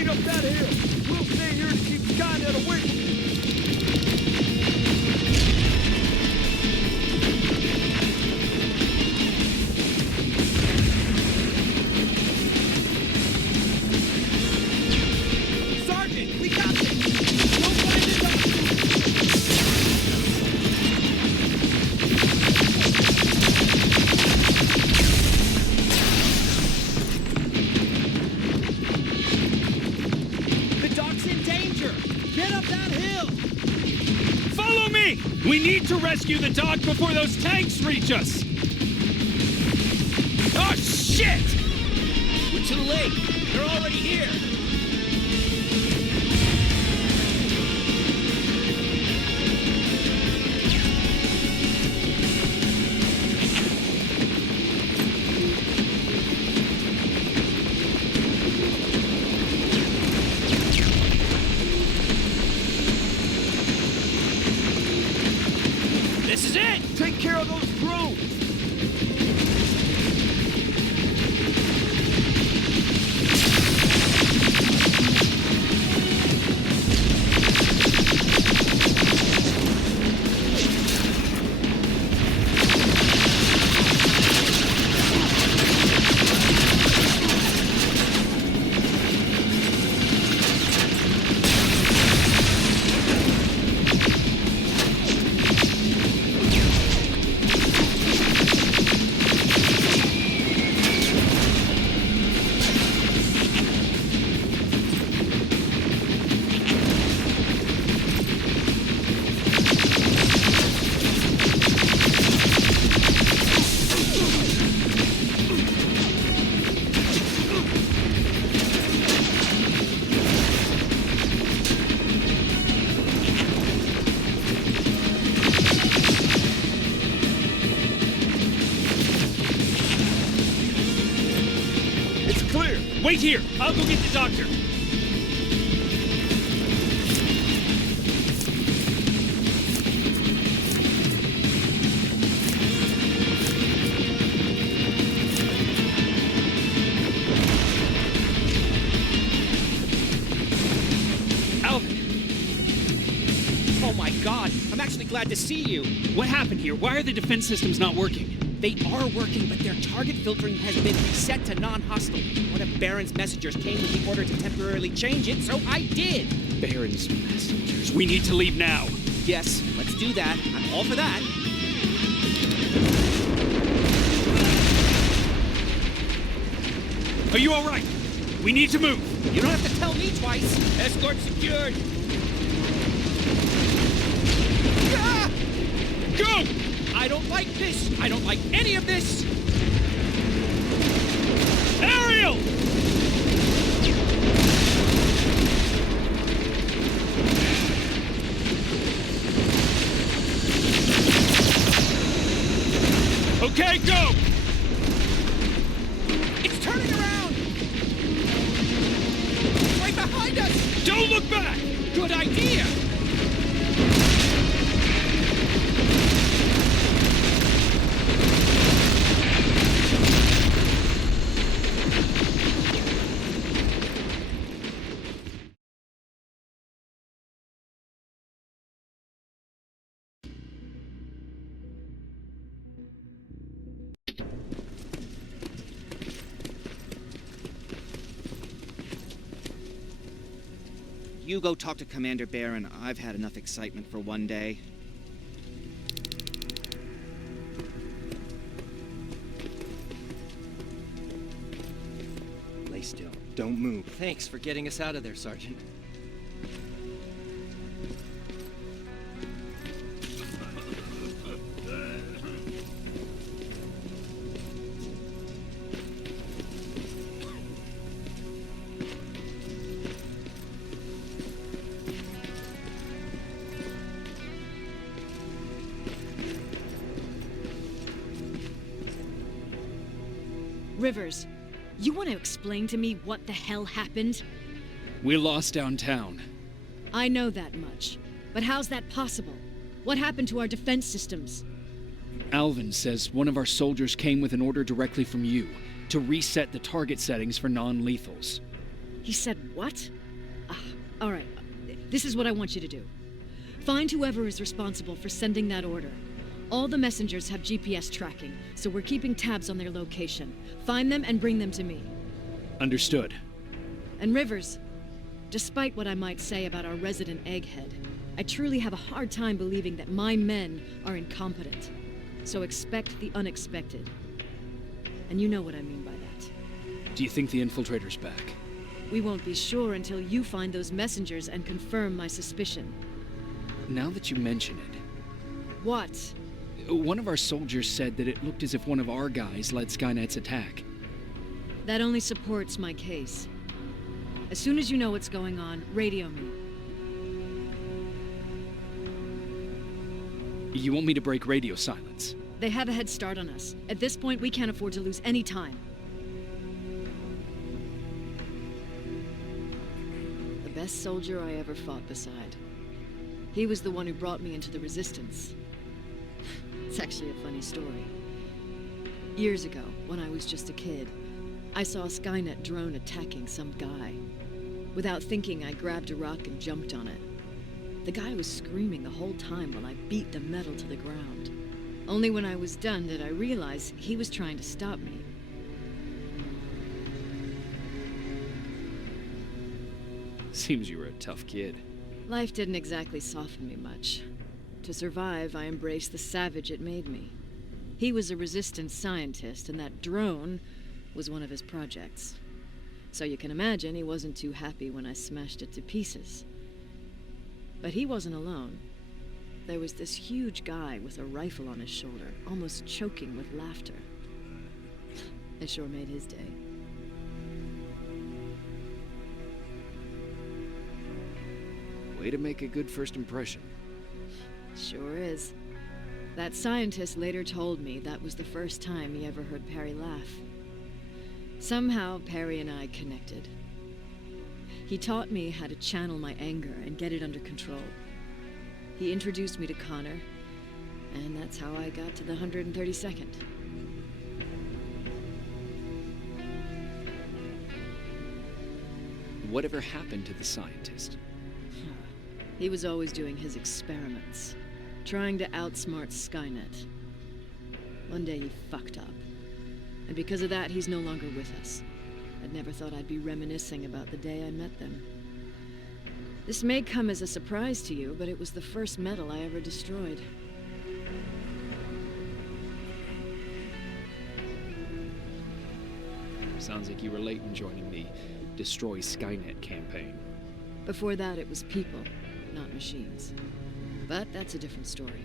Proceed up that hill. We'll stay here to keep Skynet away from you. Sergeant, we got this! Don't find this up! The dock's in danger! Get up that hill! Follow me! We need to rescue the dock before those tanks reach us! Oh, shit! We're too late. They're already here. This is it! Take care of those drones! Wait here! I'll go get the doctor! Alvin! Oh my god! I'm actually glad to see you! What happened here? Why are the defense systems not working? They are working, but their target filtering has been reset to non-hostile. One of Baron's messengers came with the order to temporarily change it, so I did! Baron's messengers. We need to leave now. Yes, let's do that. I'm all for that. Are you all right? We need to move. You don't have to tell me twice. Escort secured. Ah! Go! I don't like this. I don't like any of this. Ariel! Okay, go! It's turning around! It's right behind us! Don't look back! Good idea! You go talk to Commander Baron. I've had enough excitement for one day. Lay still. Don't move. Thanks for getting us out of there, Sergeant. Rivers, you want to explain to me what the hell happened? We lost downtown. I know that much. But how's that possible? What happened to our defense systems? Alvin says one of our soldiers came with an order directly from you to reset the target settings for non-lethals. He said what? All right, this is what I want you to do. Find whoever is responsible for sending that order. All the messengers have GPS tracking, so we're keeping tabs on their location. Find them and bring them to me. Understood. And Rivers, despite what I might say about our resident egghead, I truly have a hard time believing that my men are incompetent. So expect the unexpected. And you know what I mean by that. Do you think the infiltrator's back? We won't be sure until you find those messengers and confirm my suspicion. Now that you mention it... What? One of our soldiers said that it looked as if one of our guys led Skynet's attack. That only supports my case. As soon as you know what's going on, radio me. You want me to break radio silence? They have a head start on us. At this point, we can't afford to lose any time. The best soldier I ever fought beside. He was the one who brought me into the Resistance. It's actually a funny story. Years ago, when I was just a kid, I saw a Skynet drone attacking some guy. Without thinking, I grabbed a rock and jumped on it. The guy was screaming the whole time while I beat the metal to the ground. Only when I was done did I realize he was trying to stop me. Seems you were a tough kid. Life didn't exactly soften me much. To survive, I embraced the savage it made me. He was a resistance scientist, and that drone was one of his projects. So you can imagine he wasn't too happy when I smashed it to pieces. But he wasn't alone. There was this huge guy with a rifle on his shoulder, almost choking with laughter. It sure made his day. Way to make a good first impression. Sure is. That scientist later told me that was the first time he ever heard Perry laugh. Somehow, Perry and I connected. He taught me how to channel my anger and get it under control. He introduced me to Connor, and that's how I got to the 132nd. Whatever happened to the scientist? He was always doing his experiments, trying to outsmart Skynet. One day he fucked up, and because of that, he's no longer with us. I'd never thought I'd be reminiscing about the day I met them. This may come as a surprise to you, but it was the first metal I ever destroyed. Sounds like you were late in joining the Destroy Skynet campaign. Before that, it was people, not machines. But that's a different story.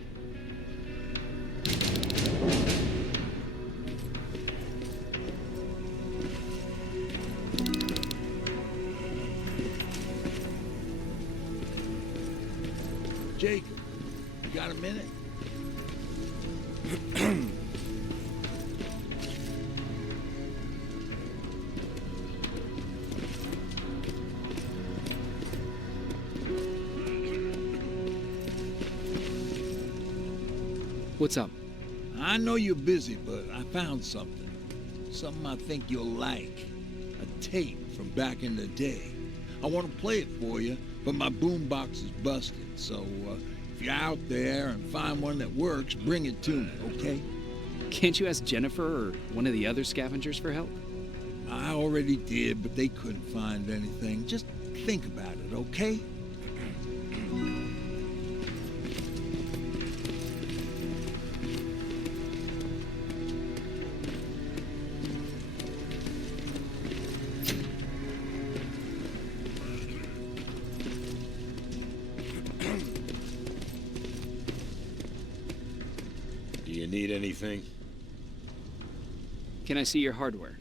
Jacob, you got a minute? What's up? I know you're busy, but I found something. Something I think you'll like. A tape from back in the day. I want to play it for you, but my boombox is busted, so if you're out there and find one that works, bring it to me, okay? Can't you ask Jennifer or one of the other scavengers for help? I already did, but they couldn't find anything. Just think about it, okay? Do you need anything? Can I see your hardware?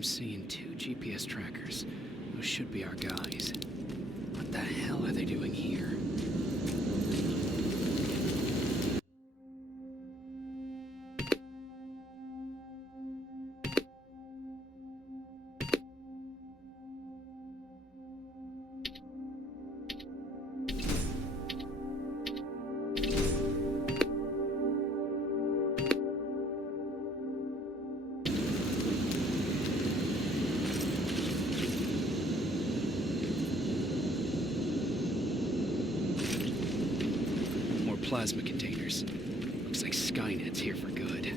I'm seeing 2 GPS trackers. Those should be our guys. What the hell are they doing here? Plasma containers. Looks like Skynet's here for good.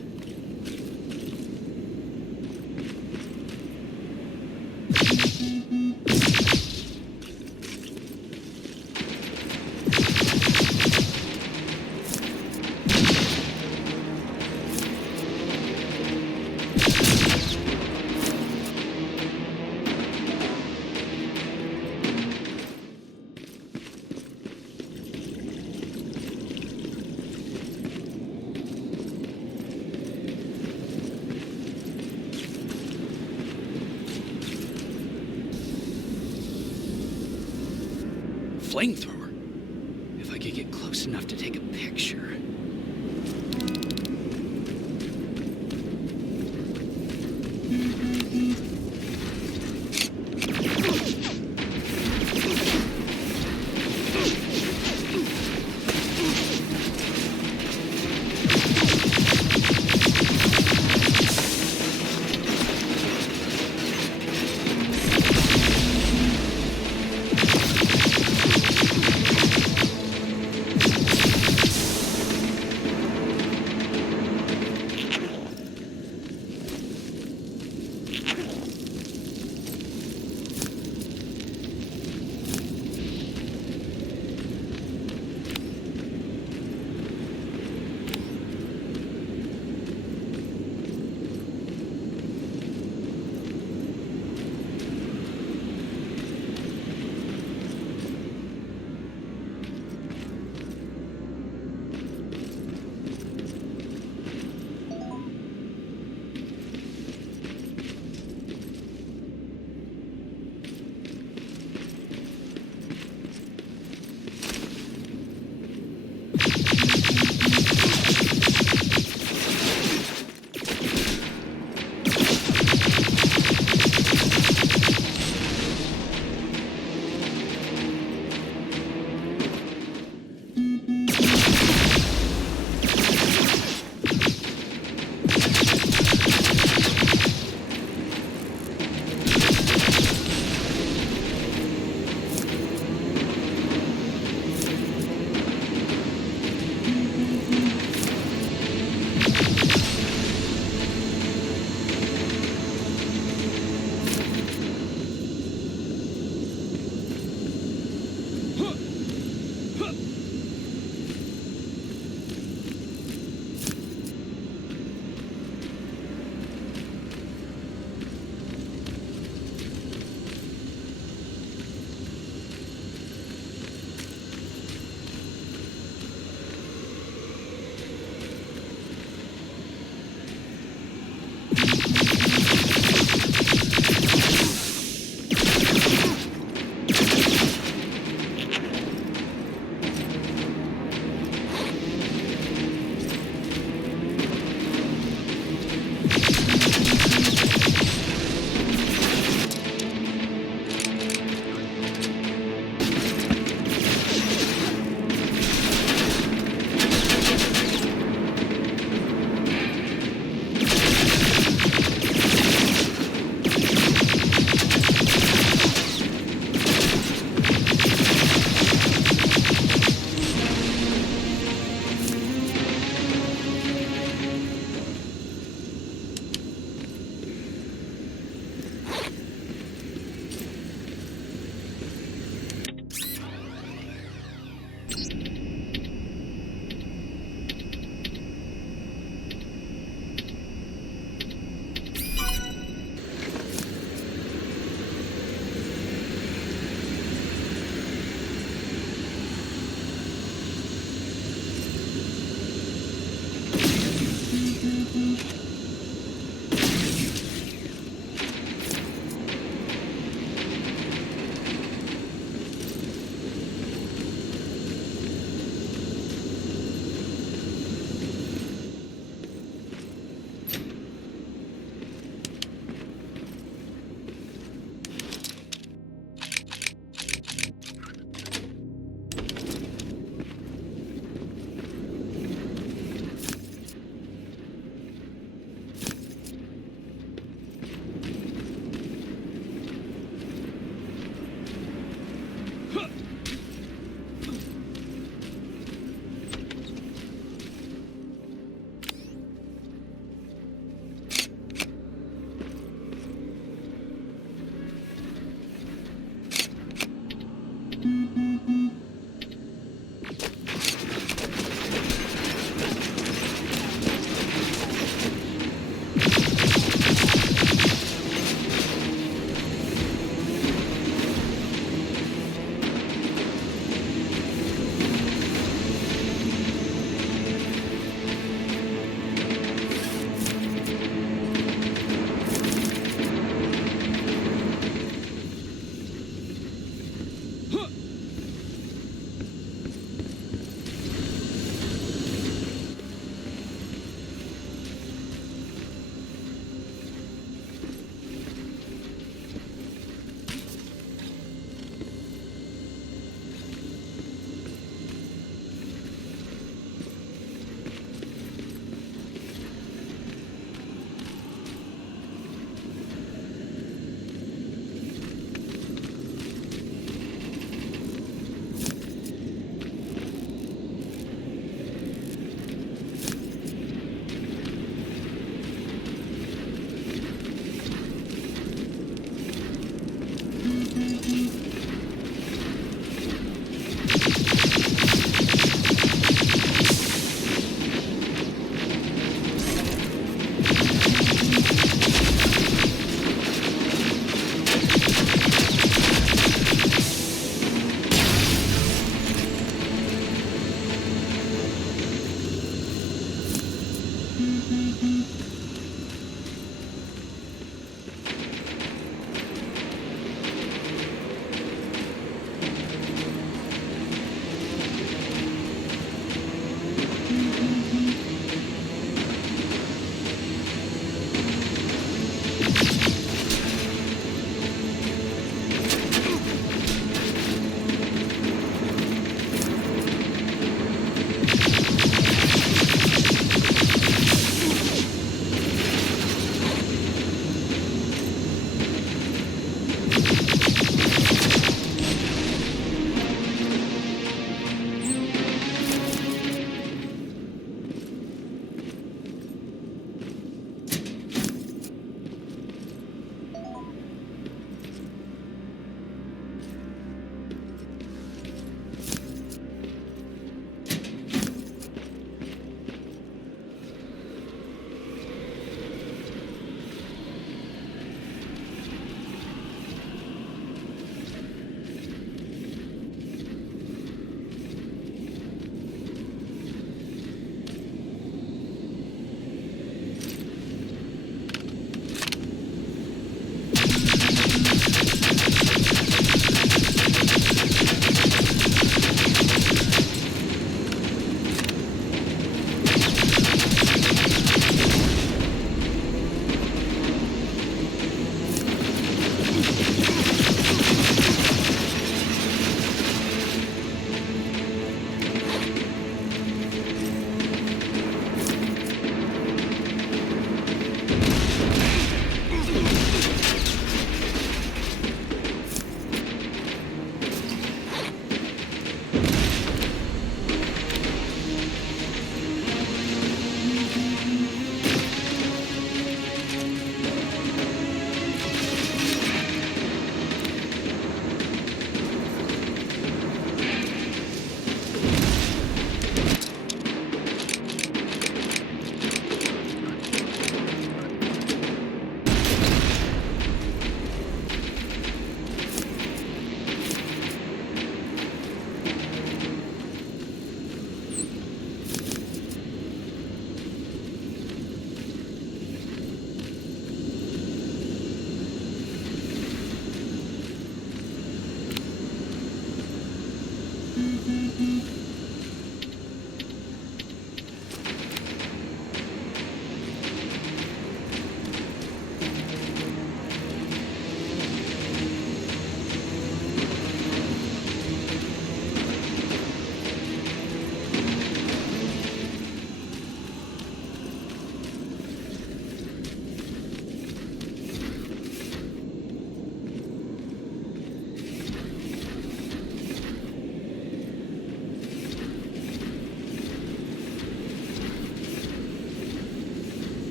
Flamethrower? If I could get close enough to take a picture.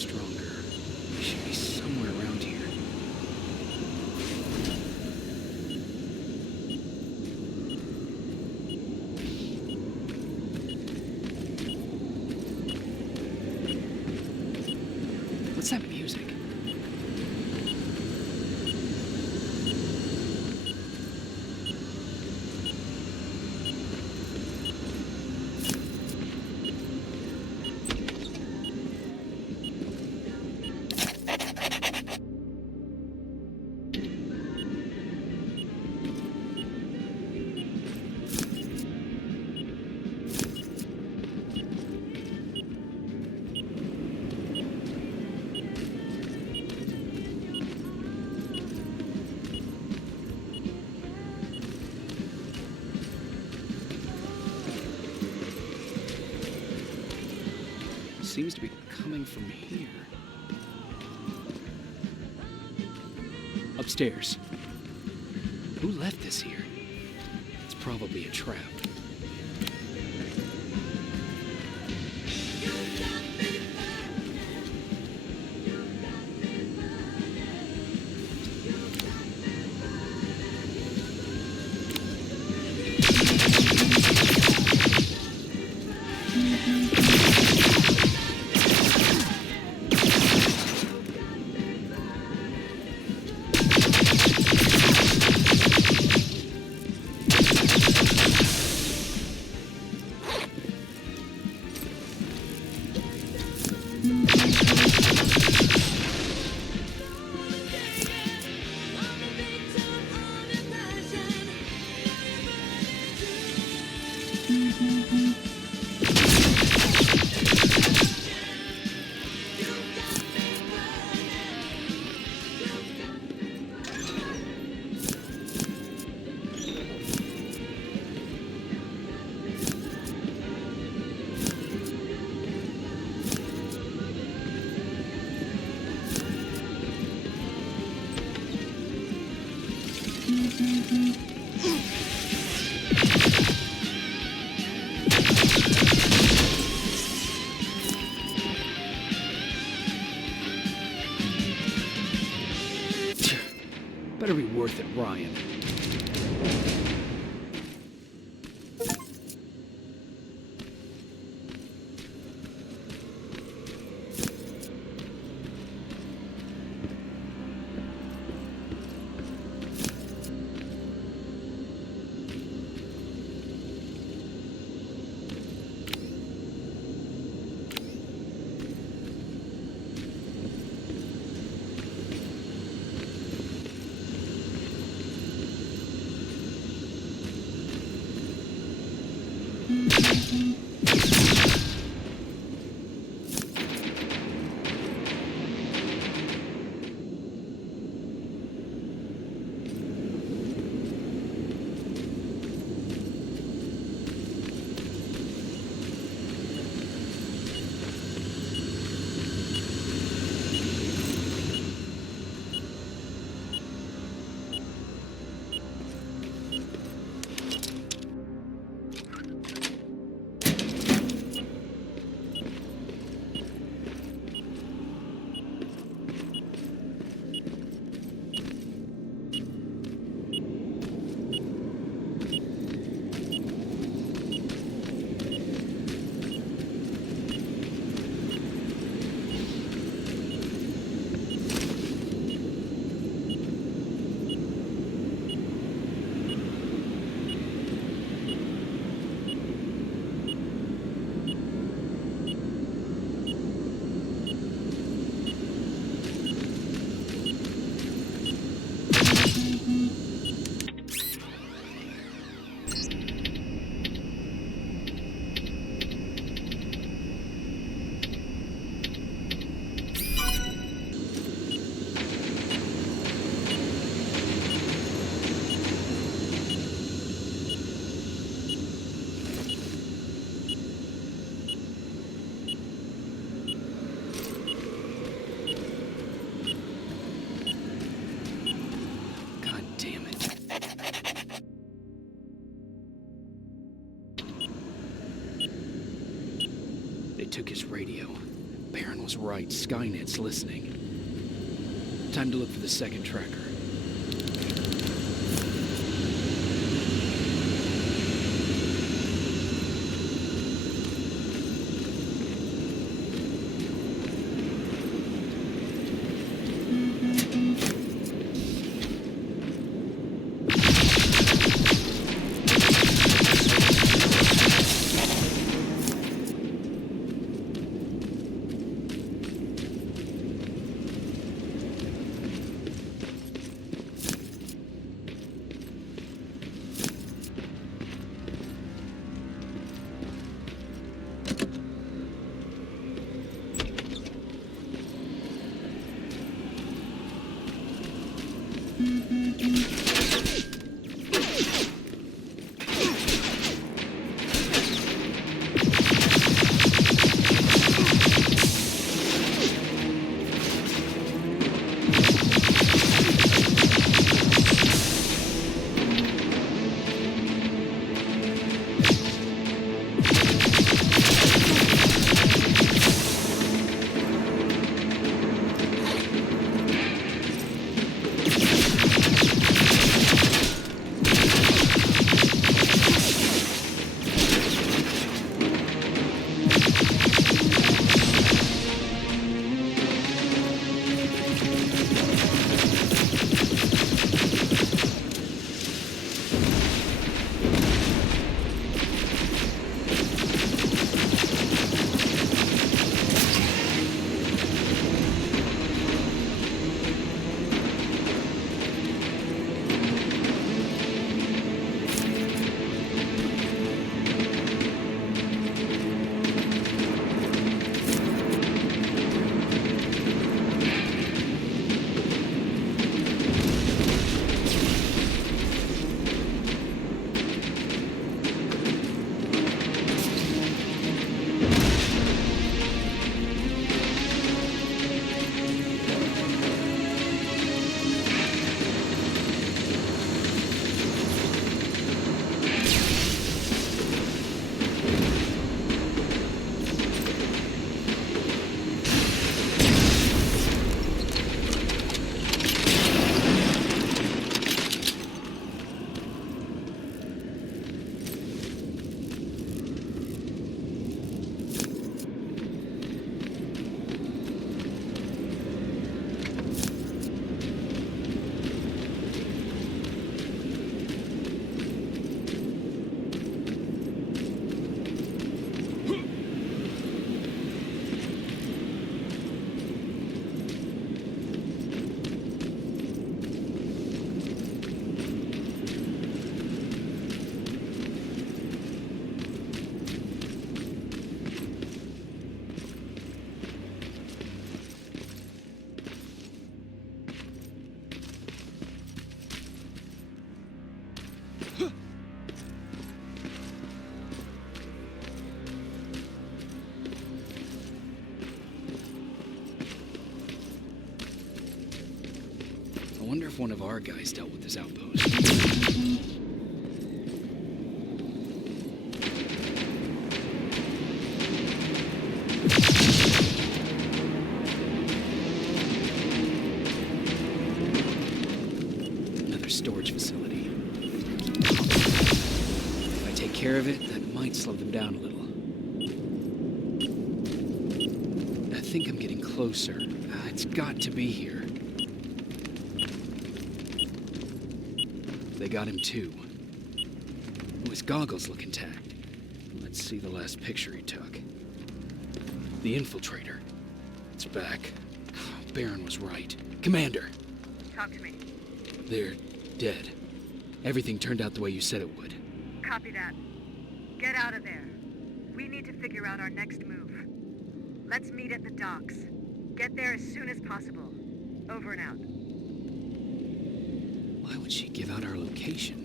stronger. He should be somewhere around here. What's that music? Seems to be coming from here. Upstairs. Who left this here? It's probably a trap. Better be worth it, Ryan. Took his radio. Baron was was right. Skynet's listening. Time to look for the second tracker. I wonder if one of our guys dealt with this outpost. Another storage facility. If I take care of it, that might slow them down a little. I think I'm getting closer. It's got to be here. They got him too. Oh, his goggles look intact. Let's see the last picture he took. The infiltrator. It's back. Baron was right. Commander! Talk to me. They're dead. Everything turned out the way you said it would. Copy that. Get out of there. We need to figure out our next move. Let's meet at the docks. Get there as soon as possible. Over and out. Why would she give out our location?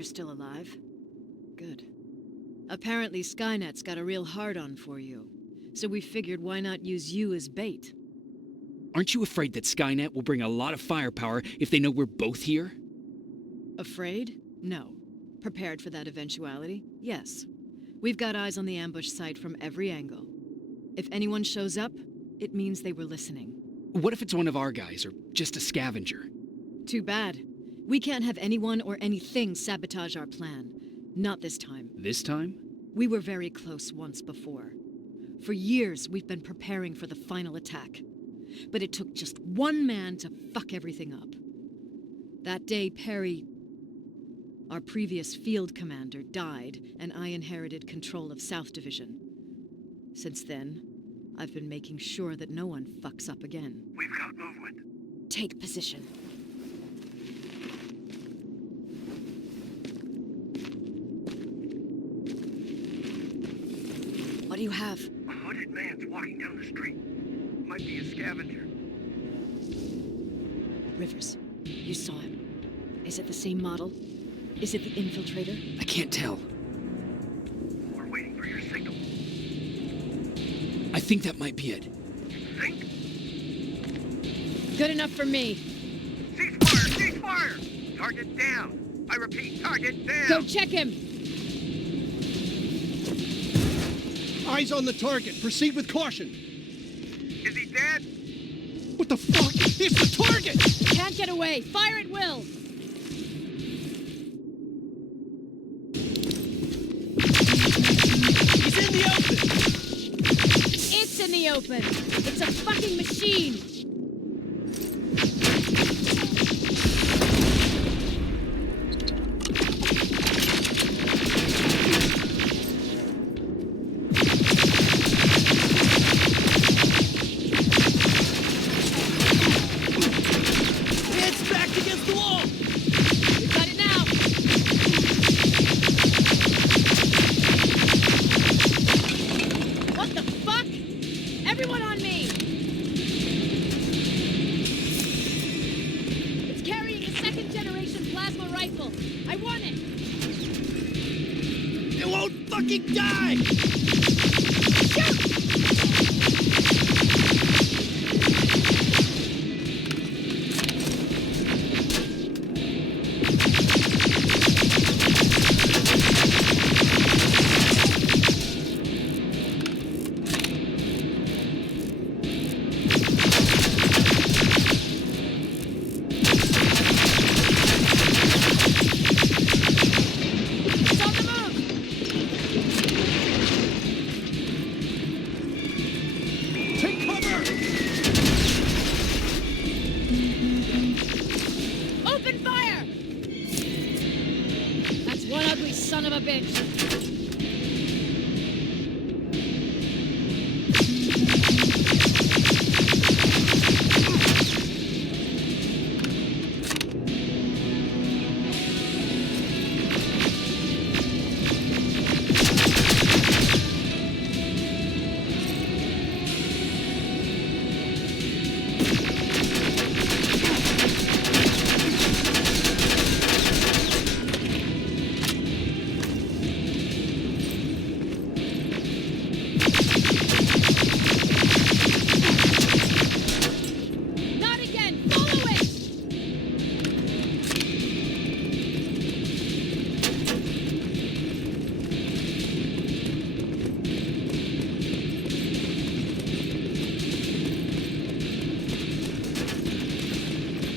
You're still alive? Good. Apparently Skynet's got a real hard-on for you. So we figured why not use you as bait? Aren't you afraid that Skynet will bring a lot of firepower if they know we're both here? Afraid? No. Prepared for that eventuality? Yes. We've got eyes on the ambush site from every angle. If anyone shows up, it means they were listening. What if it's one of our guys, or just a scavenger? Too bad. We can't have anyone or anything sabotage our plan. Not this time. This time? We were very close once before. For years, we've been preparing for the final attack. But it took just one man to fuck everything up. That day, Perry, our previous field commander, died, and I inherited control of South Division. Since then, I've been making sure that no one fucks up again. We've got movement. Take position. What do you have? A hooded man's walking down the street. Might be a scavenger. Rivers, you saw him. Is it the same model? Is it the infiltrator? I can't tell. We're waiting for your signal. I think that might be it. Think? Good enough for me. Ceasefire! Ceasefire! Target down! I repeat, target down! Go check him! Eyes on the target. Proceed with caution. Is he dead? What the fuck? It's the target! Can't get away. Fire at will! He's in the open! It's in the open! It's a fucking machine!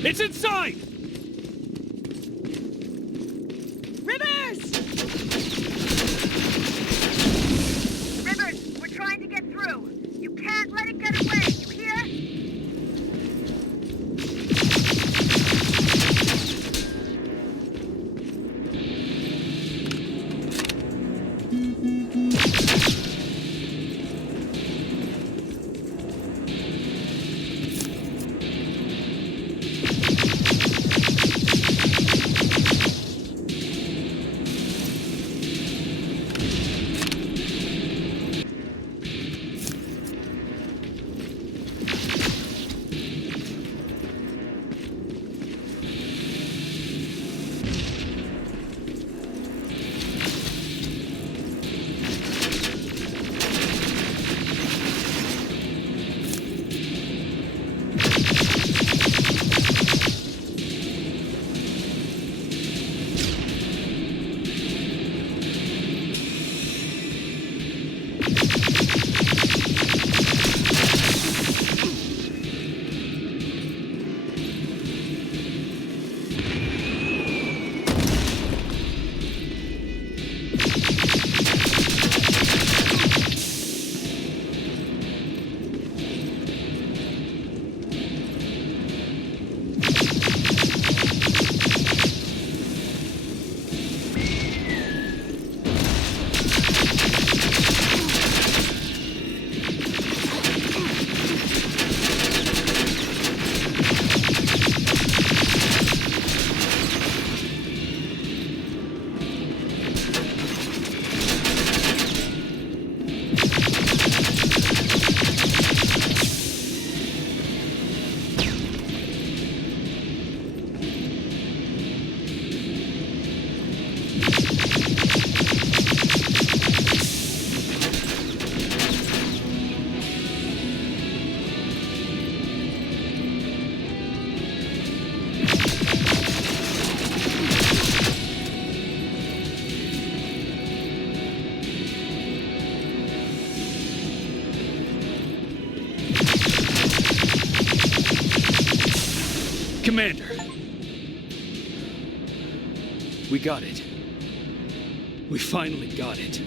It's inside! Rivers! Rivers, we're trying to get through. You can't let it get away, you hear? Commander! We got it. We finally got it.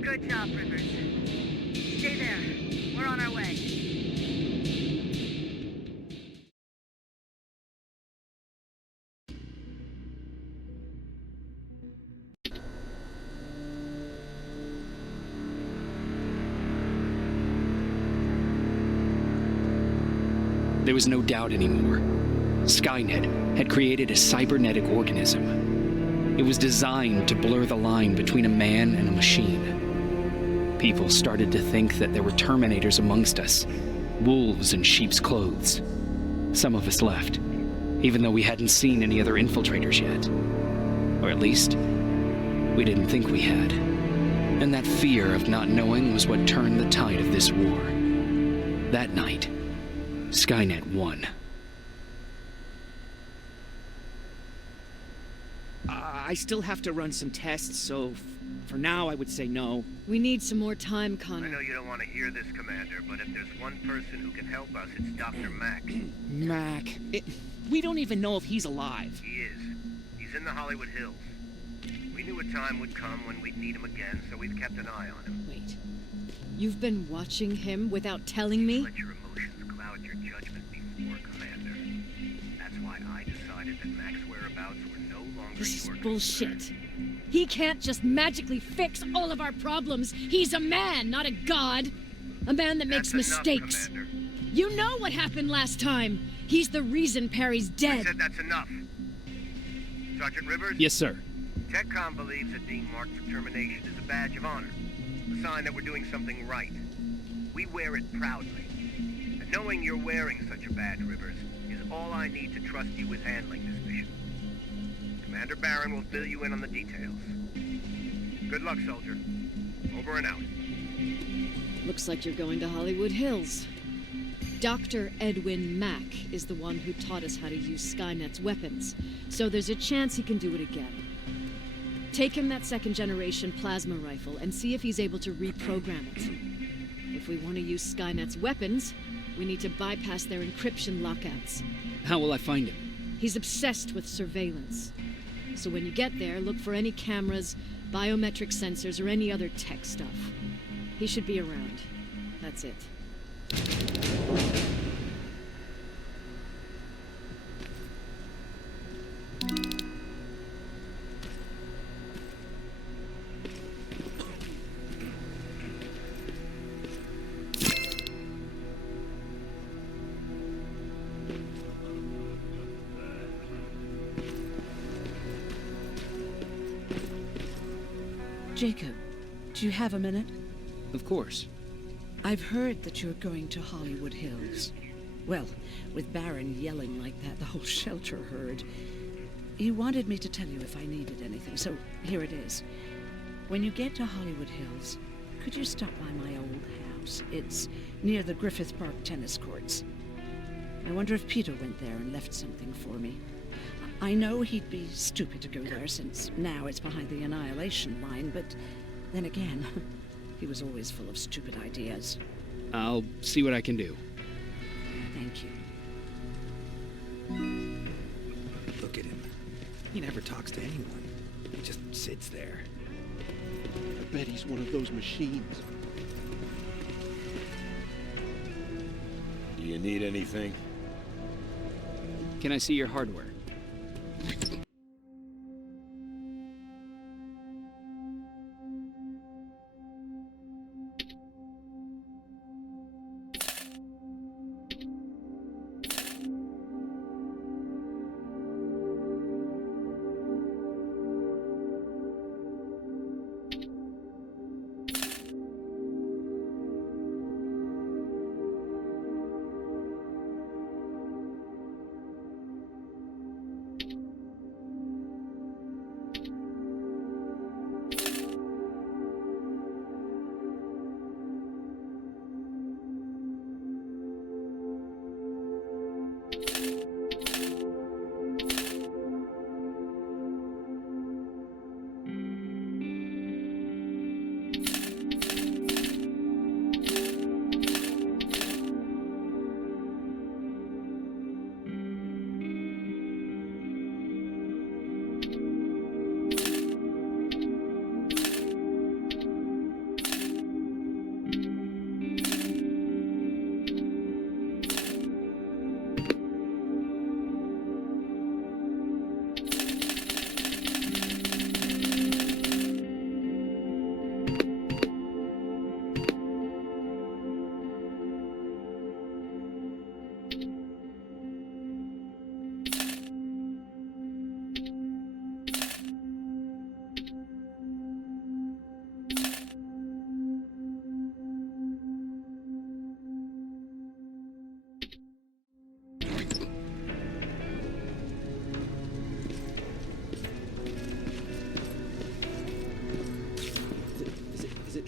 Good job, Rivers. Stay there. We're on our way. There was no doubt anymore. Skynet had created a cybernetic organism. It was designed to blur the line between a man and a machine. People started to think that there were Terminators amongst us, wolves in sheep's clothes. Some of us left, even though we hadn't seen any other infiltrators yet. Or at least, we didn't think we had. And that fear of not knowing was what turned the tide of this war. That night, Skynet won. I still have to run some tests, so for now I would say no. We need some more time, Connor. I know you don't want to hear this, Commander, but if there's one person who can help us, it's Dr. Mack. Mac. We don't even know if he's alive. He is. He's in the Hollywood Hills. We knew a time would come when we'd need him again, so we've kept an eye on him. Wait. You've been watching him without telling me? Let your emotions cloud your judgment before, Commander. That's why I decided that Mack's whereabouts were no longer This your is bullshit. He can't just magically fix all of our problems. He's a man, not a god. A man that makes mistakes. Commander. You know what happened last time. He's the reason Perry's dead. I said that's enough. Sergeant Rivers? Yes, sir. TechCom believes that being marked for termination is a badge of honor. A sign that we're doing something right. We wear it proudly. And knowing you're wearing such a badge, Rivers, is all I need to trust you with handling this mission. Commander Barron will fill you in on the details. Good luck, soldier. Over and out. Looks like you're going to Hollywood Hills. Dr. Edwin Mack is the one who taught us how to use Skynet's weapons, so there's a chance he can do it again. Take him that second-generation plasma rifle and see if he's able to reprogram it. If we want to use Skynet's weapons, we need to bypass their encryption lockouts. How will I find him? He's obsessed with surveillance. So when you get there, look for any cameras, biometric sensors, or any other tech stuff. He should be around. That's it. Jacob, do you have a minute? Of course. I've heard that you're going to Hollywood Hills. Well, with Barron yelling like that, the whole shelter heard. He wanted me to tell you if I needed anything, so here it is. When you get to Hollywood Hills, could you stop by my old house? It's near the Griffith Park tennis courts. I wonder if Peter went there and left something for me. I know he'd be stupid to go there, since now it's behind the Annihilation line, but then again, he was always full of stupid ideas. I'll see what I can do. Thank you. Look at him. He never talks to anyone. He just sits there. I bet he's one of those machines. Do you need anything? Can I see your hardware?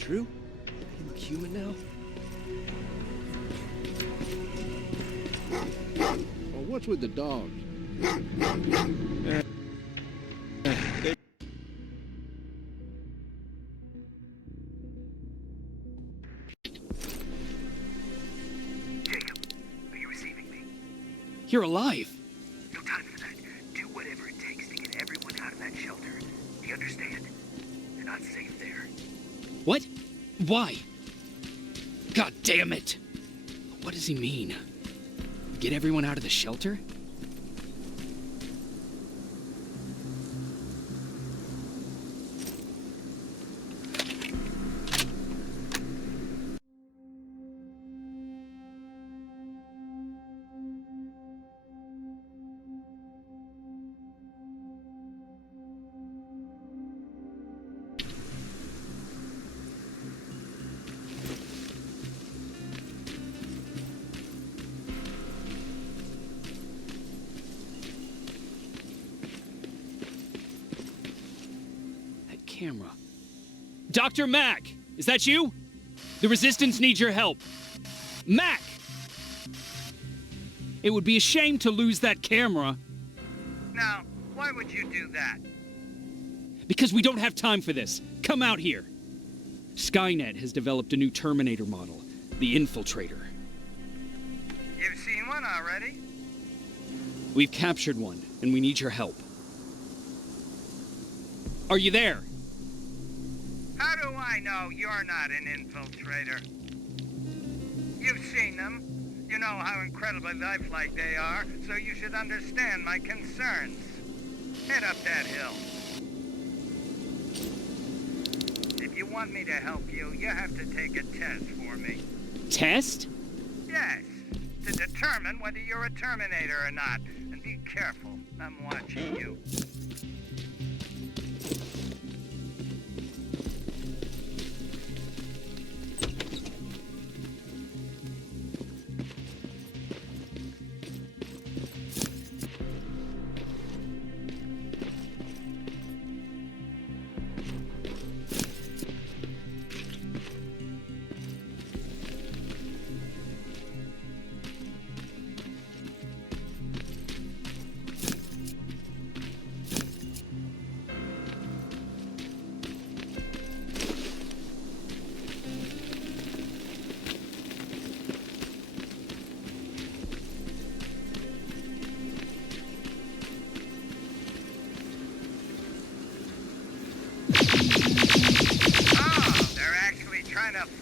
true? They look human now? Well, what's with the dogs? You're alive. No time for that. Do whatever it takes to get everyone out of that shelter. Do you understand? They're not safe there. What? Why? God damn it! What does he mean? Get everyone out of the shelter? Camera. Dr. Mack! Is that you? The Resistance needs your help. Mack! It would be a shame to lose that camera. Now, why would you do that? Because we don't have time for this. Come out here. Skynet has developed a new Terminator model, the infiltrator. You've seen one already? We've captured one, and we need your help. Are you there? How do I know you're not an infiltrator? You've seen them. You know how incredibly lifelike they are, so you should understand my concerns. Head up that hill. If you want me to help you, you have to take a test for me. Test? Yes, to determine whether you're a Terminator or not. And be careful, I'm watching you.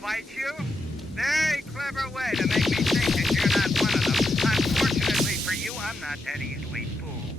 Fight you? Very clever way to make me think that you're not one of them. Unfortunately for you, I'm not that easily fooled.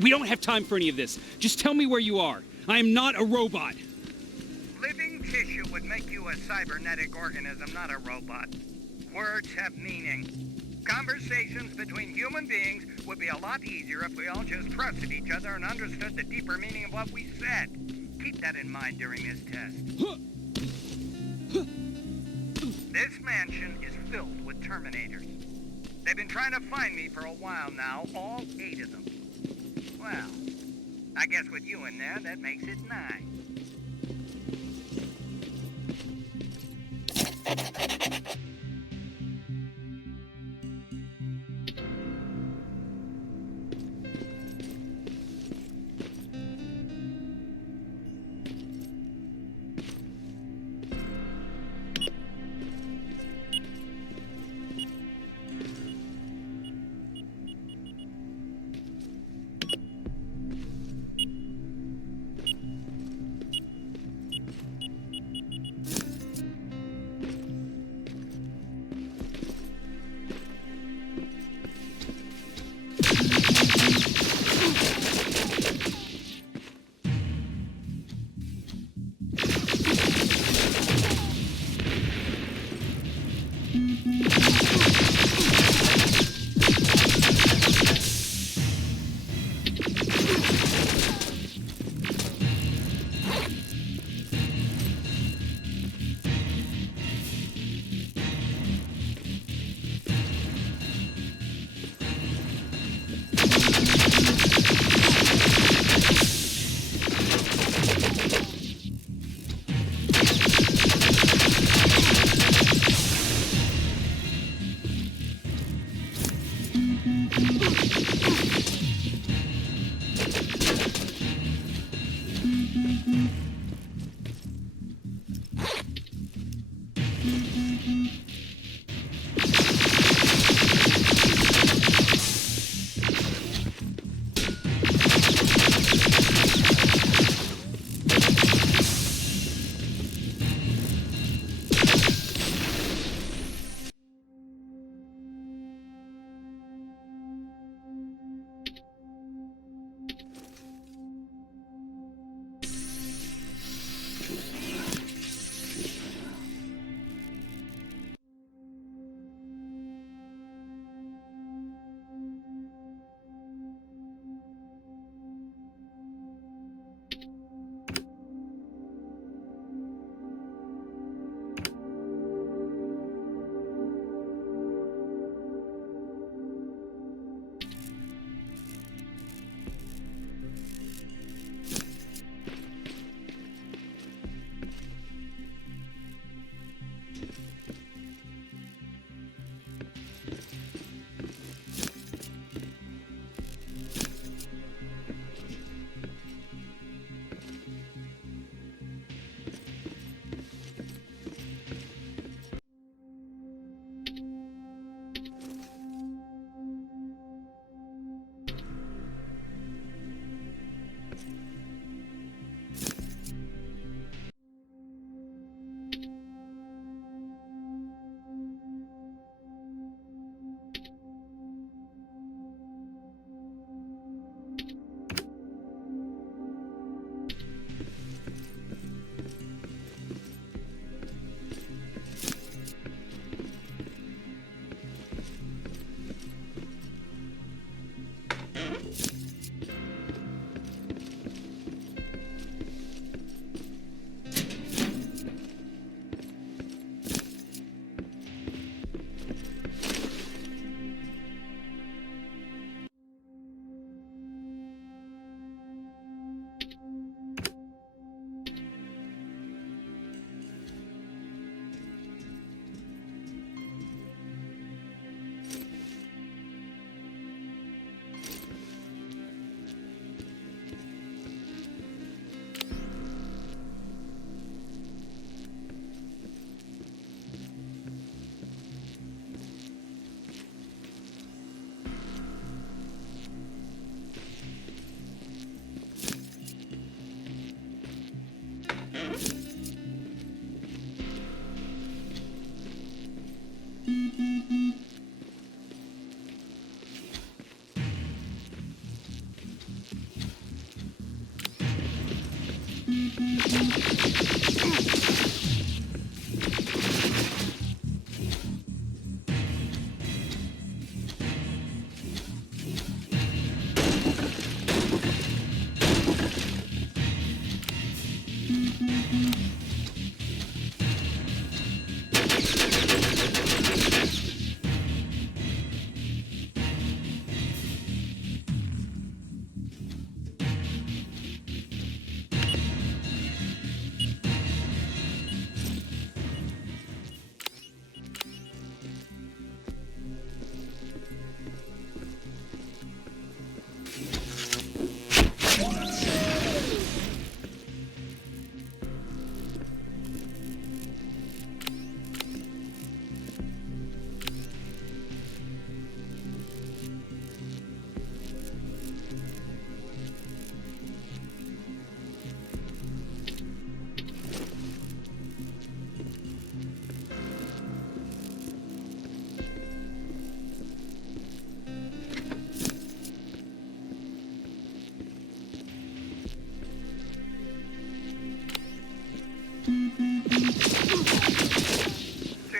We don't have time for any of this. Just tell me where you are. I am not a robot. Living tissue would make you a cybernetic organism, not a robot. Words have meaning. Conversations between human beings would be a lot easier if we all just trusted each other and understood the deeper meaning of what we said. Keep that in mind during this test. This mansion is filled with Terminators. They've been trying to find me for a while now, all 8 of them. Well, I guess with you in there, that makes it 9.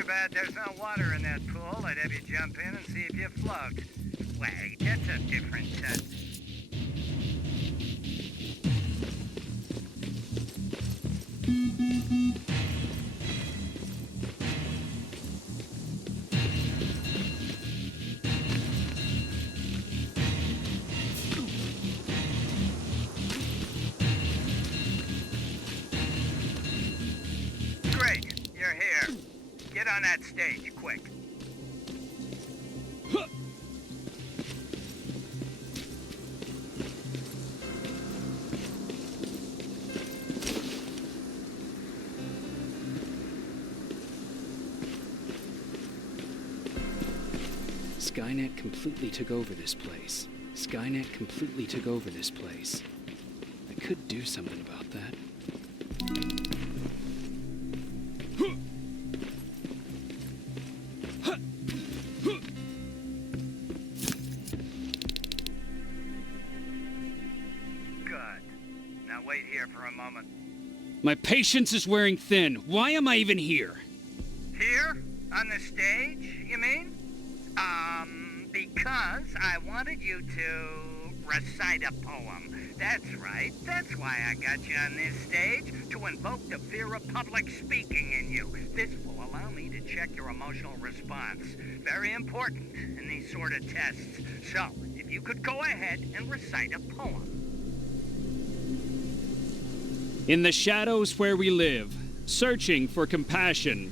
bad there's no water in that pool. I'd have you jump in and see if you float. Wait, that's a different Great, you're here. Get on that stage, quick. Skynet completely took over this place. Skynet completely took over this place. I could do something about that. Good. Now wait here for a moment. My patience is wearing thin. Why am I even here? Here? On the stage, you mean? Because I wanted you to recite a poem. That's right. That's why I got you on this stage, to invoke the fear of public speaking in you. This will allow me to check your emotional response. Very important in these sort of tests. So, if you could go ahead and recite a poem. In the shadows where we live, searching for compassion.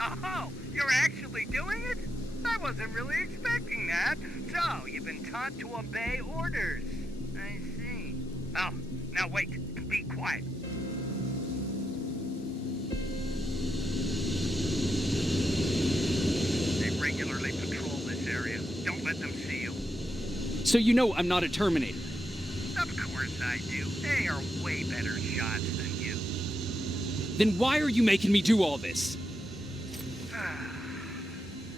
Oh, you're actually doing it? I wasn't really expecting that. So, you've been taught to obey orders. I see. Oh, now wait. Be quiet. They regularly patrol this area. Don't let them see you. So you know I'm not a Terminator. Of course I do. They are way better shots than you. Then why are you making me do all this?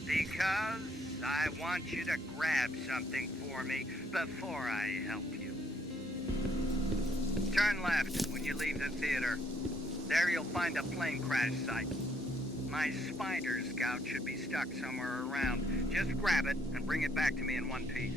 Because I want you to grab something for me before I help you. Turn left when you leave the theater. There you'll find a plane crash site. My spider scout should be stuck somewhere around. Just grab it and bring it back to me in one piece.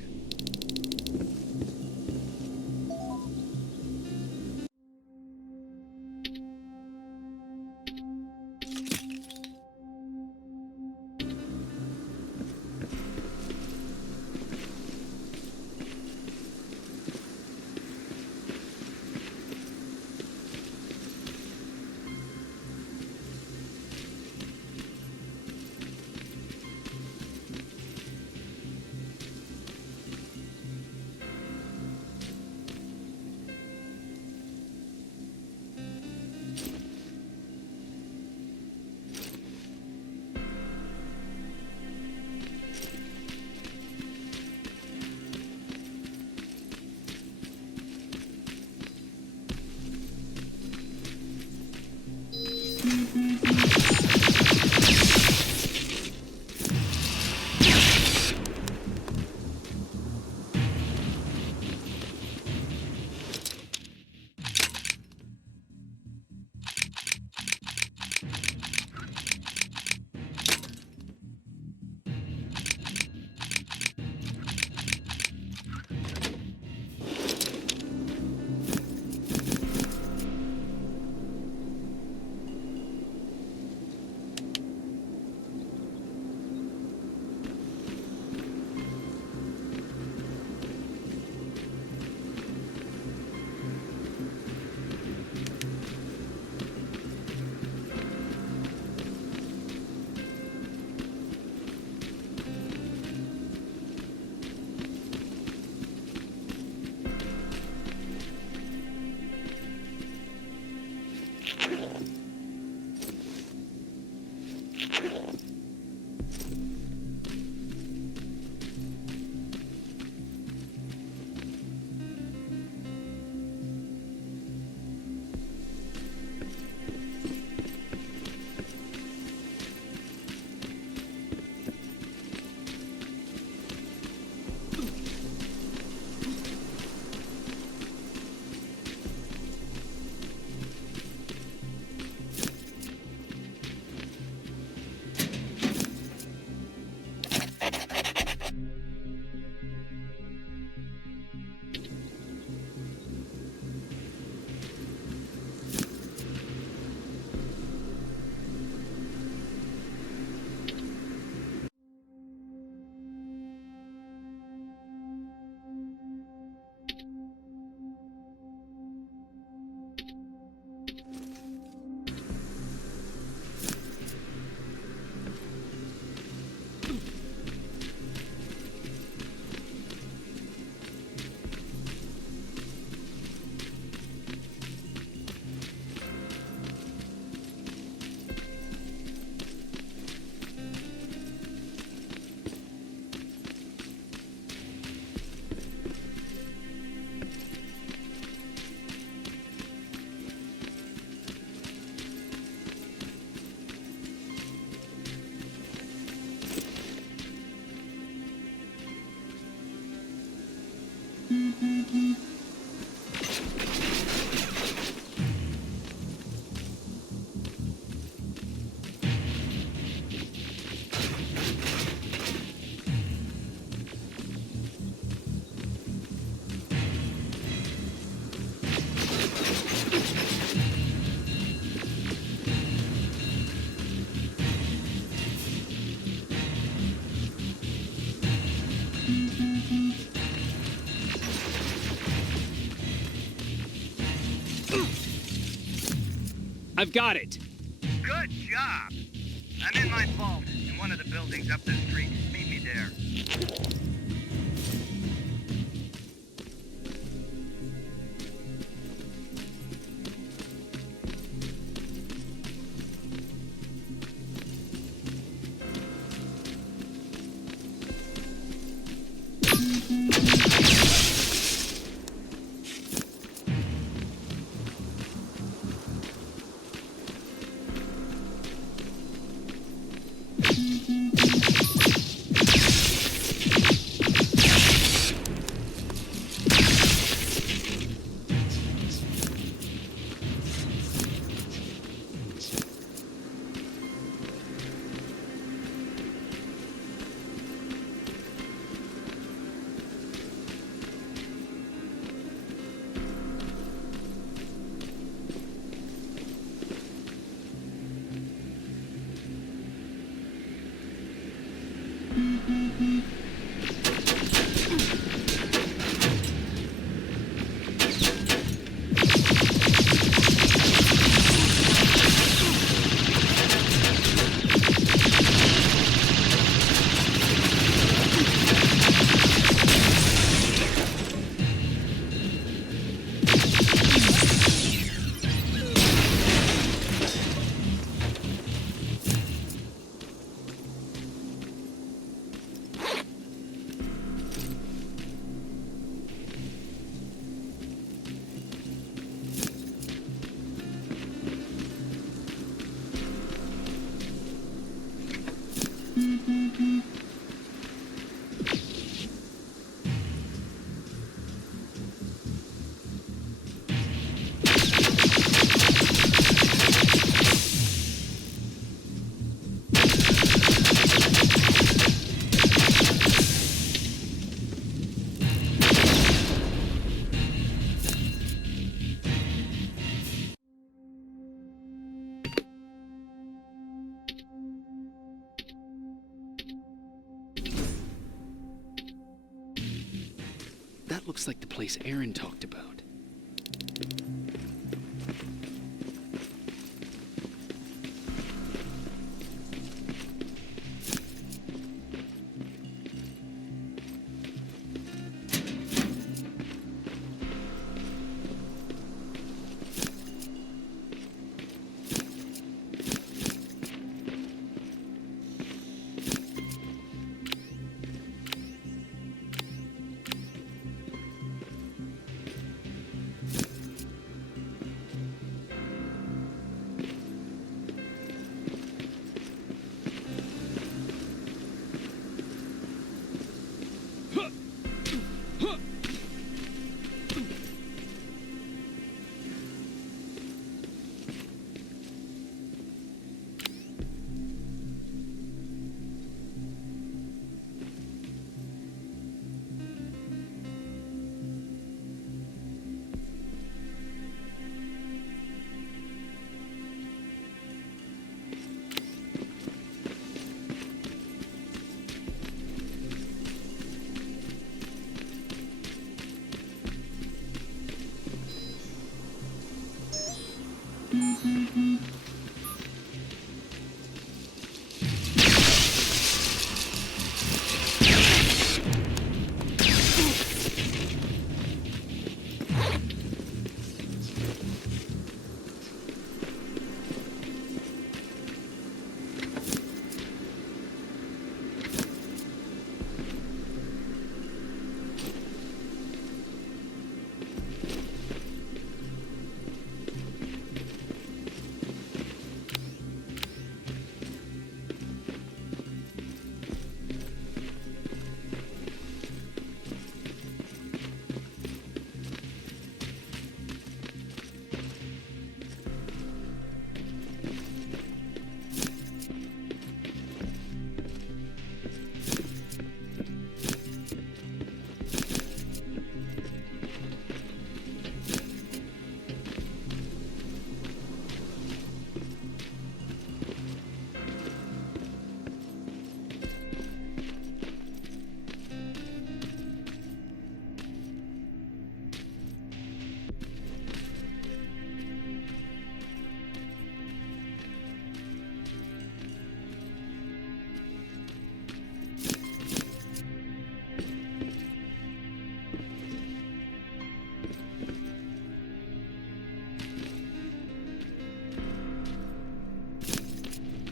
I've got it! Good job! I'm in my vault in one of the buildings up the street. Meet me there. That looks like the place Aaron talked about.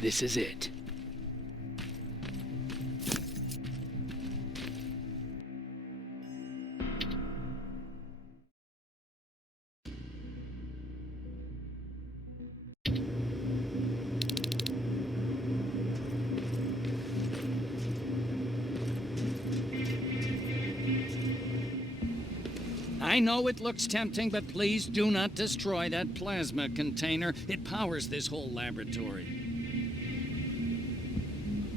This is it. I know it looks tempting, but please do not destroy that plasma container. It powers this whole laboratory.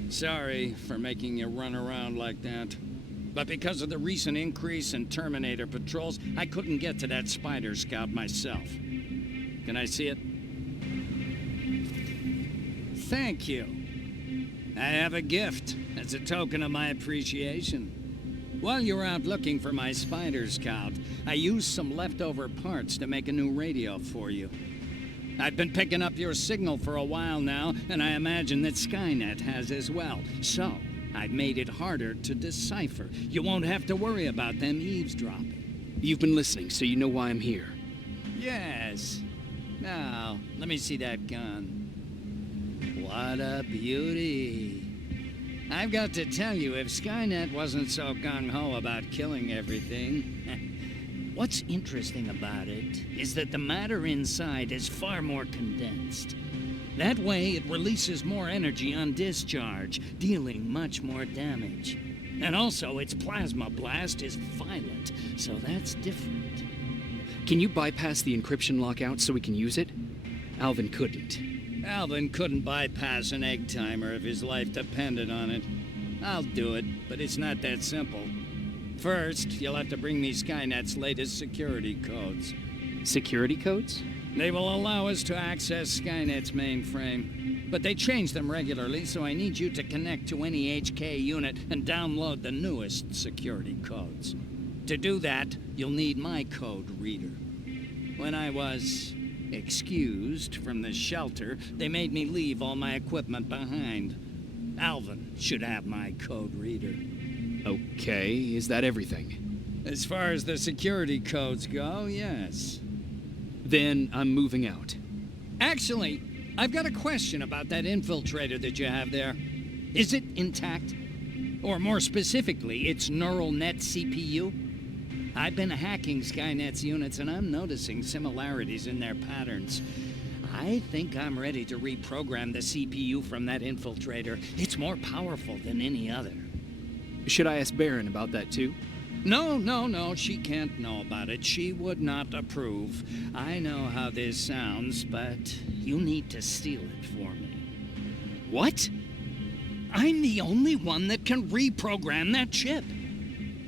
Sorry for making you run around like that. But because of the recent increase in Terminator patrols, I couldn't get to that Spider Scout myself. Can I see it? Thank you. I have a gift as a token of my appreciation. While you were out looking for my Spider Scout, I used some leftover parts to make a new radio for you. I've been picking up your signal for a while now, and I imagine that Skynet has as well. So, I've made it harder to decipher. You won't have to worry about them eavesdropping. You've been listening, so you know why I'm here. Yes. Now, let me see that gun. What a beauty. I've got to tell you, if Skynet wasn't so gung-ho about killing everything, what's interesting about it is that the matter inside is far more condensed. That way, it releases more energy on discharge, dealing much more damage. And also, its plasma blast is violent, so that's different. Can you bypass the encryption lockout so we can use it? Alvin couldn't. Alvin couldn't bypass an egg timer if his life depended on it. I'll do it, but it's not that simple. First, you'll have to bring me Skynet's latest security codes. Security codes? They will allow us to access Skynet's mainframe, but they change them regularly, so I need you to connect to any HK unit and download the newest security codes. To do that, you'll need my code reader. When I was excused from the shelter, they made me leave all my equipment behind. Alvin should have my code reader. Okay, is that everything? As far as the security codes go, yes. Then I'm moving out. Actually, I've got a question about that infiltrator that you have there. Is it intact? Or more specifically, its neural net CPU? I've been hacking Skynet's units, and I'm noticing similarities in their patterns. I think I'm ready to reprogram the CPU from that infiltrator. It's more powerful than any other. Should I ask Baron about that too? No, she can't know about it. She would not approve. I know how this sounds, but you need to steal it for me. What? I'm the only one that can reprogram that chip.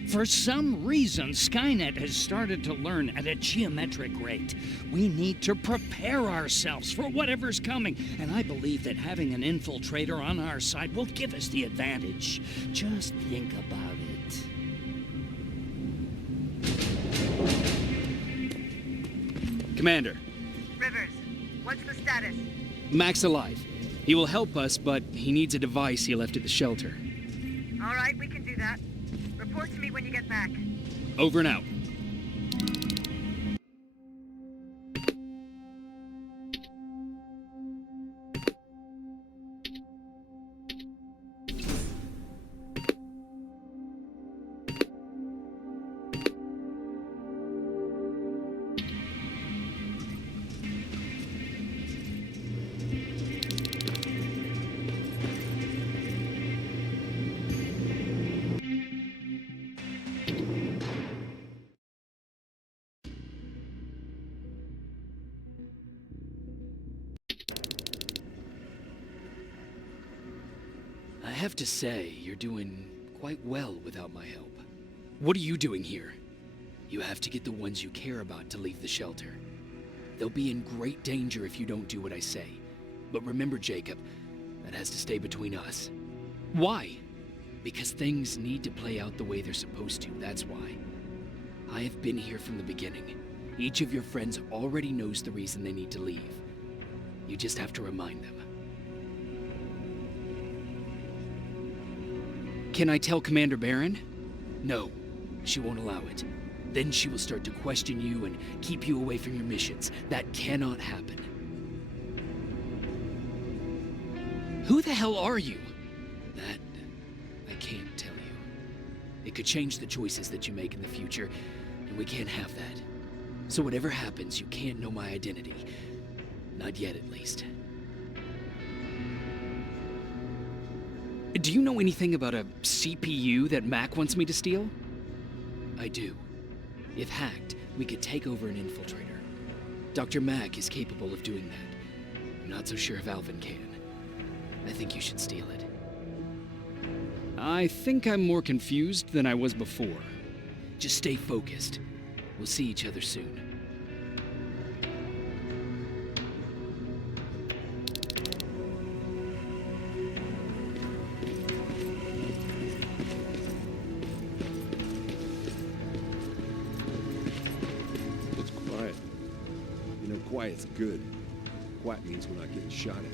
For some reason, Skynet has started to learn at a geometric rate. We need to prepare ourselves for whatever's coming, and I believe that having an infiltrator on our side will give us the advantage. Just think about it. Commander. Rivers, what's the status? Mac's alive. He will help us, but he needs a device he left at the shelter. All right, we can do that. Report to me when you get back. Over and out. I have to say, you're doing quite well without my help. What are you doing here? You have to get the ones you care about to leave the shelter. They'll be in great danger if you don't do what I say. But remember, Jacob, that has to stay between us. Why? Because things need to play out the way they're supposed to, that's why. I have been here from the beginning. Each of your friends already knows the reason they need to leave. You just have to remind them. Can I tell Commander Baron? No, she won't allow it. Then she will start to question you and keep you away from your missions. That cannot happen. Who the hell are you? That I can't tell you. It could change the choices that you make in the future, and we can't have that. So whatever happens, you can't know my identity. Not yet, at least. Do you know anything about a CPU that Mac wants me to steal? I do. If hacked, we could take over an infiltrator. Dr. Mac is capable of doing that. I'm not so sure if Alvin can. I think you should steal it. I think I'm more confused than I was before. Just stay focused. We'll see each other soon. It's quiet. You know, quiet's good. Quiet means we're not getting shot at.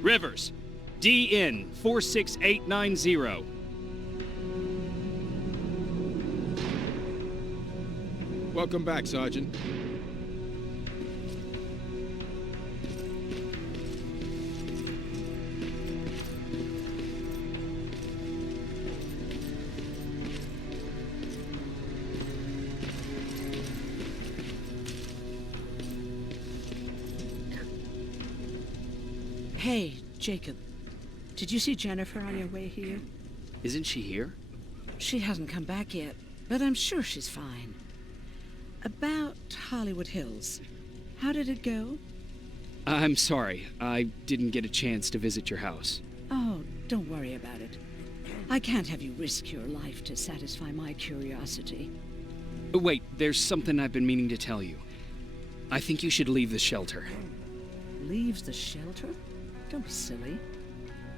Rivers, DN 46890. Welcome back, Sergeant. Hey, Jacob. Did you see Jennifer on your way here? Isn't she here? She hasn't come back yet, but I'm sure she's fine. About Hollywood Hills. How did it go? I'm sorry. I didn't get a chance to visit your house. Oh, don't worry about it. I can't have you risk your life to satisfy my curiosity. Wait, there's something I've been meaning to tell you. I think you should leave the shelter. Leaves the shelter? Don't be silly.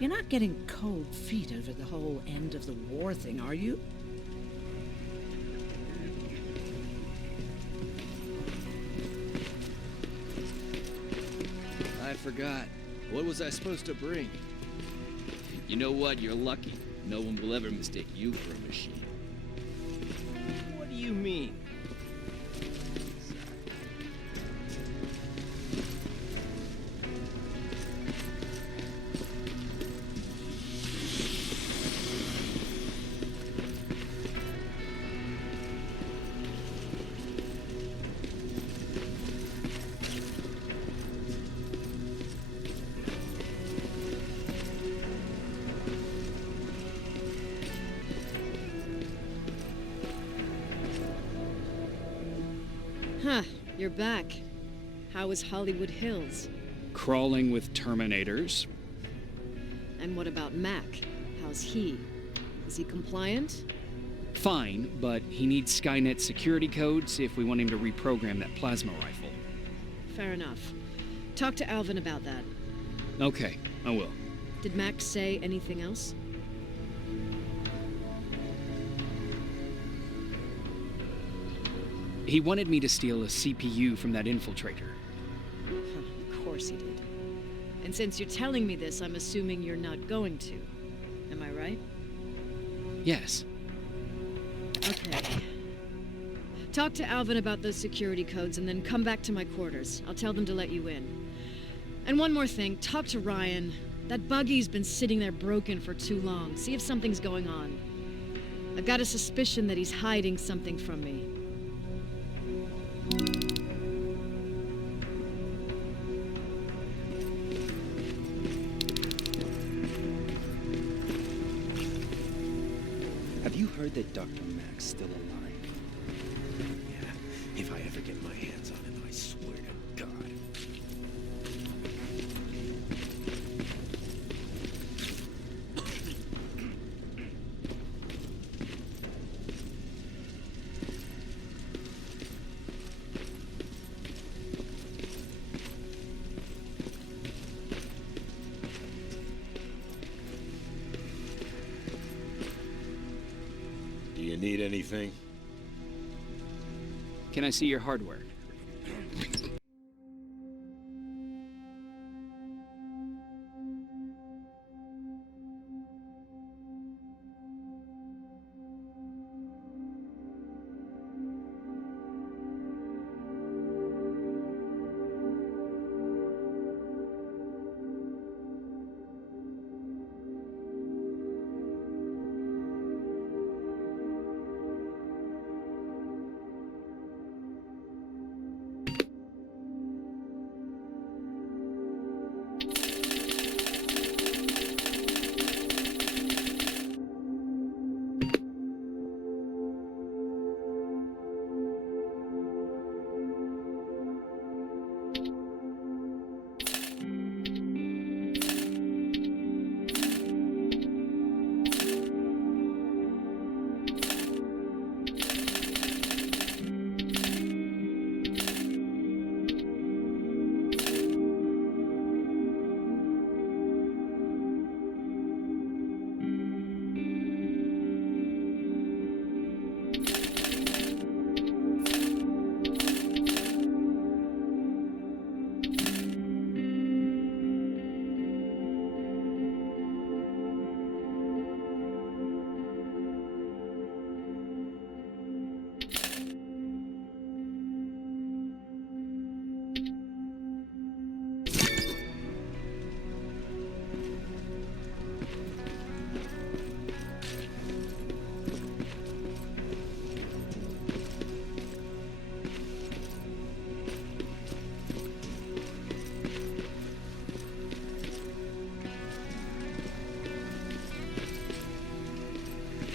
You're not getting cold feet over the whole end of the war thing, are you? I forgot. What was I supposed to bring? You know what? You're lucky. No one will ever mistake you for a machine. What do you mean? Huh, you're back. How was Hollywood Hills? Crawling with Terminators. And what about Mac? How's he? Is he compliant? Fine, but he needs Skynet security codes if we want him to reprogram that plasma rifle. Fair enough. Talk to Alvin about that. Okay, I will. Did Mac say anything else? He wanted me to steal a CPU from that infiltrator. Of course he did. And since you're telling me this, I'm assuming you're not going to. Am I right? Yes. Okay. Talk to Alvin about those security codes and then come back to my quarters. I'll tell them to let you in. And one more thing, talk to Ryan. That buggy's been sitting there broken for too long. See if something's going on. I've got a suspicion that he's hiding something from me. Have you heard that Dr. Mac's still alive? Yeah, if I ever get my hands on him, I swear to God. Do you need anything? Can I see your hardware?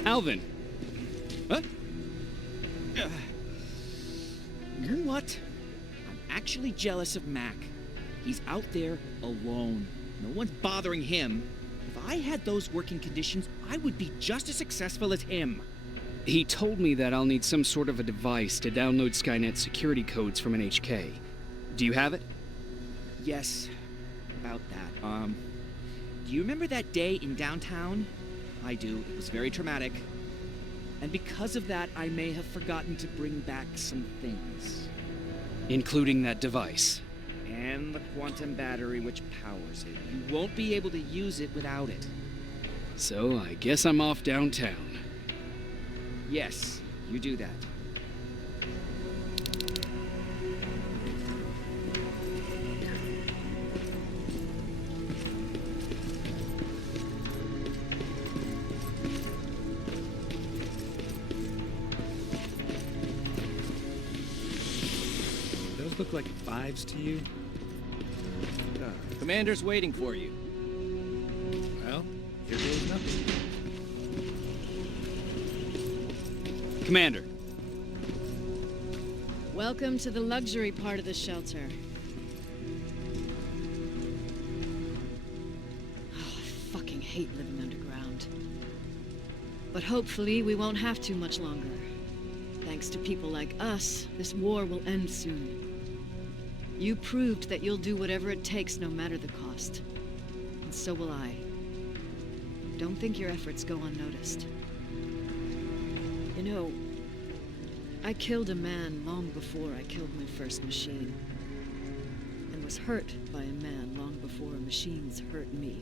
Alvin! Huh? You know what? I'm actually jealous of Mac. He's out there alone. No one's bothering him. If I had those working conditions, I would be just as successful as him. He told me that I'll need some sort of a device to download Skynet security codes from an HK. Do you have it? Yes, about that. Do you remember that day in downtown? I do. It was very traumatic. And because of that, I may have forgotten to bring back some things. Including that device. And the quantum battery which powers it. You won't be able to use it without it. So I guess I'm off downtown. Yes, you do that. Those look like 5s to you? Commander's waiting for you. Well, here goes nothing. Commander. Welcome to the luxury part of the shelter. Oh, I fucking hate living underground. But hopefully we won't have to much longer. Thanks to people like us, this war will end soon. You proved that you'll do whatever it takes, no matter the cost. And so will I. Don't think your efforts go unnoticed. You know, I killed a man long before I killed my first machine. And was hurt by a man long before machines hurt me.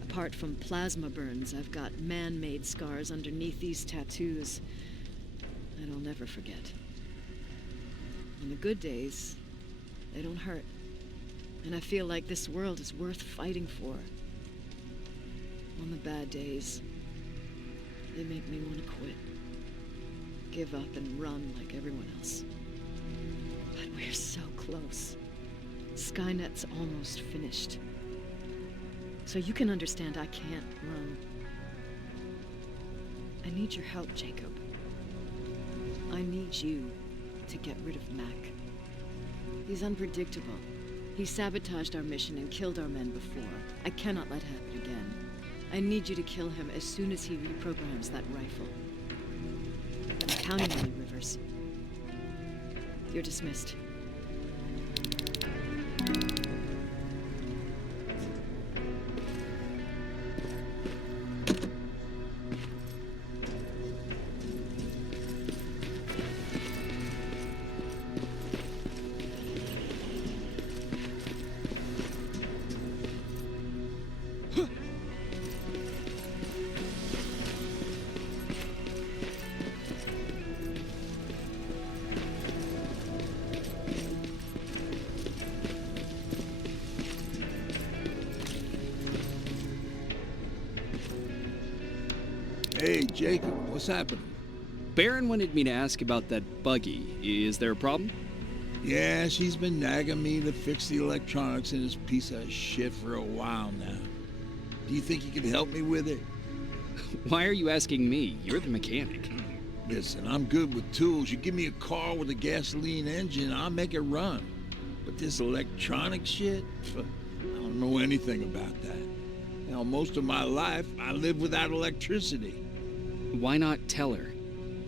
Apart from plasma burns, I've got man-made scars underneath these tattoos that I'll never forget. On the good days, they don't hurt. And I feel like this world is worth fighting for. On the bad days, they make me want to quit. Give up and run like everyone else. But we're so close. Skynet's almost finished. So you can understand I can't run. I need your help, Jacob. I need you to get rid of Mac. He's unpredictable. He sabotaged our mission and killed our men before. I cannot let it happen again. I need you to kill him as soon as he reprograms that rifle. I'm counting on you, Rivers. You're dismissed. Hey, Jacob, what's happening? Baron wanted me to ask about that buggy. Is there a problem? Yeah, she's been nagging me to fix the electronics in this piece of shit for a while now. Do you think you can help me with it? Why are you asking me? You're the mechanic. Listen, I'm good with tools. You give me a car with a gasoline engine, I'll make it run. But this electronic shit, I don't know anything about that. You know, most of my life, I lived without electricity. Why not tell her?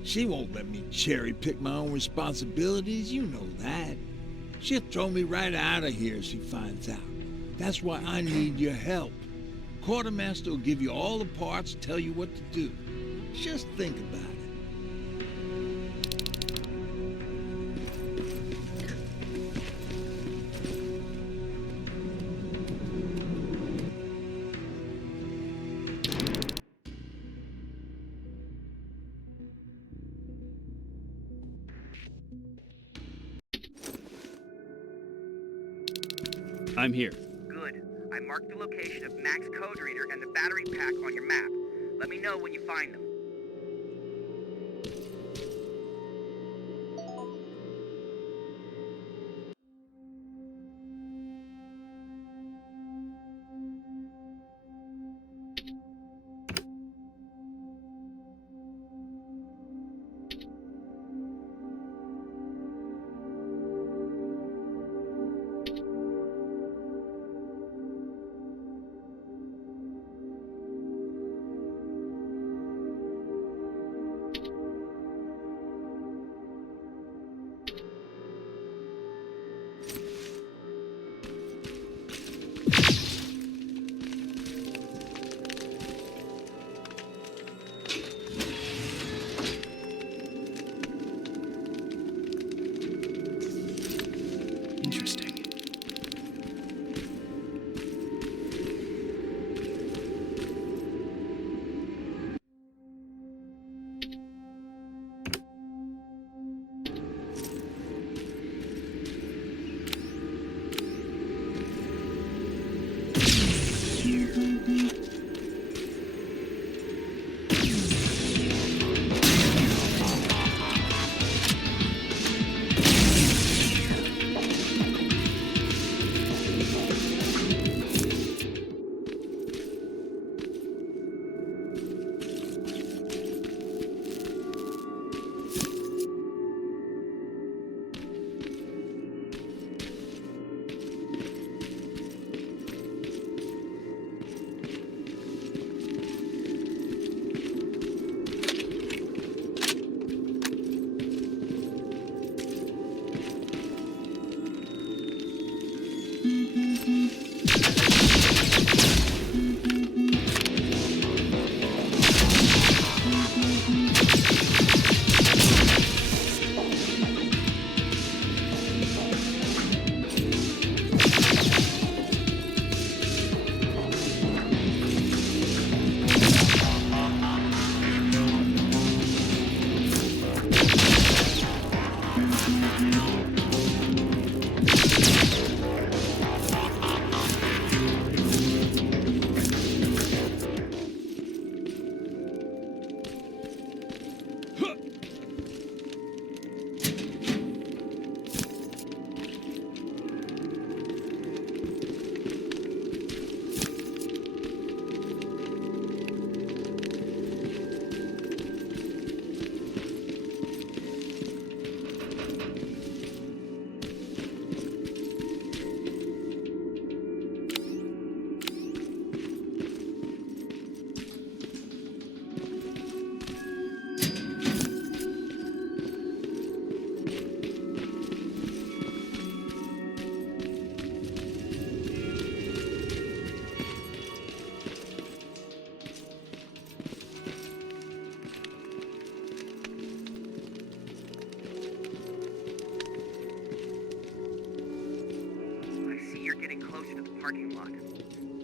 She won't let me cherry-pick my own responsibilities, you know that. She'll throw me right out of here if she finds out. That's why I need your help. Quartermaster will give you all the parts, tell you what to do. Just think about it. I'm here. Good. I marked the location of Mac's code reader and the battery pack on your map. Let me know when you find them. Interesting. Parking lot.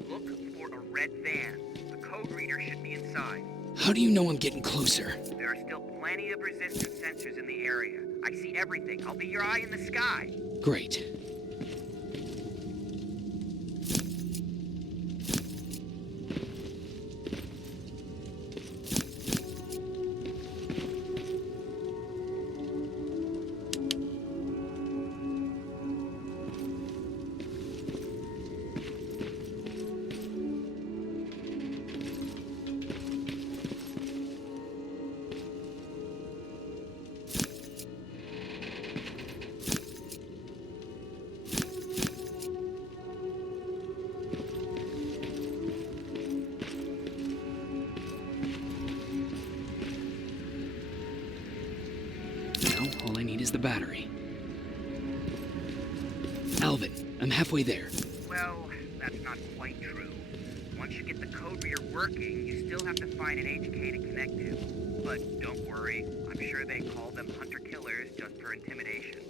Look for a red van. The code reader should be inside. How do you know I'm getting closer? There are still plenty of resistance sensors in the area. I see everything. I'll be your eye in the sky. Great. is the battery. Alvin, I'm halfway there. Well, that's not quite true. Once you get the code reader working, you still have to find an HK to connect to. But don't worry, I'm sure they call them hunter-killers just for intimidation.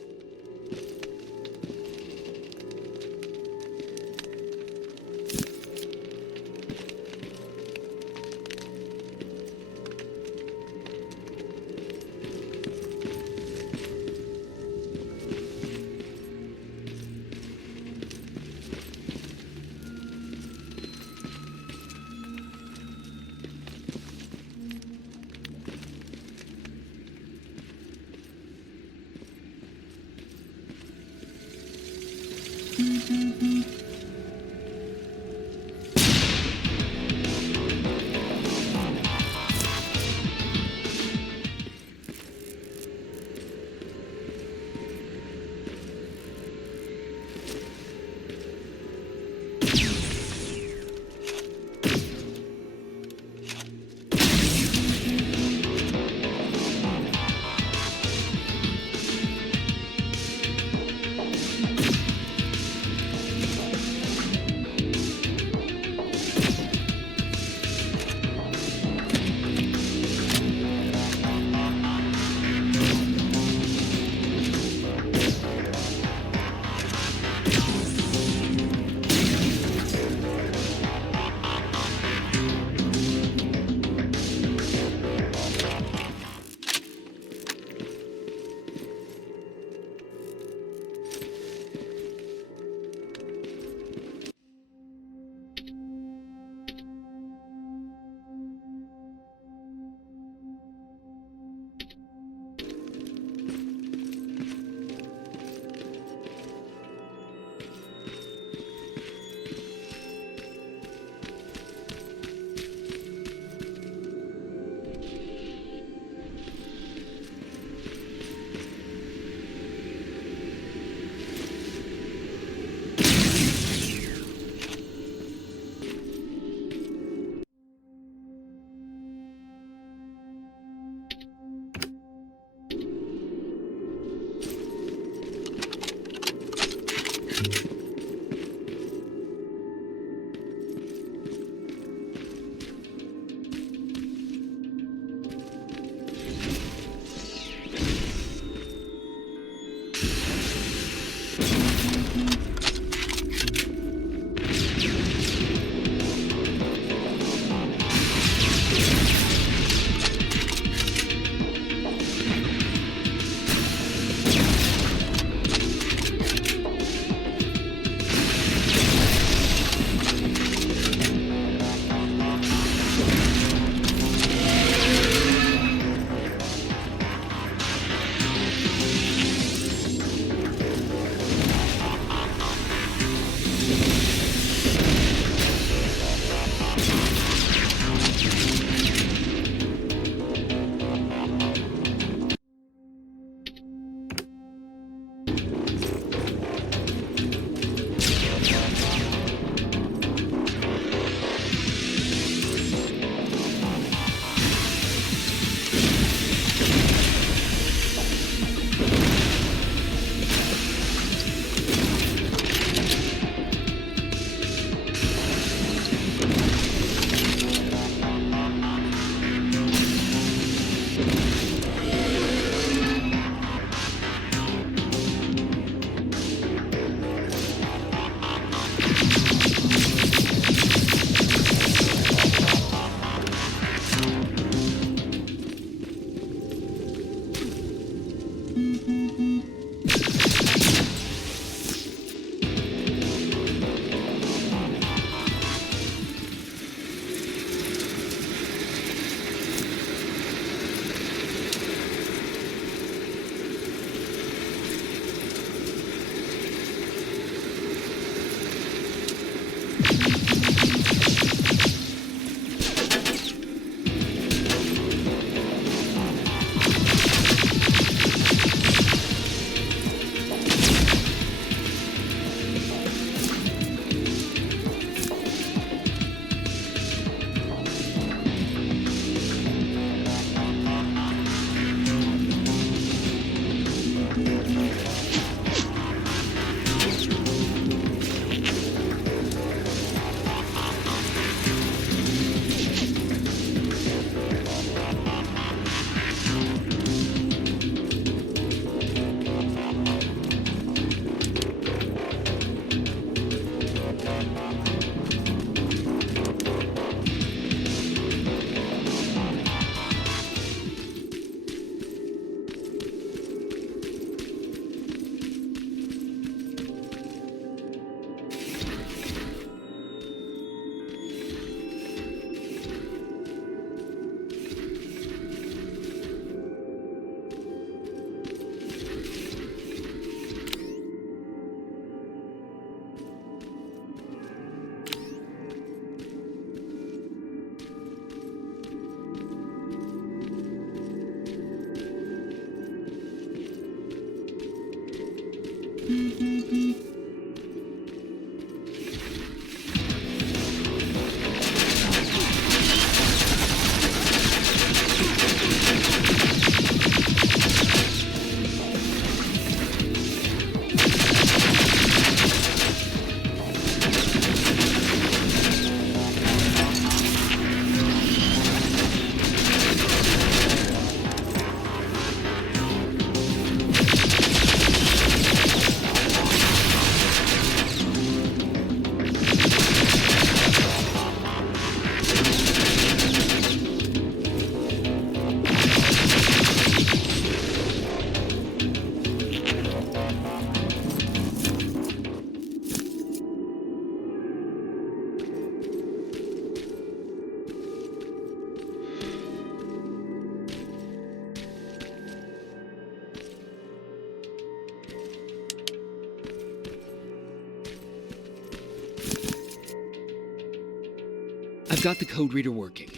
I've got the code reader working.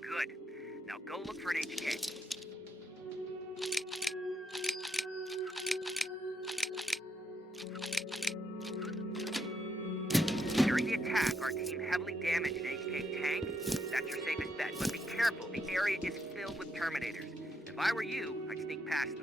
Good. Now go look for an HK. During the attack, our team heavily damaged an HK tank. That's your safest bet, but be careful. The area is filled with Terminators. If I were you, I'd sneak past them.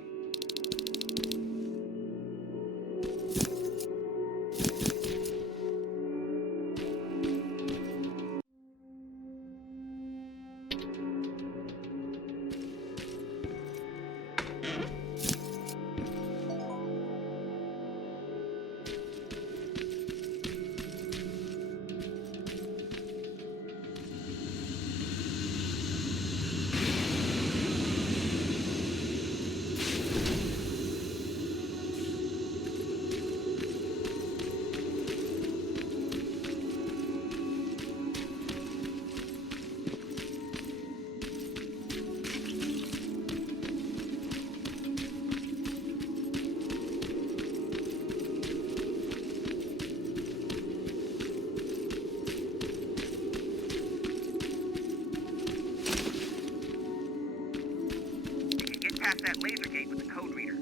Past that laser gate with the code reader.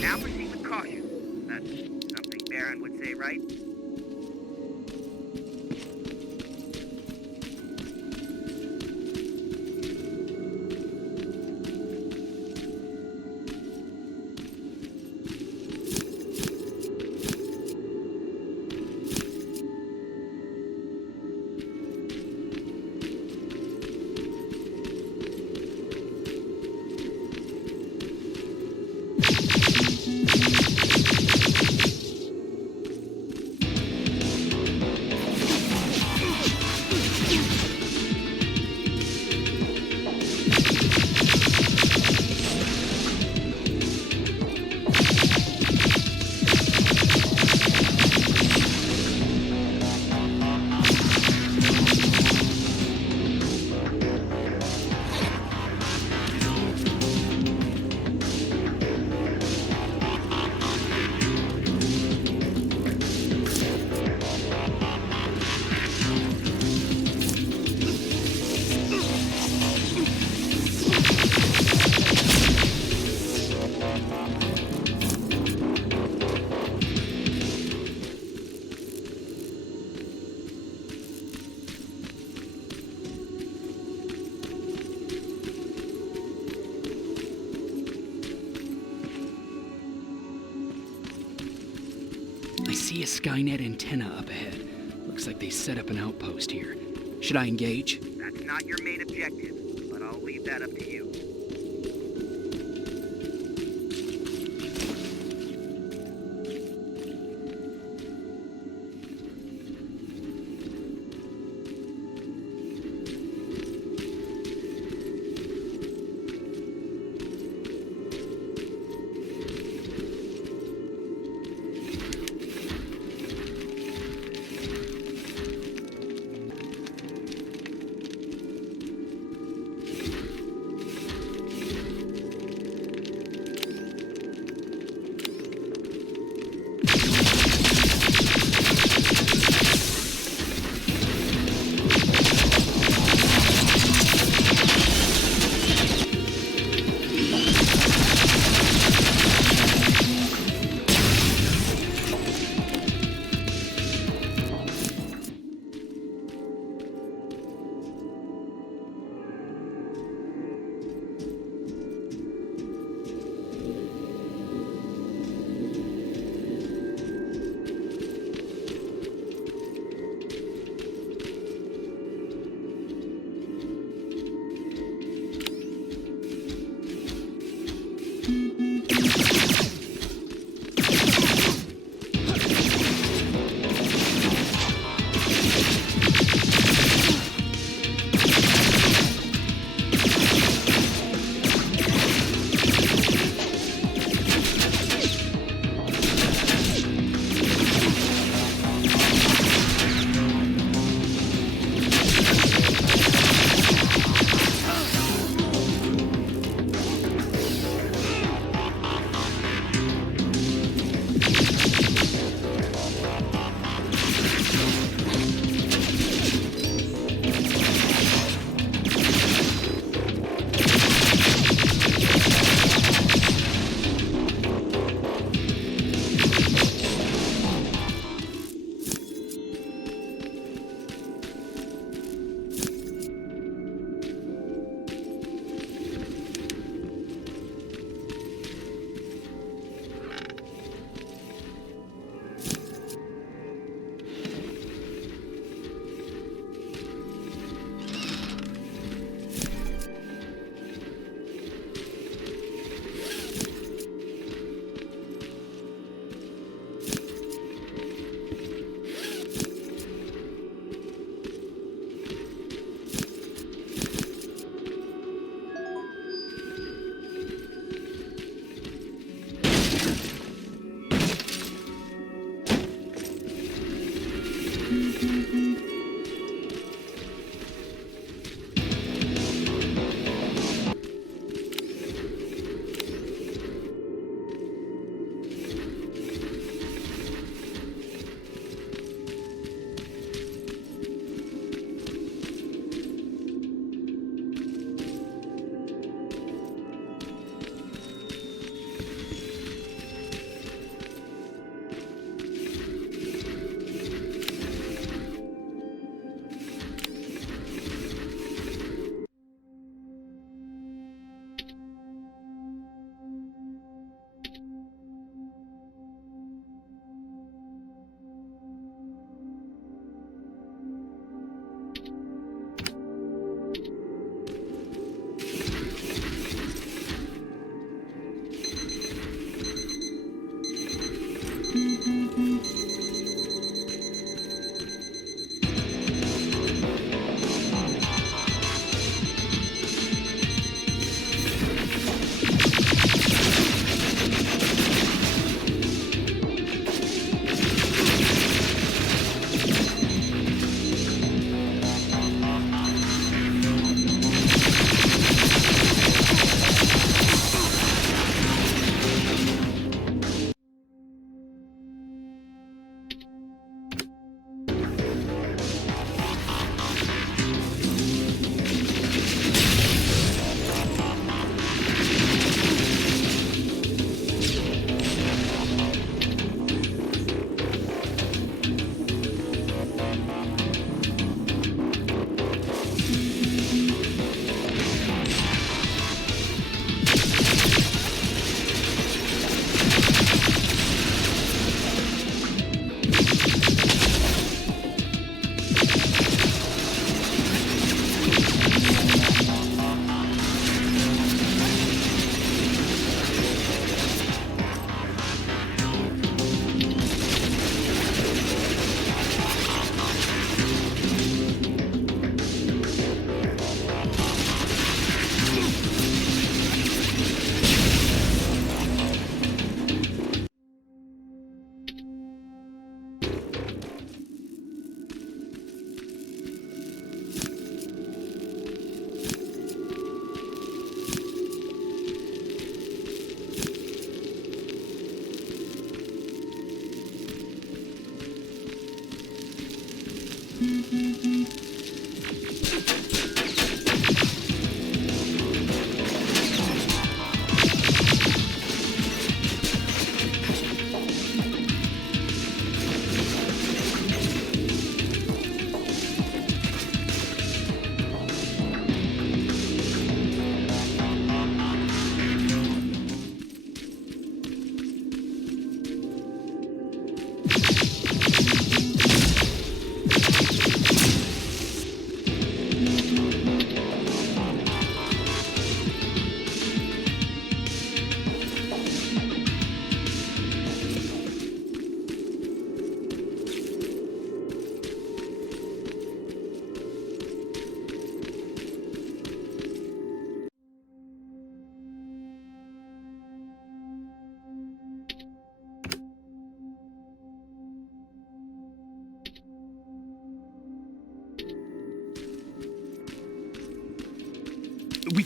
Now proceed with caution. That's something Baron would say, right? I see a Skynet antenna up ahead. Looks like they set up an outpost here. Should I engage? That's not your main objective, but I'll leave that up to you.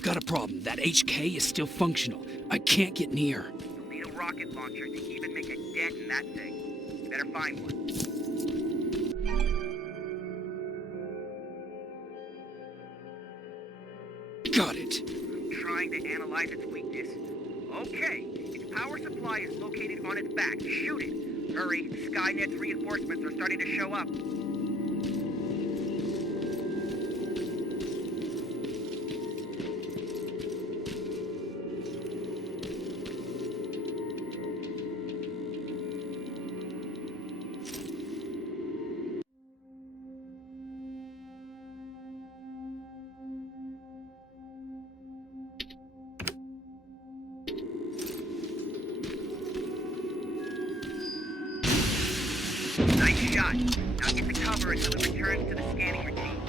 got a problem. That HK is still functional. I can't get near. You'll need a rocket launcher to even make a dent in that thing. You better find one. Got it. I'm trying to analyze its weakness. Okay, its power supply is located on its back. Shoot it. Hurry, Skynet's reinforcements are starting to show up. Nice shot. Now get the cover until it returns to the scanning routine.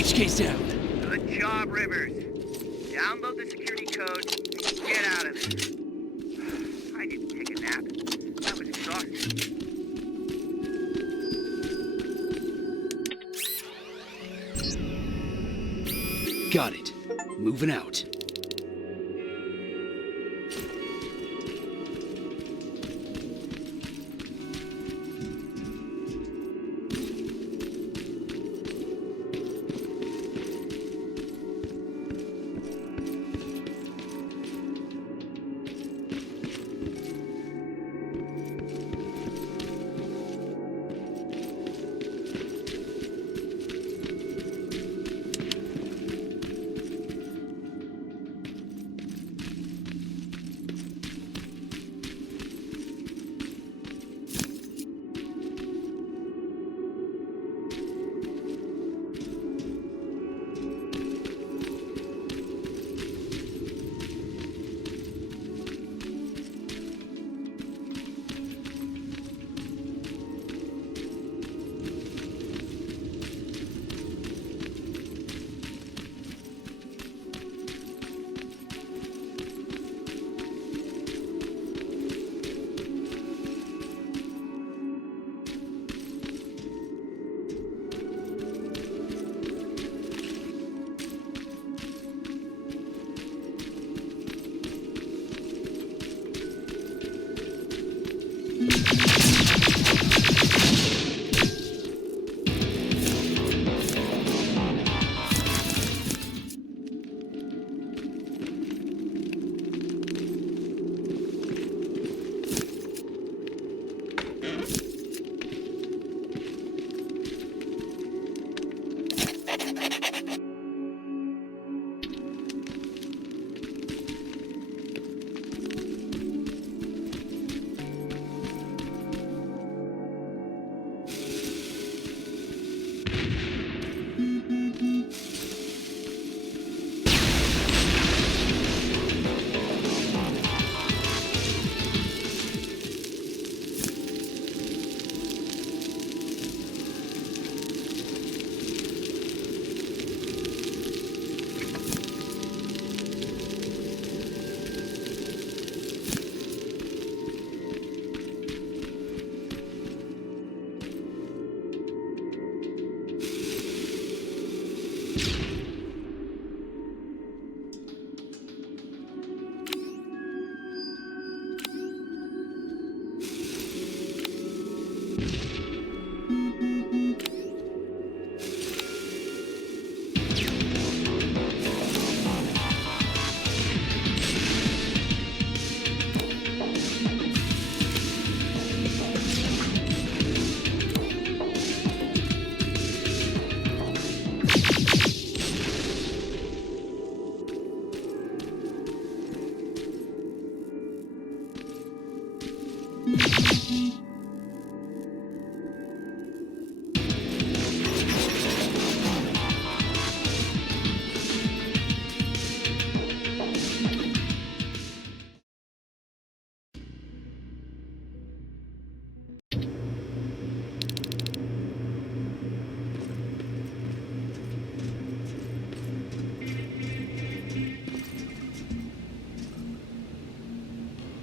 HK's down. Good job, Rivers. Download the security code and get out of there. I didn't take a nap. I was exhausted. Got it. Moving out.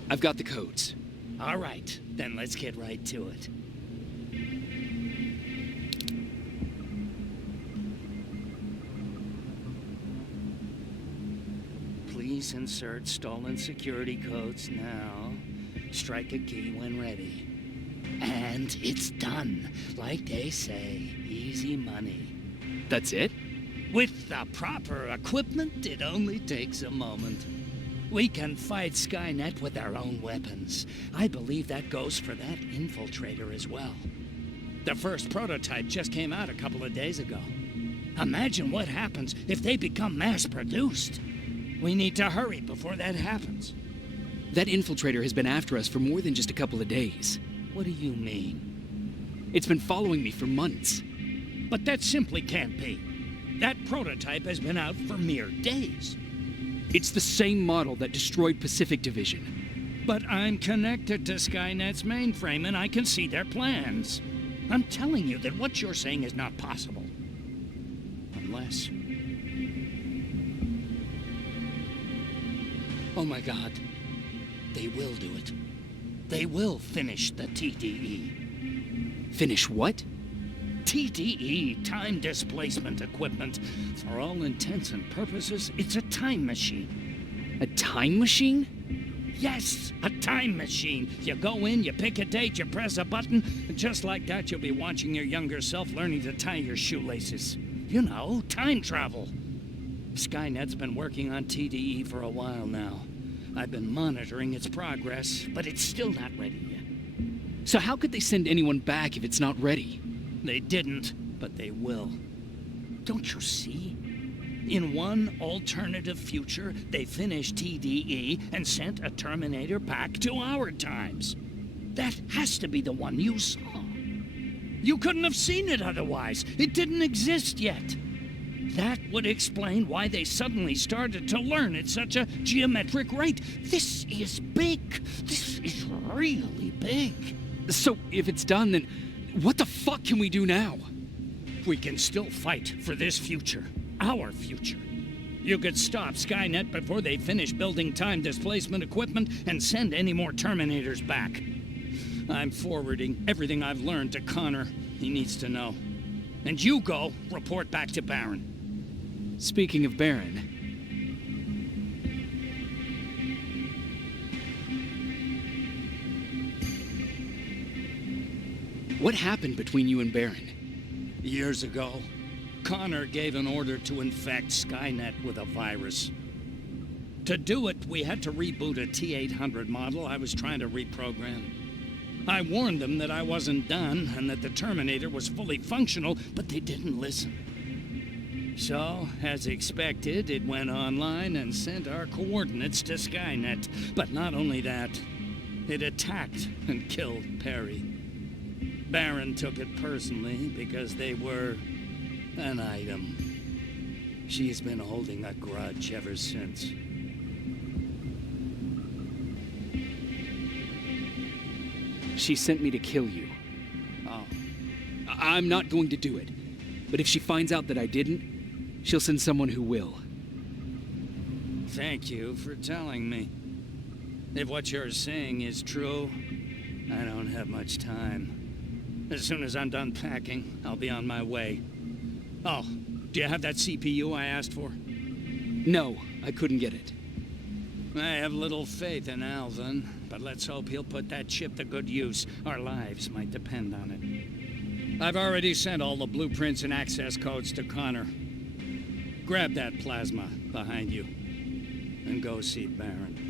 I've got the codes. All right, then let's get right to it. Please insert stolen security codes now. Strike a key when ready. And it's done. Like they say, easy money. That's it? With the proper equipment, it only takes a moment. We can fight Skynet with our own weapons. I believe that goes for that infiltrator as well. The first prototype just came out a couple of days ago. Imagine what happens if they become mass-produced. We need to hurry before that happens. That infiltrator has been after us for more than just a couple of days. What do you mean? It's been following me for months. But that simply can't be. That prototype has been out for mere days. It's the same model that destroyed Pacific Division. But I'm connected to Skynet's mainframe and I can see their plans. I'm telling you that what you're saying is not possible. Unless... Oh my God. They will do it. They will finish the TDE. Finish what? TDE, time displacement equipment. For all intents and purposes, it's a time machine. A time machine? Yes, a time machine. You go in, you pick a date, you press a button, and just like that you'll be watching your younger self learning to tie your shoelaces. You know, time travel. Skynet's been working on TDE for a while now. I've been monitoring its progress, but it's still not ready yet. So how could they send anyone back if it's not ready? They didn't, but they will. Don't you see? In one alternative future, they finished TDE and sent a Terminator back to our times. That has to be the one you saw. You couldn't have seen it otherwise. It didn't exist yet. That would explain why they suddenly started to learn at such a geometric rate. This is big. This is really big. So if it's done, then what the fuck can we do now? We can still fight for this future. Our future. You could stop Skynet before they finish building time displacement equipment and send any more Terminators back. I'm forwarding everything I've learned to Connor. He needs to know. And you go report back to Baron. Speaking of Baron... What happened between you and Baron? Years ago, Connor gave an order to infect Skynet with a virus. To do it, we had to reboot a T-800 model I was trying to reprogram. I warned them that I wasn't done and that the Terminator was fully functional, but they didn't listen. So, as expected, it went online and sent our coordinates to Skynet. But not only that, it attacked and killed Perry. Baron took it personally because they were an item. She's been holding a grudge ever since. She sent me to kill you. Oh. I'm not going to do it. But if she finds out that I didn't, she'll send someone who will. Thank you for telling me. If what you're saying is true, I don't have much time. As soon as I'm done packing, I'll be on my way. Oh, do you have that CPU I asked for? No, I couldn't get it. I have little faith in Alvin, but let's hope he'll put that chip to good use. Our lives might depend on it. I've already sent all the blueprints and access codes to Connor. Grab that plasma behind you, and go see Baron.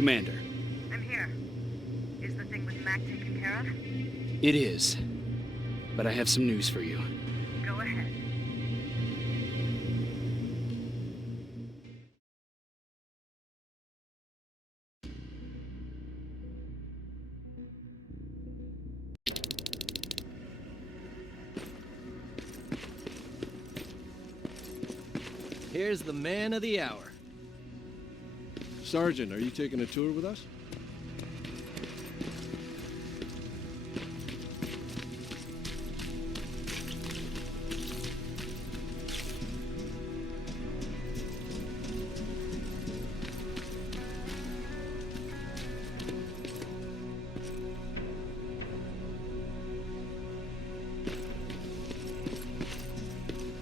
Commander. I'm here. Is the thing with Mac taken care of? It is. But I have some news for you. Go ahead. Here's the man of the hour. Sergeant, are you taking a tour with us?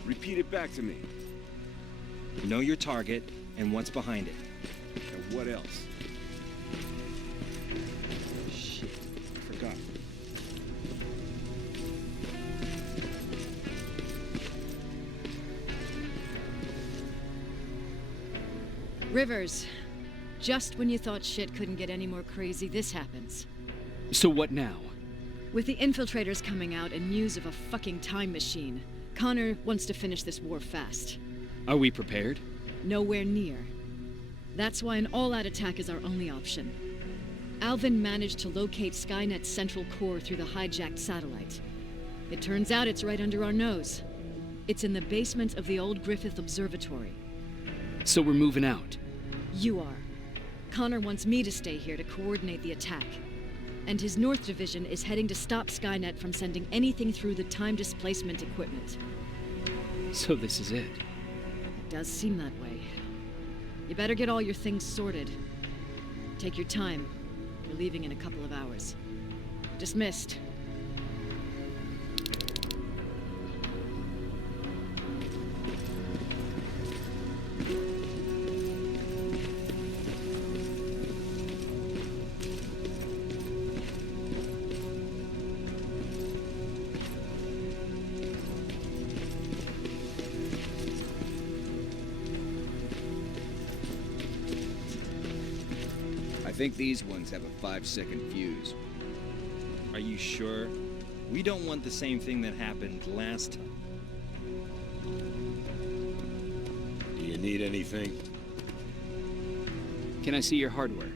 Repeat it back to me. Know your target and what's behind it. And what else? Shit, I forgot. Rivers, just when you thought shit couldn't get any more crazy, this happens. So what now? With the infiltrators coming out and news of a fucking time machine, Connor wants to finish this war fast. Are we prepared? Nowhere near. That's why an all-out attack is our only option. Alvin managed to locate Skynet's central core through the hijacked satellite. It turns out it's right under our nose. It's in the basement of the old Griffith Observatory. So we're moving out. You are. Connor wants me to stay here to coordinate the attack. And his North Division is heading to stop Skynet from sending anything through the time displacement equipment. So this is it. It does seem that way. You better get all your things sorted. Take your time. We're leaving in a couple of hours. Dismissed. I think these ones have a 5-second fuse. Are you sure? We don't want the same thing that happened last time. Do you need anything? Can I see your hardware?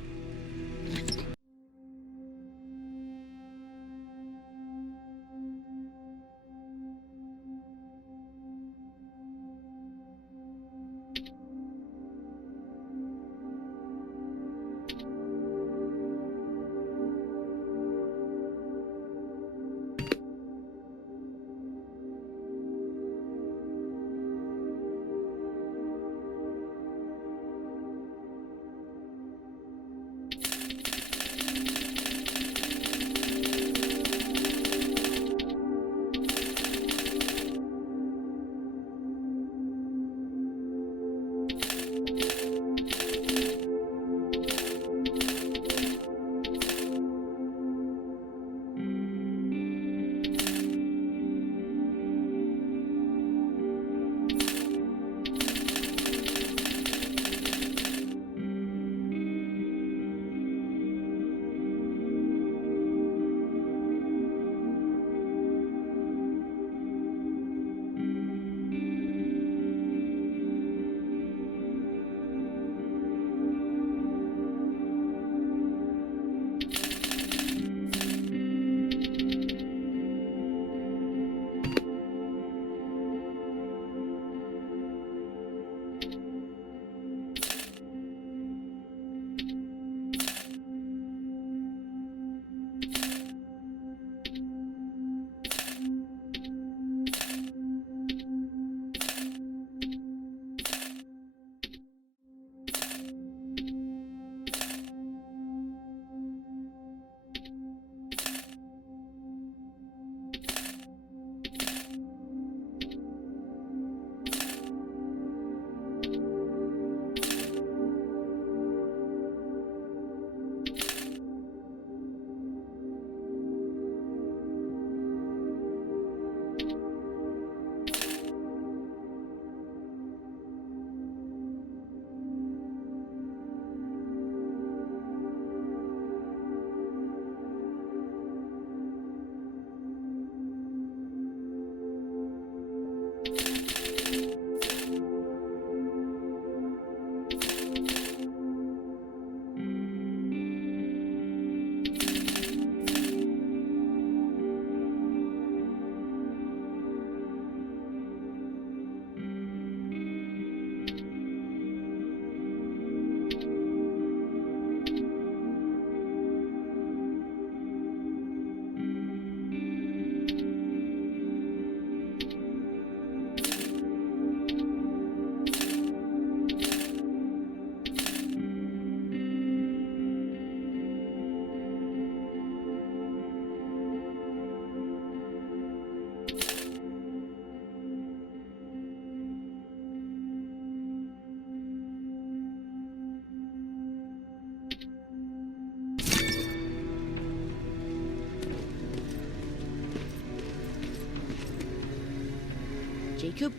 Jacob,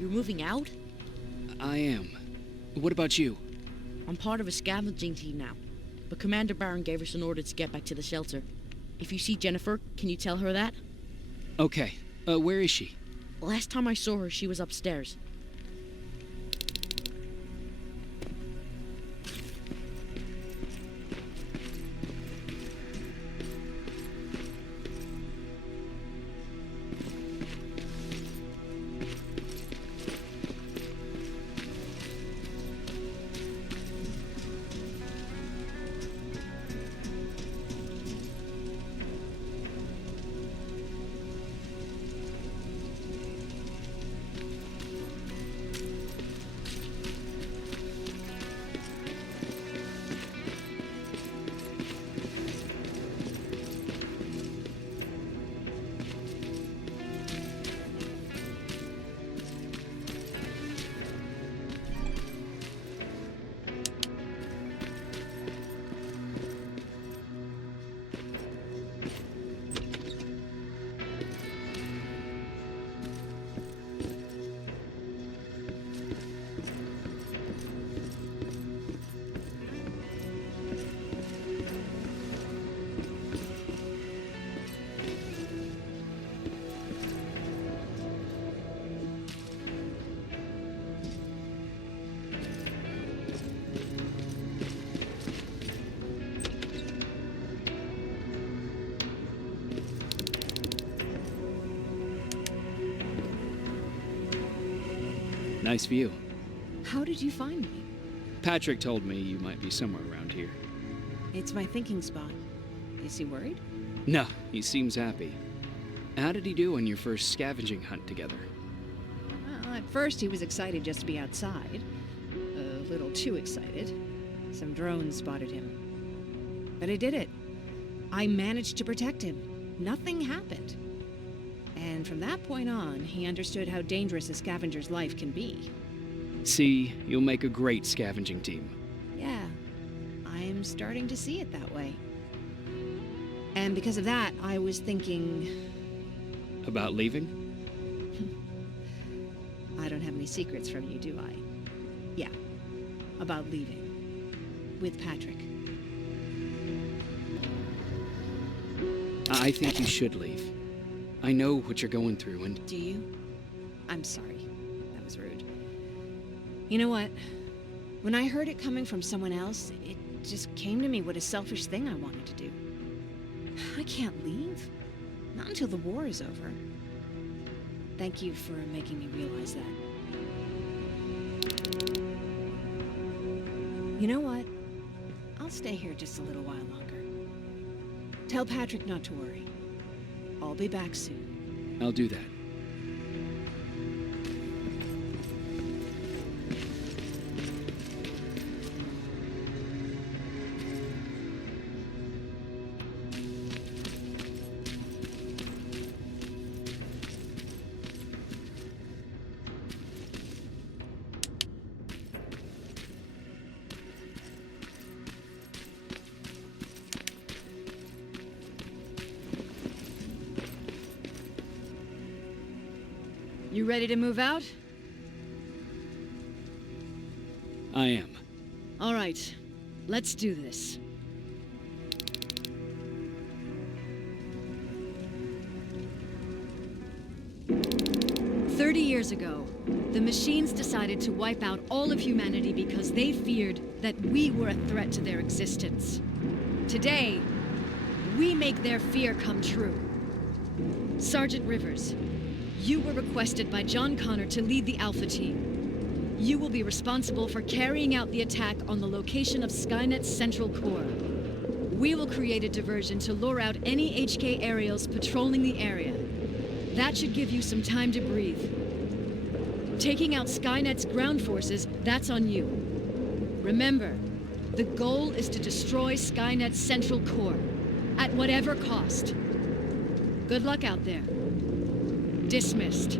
you're moving out? I am. What about you? I'm part of a scavenging team now, but Commander Barron gave us an order to get back to the shelter. If you see Jennifer, can you tell her that? Okay. Where is she? Last time I saw her, she was upstairs. Nice view. How did you find me? Patrick told me you might be somewhere around here. It's my thinking spot. Is he worried? No, he seems happy. How did he do on your first scavenging hunt together? Well, at first he was excited just to be outside. A little too excited. Some drones spotted him. But I did it. I managed to protect him. Nothing happened. And from that point on, he understood how dangerous a scavenger's life can be. See, you'll make a great scavenging team. Yeah, I'm starting to see it that way. And because of that, I was thinking... About leaving? I don't have any secrets from you, do I? Yeah, about leaving. With Patrick. I think you should leave. I know what you're going through, and... Do you? I'm sorry. That was rude. You know what? When I heard it coming from someone else, it just came to me what a selfish thing I wanted to do. I can't leave. Not until the war is over. Thank you for making me realize that. You know what? I'll stay here just a little while longer. Tell Patrick not to worry. I'll be back soon. I'll do that. You ready to move out? I am. All right, let's do this. years ago, the machines decided to wipe out all of humanity because they feared that we were a threat to their existence. Today, we make their fear come true. Sergeant Rivers, you were requested by John Connor to lead the Alpha Team. You will be responsible for carrying out the attack on the location of Skynet's central core. We will create a diversion to lure out any HK aerials patrolling the area. That should give you some time to breathe. Taking out Skynet's ground forces, that's on you. Remember, the goal is to destroy Skynet's central core, at whatever cost. Good luck out there. Dismissed.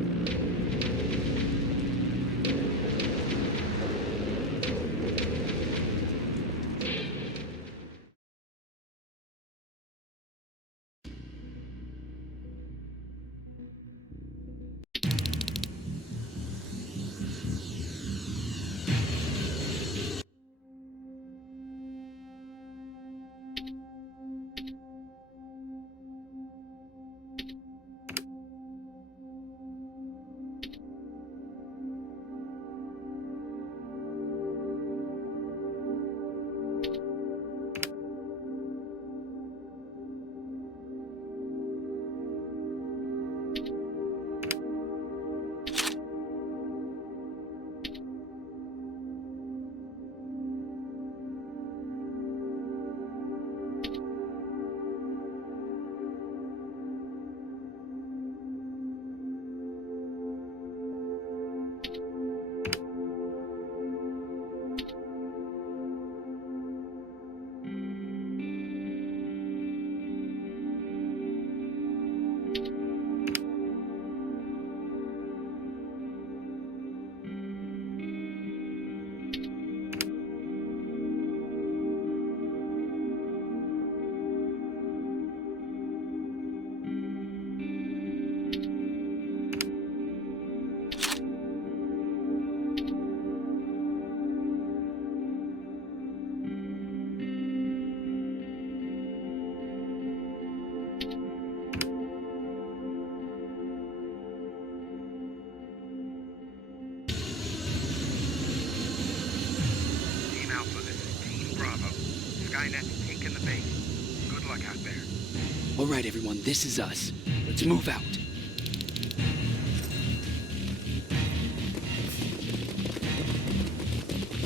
Skynet taking the base. Good luck out there. All right, everyone, this is us. Let's move out.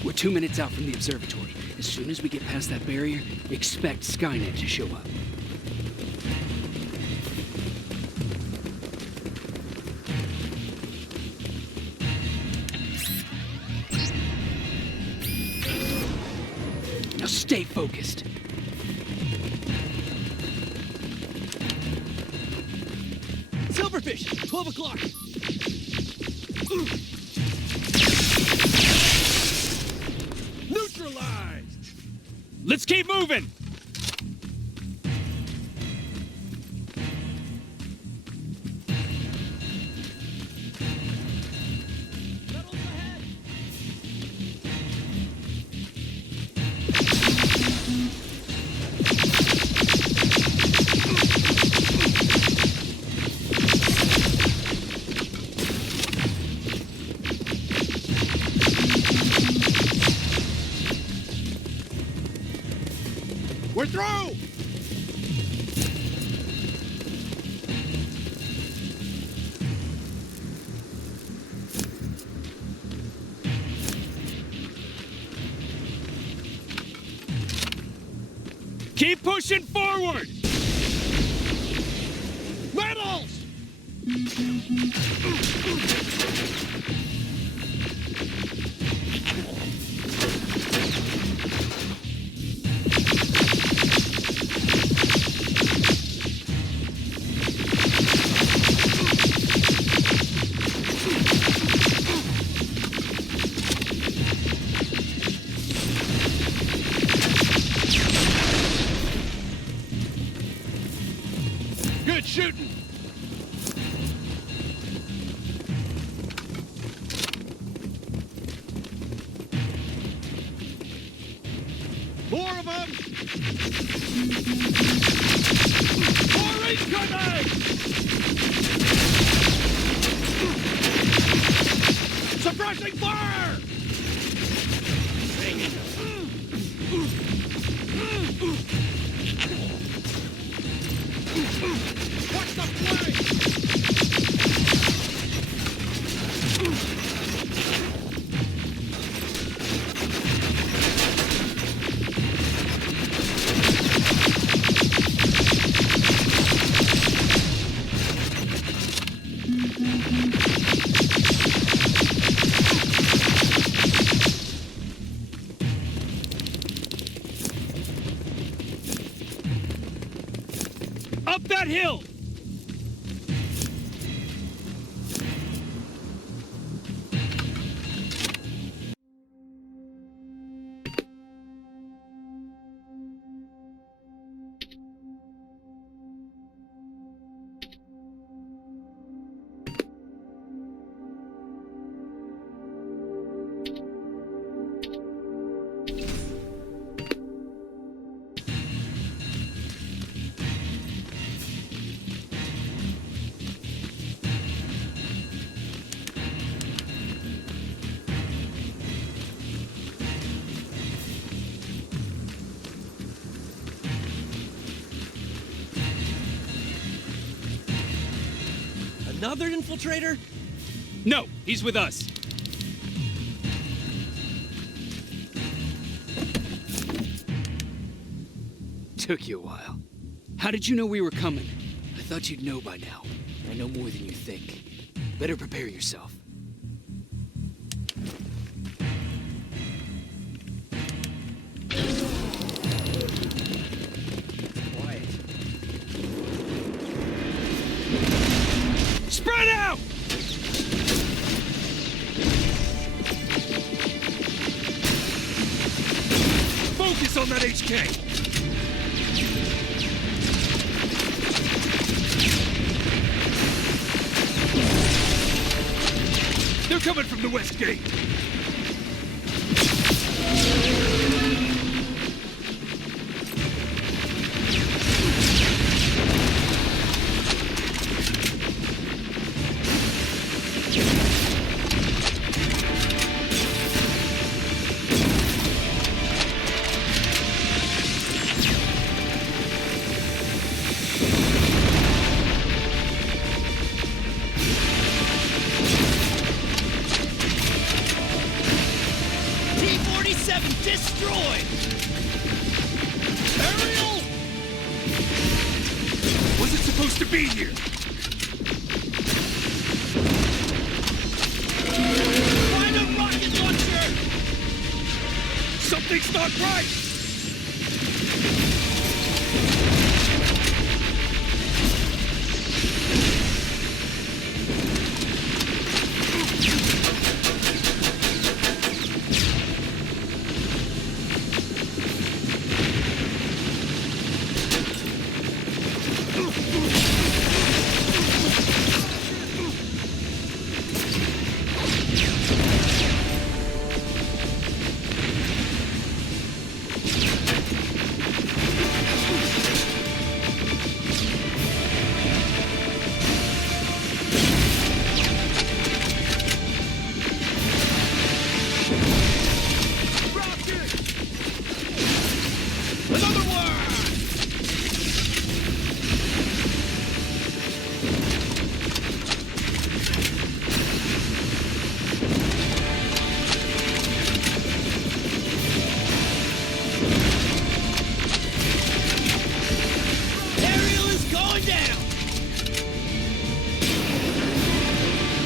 We're 2 minutes out from the observatory. As soon as we get past that barrier, expect Skynet to show up. Now stay focused. Silverfish, 12 o'clock. Neutralized! Let's keep moving! We're through! Keep pushing forward! Metals! Good shooting! More of them! More incoming! Flashing fire! Dang it! Watch the flank! Up that hill! Another infiltrator? No, he's with us. Took you a while. How did you know we were coming? I thought you'd know by now. I know more than you think. Better prepare yourself. Spread out! Focus on that HK! They're coming from the west gate! Destroyed! Aerial! Wasn't supposed to be here! Find a rocket launcher! Something's not right!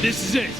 This is it!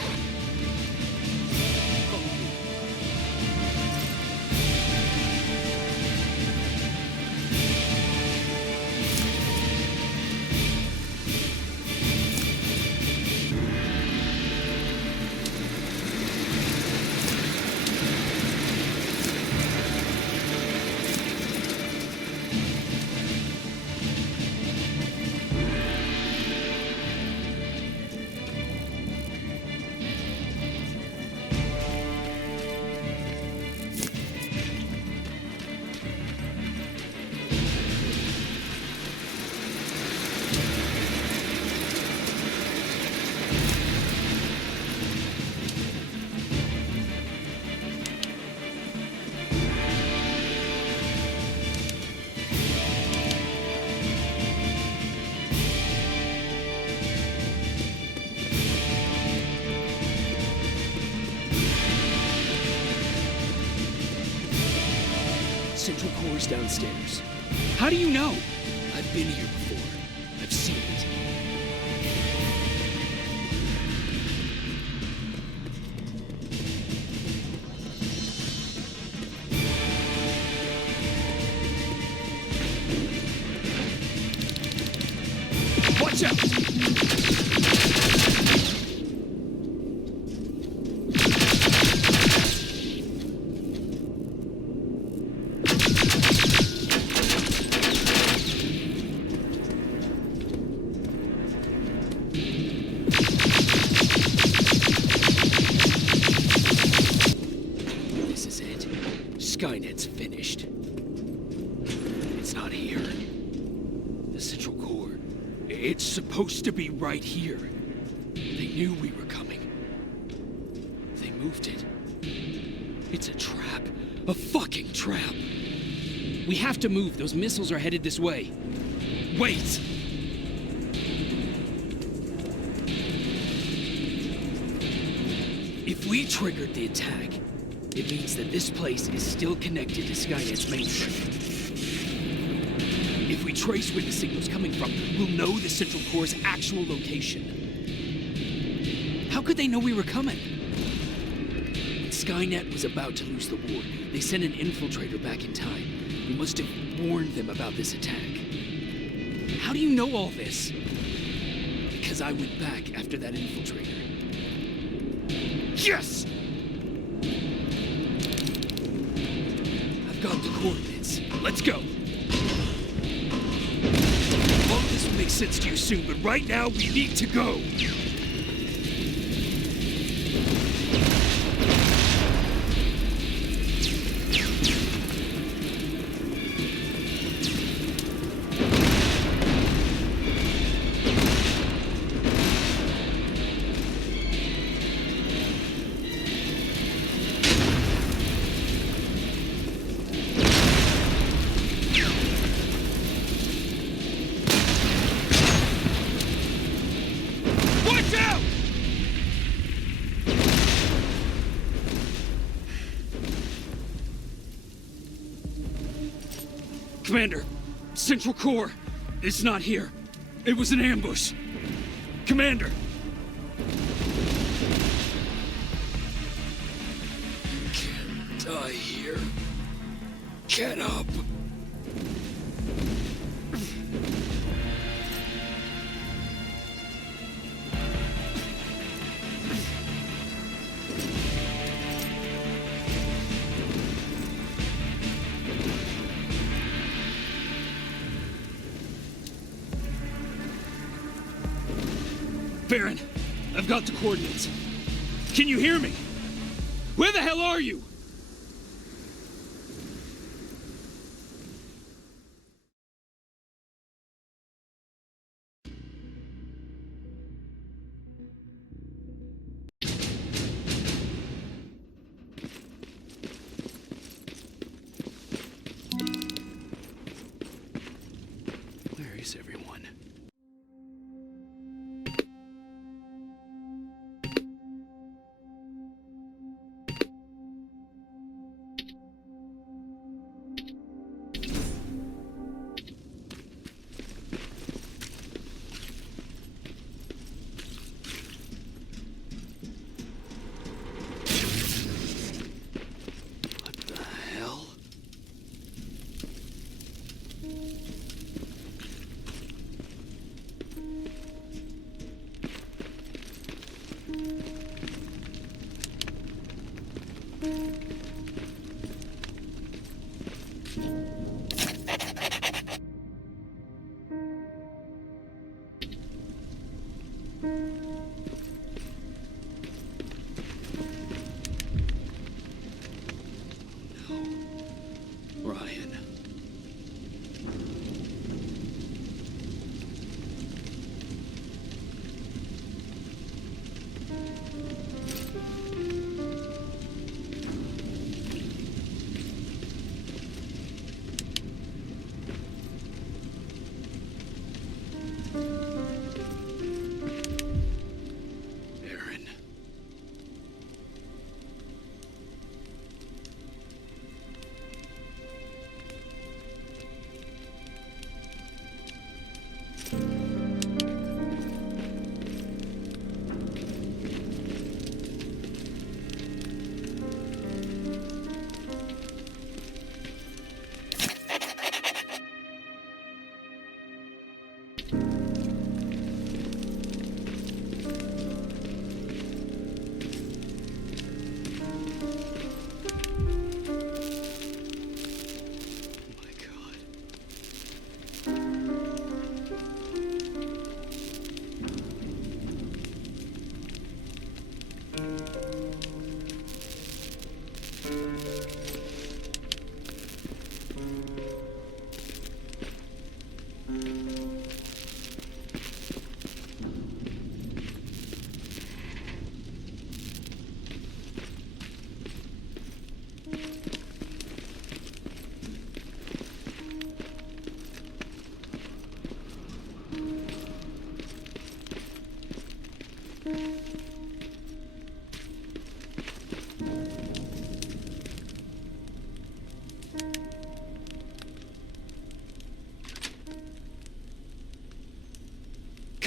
central core is downstairs. How do you know? I've been here before. I've seen it. Watch out! This is it. Skynet's finished. It's not here. The central core. It's supposed to be right here. They knew we were coming. They moved it. It's a trap. A fucking trap. We have to move. Those missiles are headed this way. Wait! If we triggered the attack, it means that this place is still connected to Skynet's mainframe. If we trace where the signal's coming from, we'll know the central core's actual location. How could they know we were coming? When Skynet was about to lose the war, they sent an infiltrator back in time. We must have warned them about this attack. How do you know all this? Because I went back after that infiltrator. Yes! I've got the coordinates. Let's go! All of this will make sense to you soon, but right now we need to go! Commander, Central Core, it's not here. It was an ambush. Commander! Can't die here. Get up! Baron, I've got the coordinates. Can you hear me? Where the hell are you? Where is everyone? Ryan.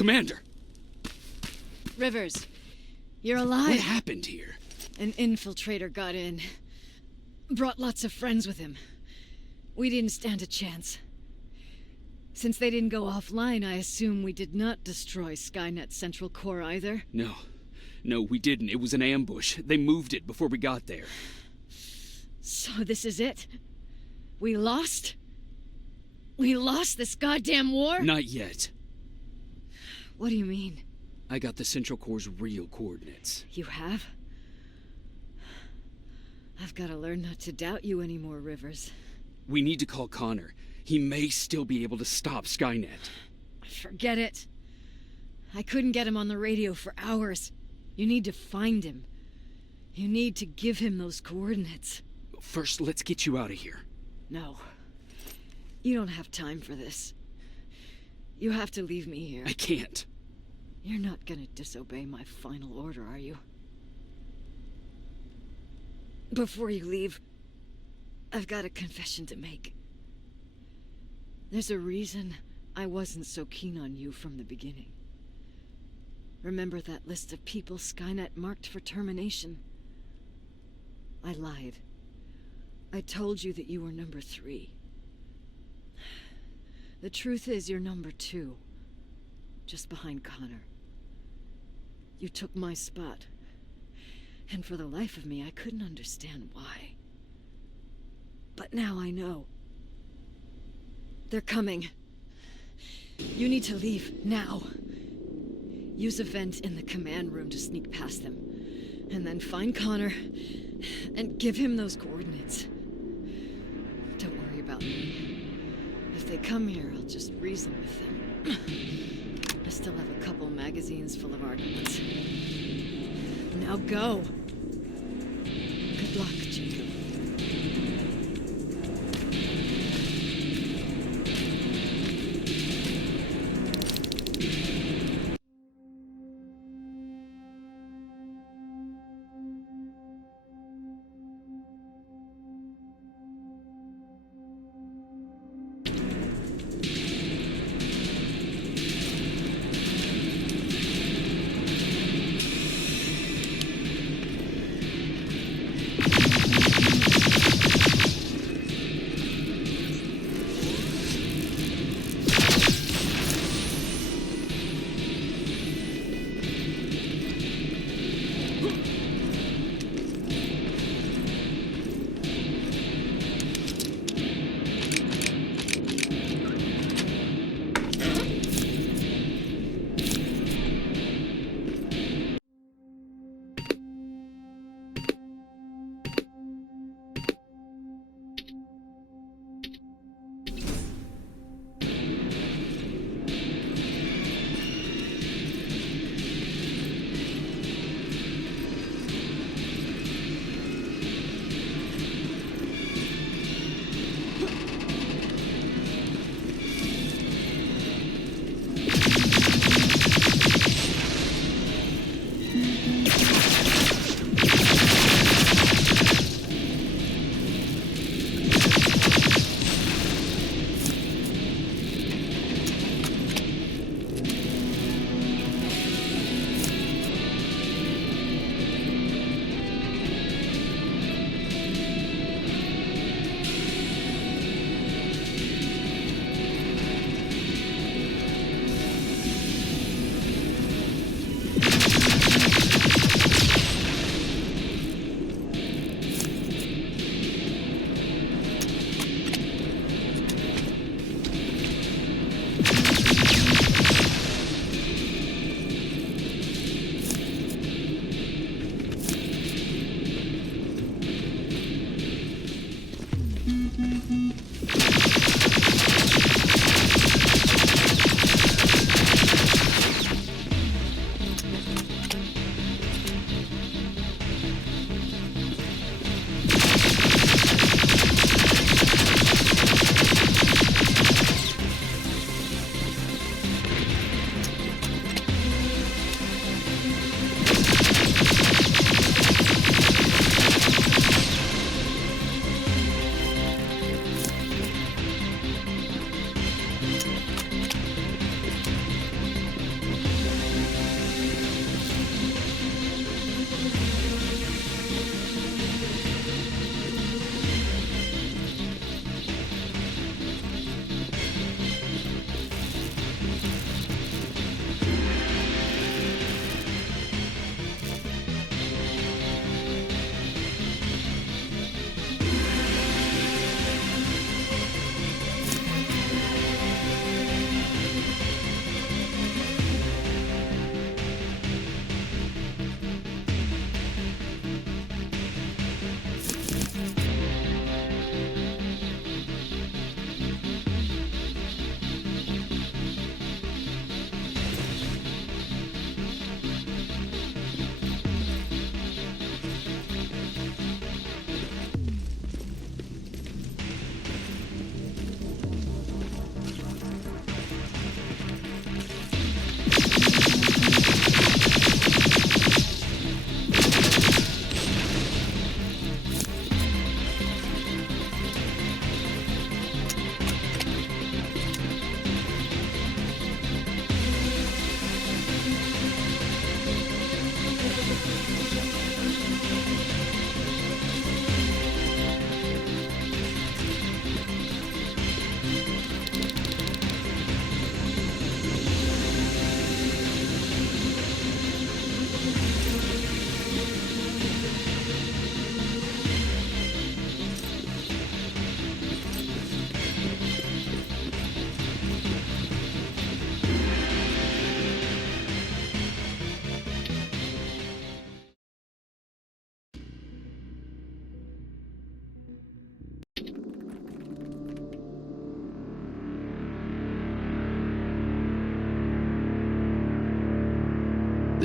Commander! Rivers, you're alive. What happened here? An infiltrator got in. Brought lots of friends with him. We didn't stand a chance. Since they didn't go offline, I assume we did not destroy Skynet's central core either? No, we didn't. It was an ambush. They moved it before we got there. So this is it? We lost? We lost this goddamn war? Not yet. What do you mean? I got the central core's real coordinates. You have? I've got to learn not to doubt you anymore, Rivers. We need to call Connor. He may still be able to stop Skynet. Forget it. I couldn't get him on the radio for hours. You need to find him. You need to give him those coordinates. First, let's get you out of here. No. You don't have time for this. You have to leave me here. I can't. You're not gonna disobey my final order, are you? Before you leave, I've got a confession to make. There's a reason I wasn't so keen on you from the beginning. Remember that list of people Skynet marked for termination? I lied. I told you that you were number 3. The truth is you're number 2, just behind Connor. You took my spot, and for the life of me, I couldn't understand why. But now I know. They're coming. You need to leave, now. Use a vent in the command room to sneak past them, and then find Connor, and give him those coordinates. Don't worry about me. If they come here, I'll just reason with them. I still have a couple magazines full of arguments. Now go. Good luck, Jacob.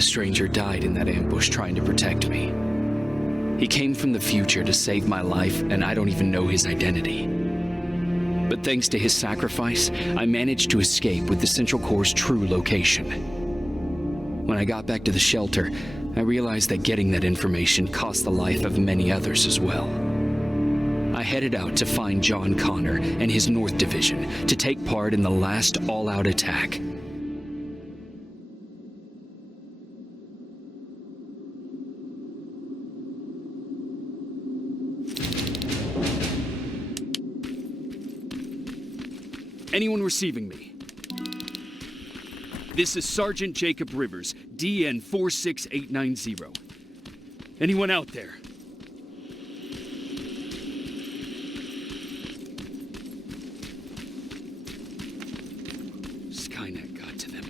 stranger died in that ambush trying to protect me. He came from the future to save my life, and I don't even know his identity. But thanks to his sacrifice, I managed to escape with the Central Core's true location. When I got back to the shelter, I realized that getting that information cost the life of many others as well. I headed out to find John Connor and his North Division to take part in the last all-out attack. Anyone receiving me? This is Sergeant Jacob Rivers, DN 46890. Anyone out there? Skynet got to them.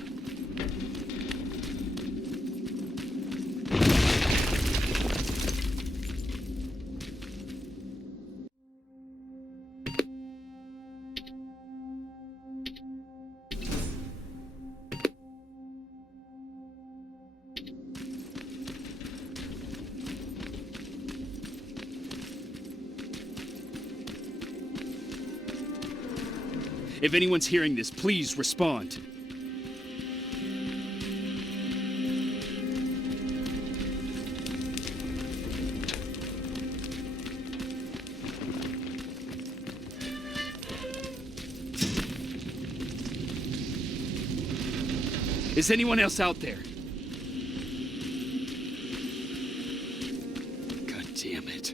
If anyone's hearing this, please respond. Is anyone else out there? God damn it.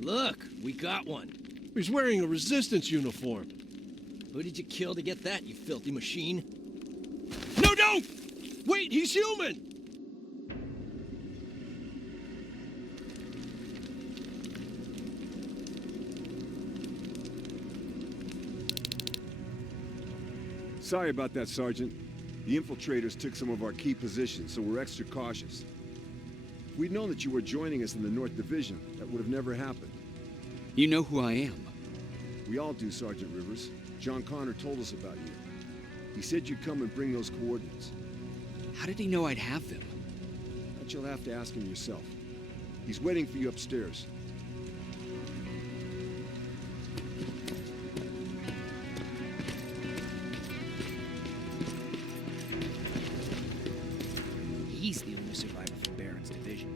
Look, we got one. He's wearing a resistance uniform. Who did you kill to get that, you filthy machine? No, don't! Wait, he's human! Sorry about that, Sergeant. The infiltrators took some of our key positions, so we're extra cautious. If we'd known that you were joining us in the North Division, that would have never happened. You know who I am. We all do, Sergeant Rivers. John Connor told us about you. He said you'd come and bring those coordinates. How did he know I'd have them? That you'll have to ask him yourself. He's waiting for you upstairs. He's the only survivor from Baron's division.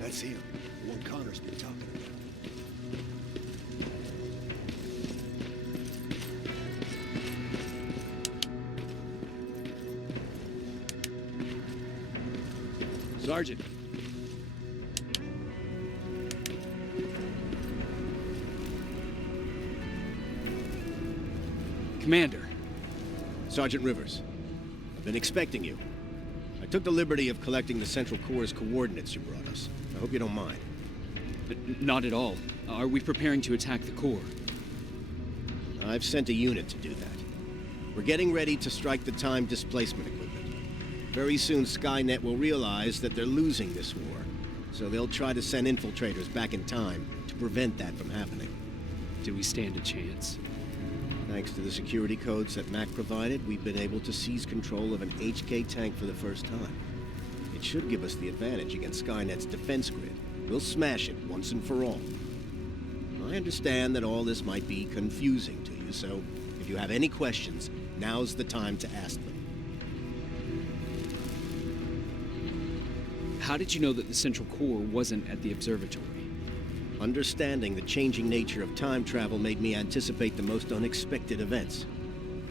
That's him, the one Connor's been talking about. Sergeant. Commander. Sergeant Rivers. I've been expecting you. I took the liberty of collecting the Central Core's coordinates you brought us. I hope you don't mind. Not at all. Are we preparing to attack the core? I've sent a unit to do that. We're getting ready to strike the time displacement equipment. Very soon Skynet will realize that they're losing this war, so they'll try to send infiltrators back in time to prevent that from happening. Do we stand a chance? Thanks to the security codes that Mac provided, we've been able to seize control of an HK tank for the first time. It should give us the advantage against Skynet's defense grid. We'll smash it once and for all. I understand that all this might be confusing to you, so if you have any questions, now's the time to ask them. How did you know that the Central Core wasn't at the observatory? Understanding the changing nature of time travel made me anticipate the most unexpected events.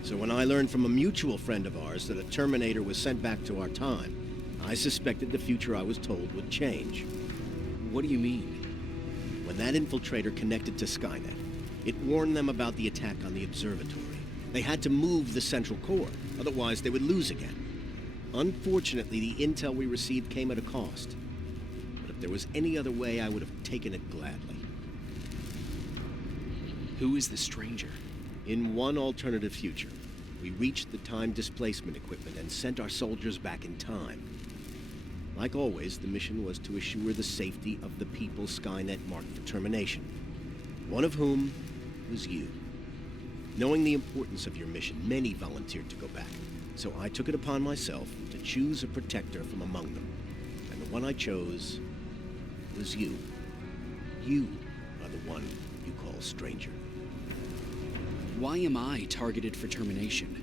So when I learned from a mutual friend of ours that a Terminator was sent back to our time, I suspected the future I was told would change. What do you mean? When that infiltrator connected to Skynet, it warned them about the attack on the observatory. They had to move the central core, otherwise they would lose again. Unfortunately, the intel we received came at a cost. But if there was any other way, I would have taken it gladly. Who is the stranger? In one alternative future, we reached the time displacement equipment and sent our soldiers back in time. Like always, the mission was to assure the safety of the people Skynet marked for termination. One of whom was you. Knowing the importance of your mission, many volunteered to go back. So I took it upon myself to choose a protector from among them. And the one I chose was you. You are the one you call stranger. Why am I targeted for termination?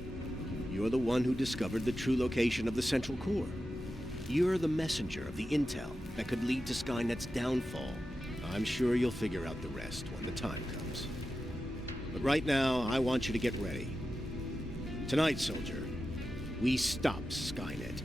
You're the one who discovered the true location of the central core. You're the messenger of the intel that could lead to Skynet's downfall. I'm sure you'll figure out the rest when the time comes. But right now, I want you to get ready. Tonight, soldier, we stop Skynet.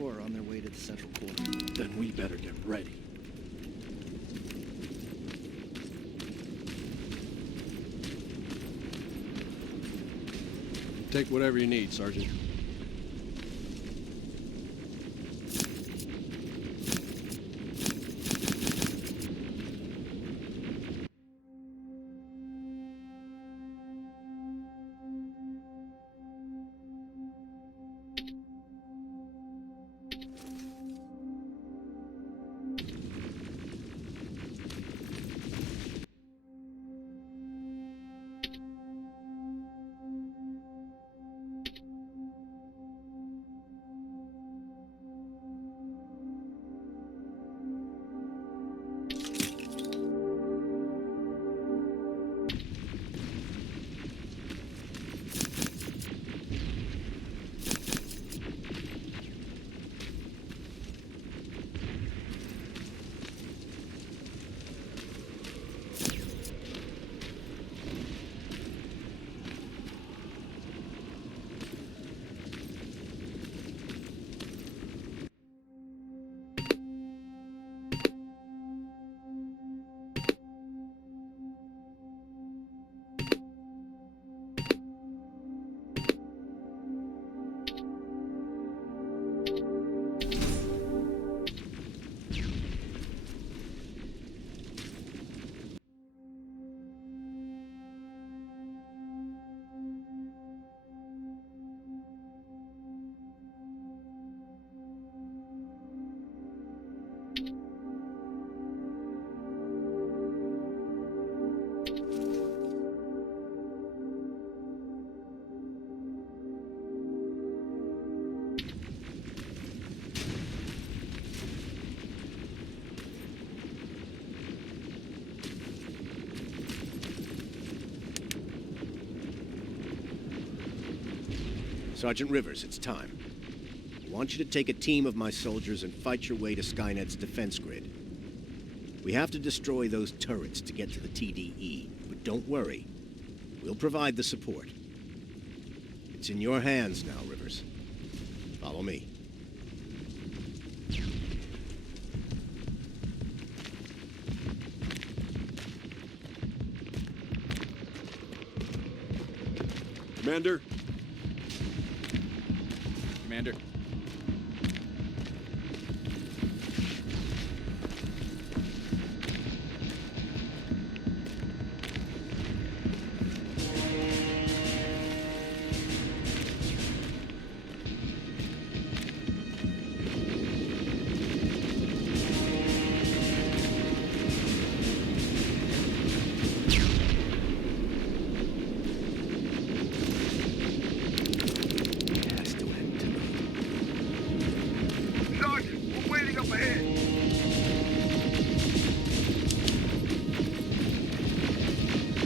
Are on their way to the central core. Then we better get ready. Take whatever you need, Sergeant. Sergeant Rivers, it's time. I want you to take a team of my soldiers and fight your way to Skynet's defense grid. We have to destroy those turrets to get to the TDE, but don't worry. We'll provide the support. It's in your hands now, Rivers. Follow me. Commander? Commander.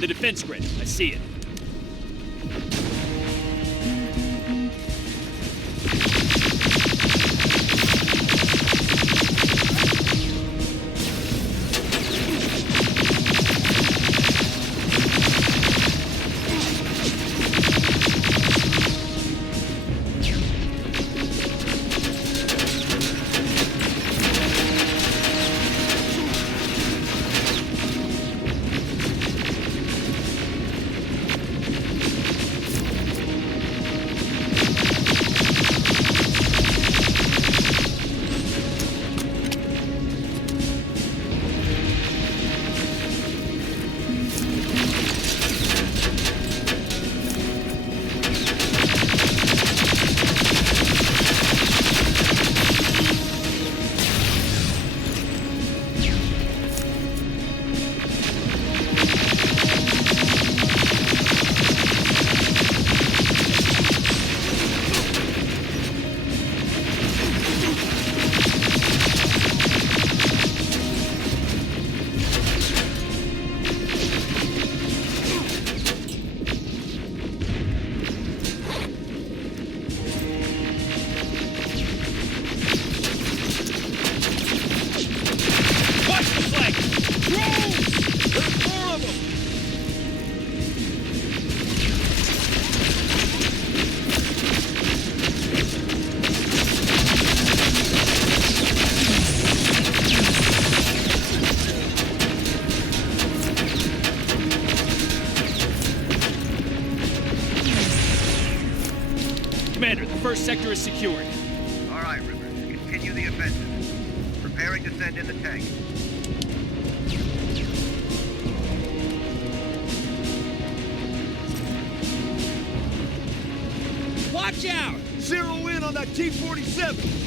The defense grid. I see it. Commander, the first sector is secured. All right, Rivers. Continue the offensive. Preparing to send in the tank. Watch out! Zero in on that T-47!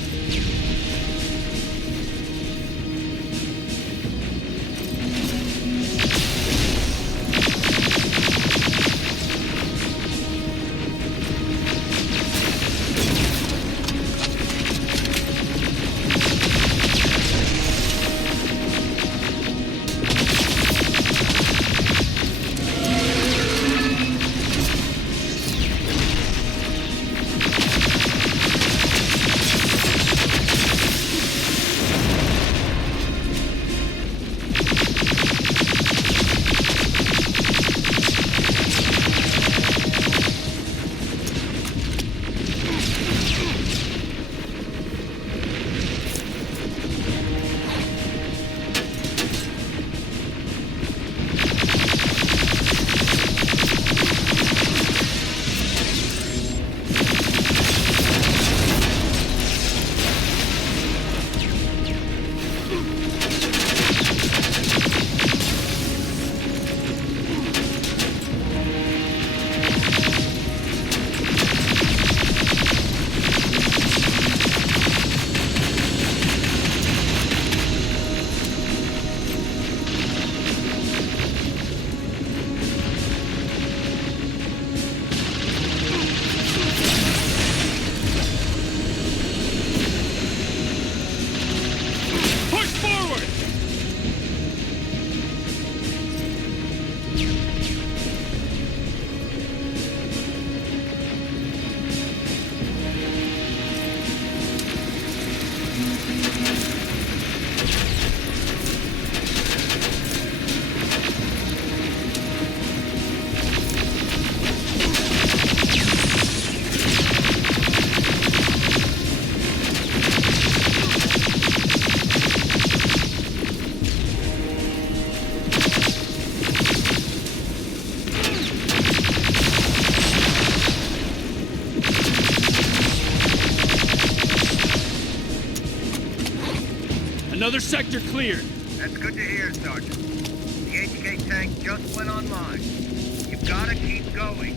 Another sector cleared. That's good to hear, Sergeant. The HK tank just went online. You've got to keep going.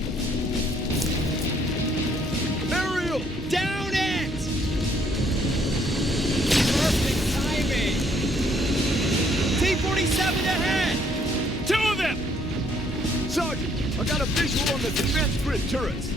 Aerial, down it! Perfect timing! T-47 ahead! Two of them! Sergeant, I got a visual on the defense grid turrets.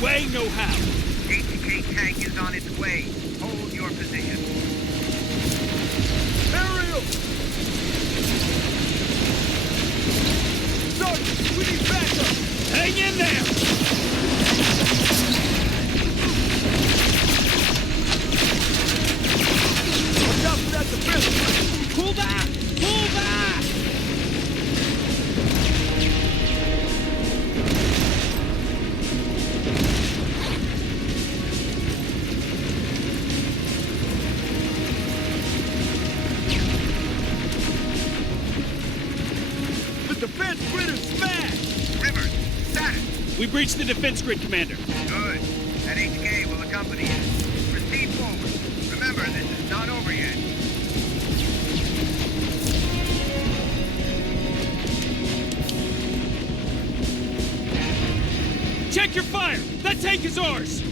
way, no how. HK tank is on its way. Hold your position. Aerial! Sergeant, we need backup! Hang in there! Watch out for that defense! Pull back! Pull back! The defense grid is smashed! Rivers, status. We breached the defense grid, Commander. Good. That HK will accompany you. Proceed forward. Remember, this is not over yet. Check your fire! That tank is ours!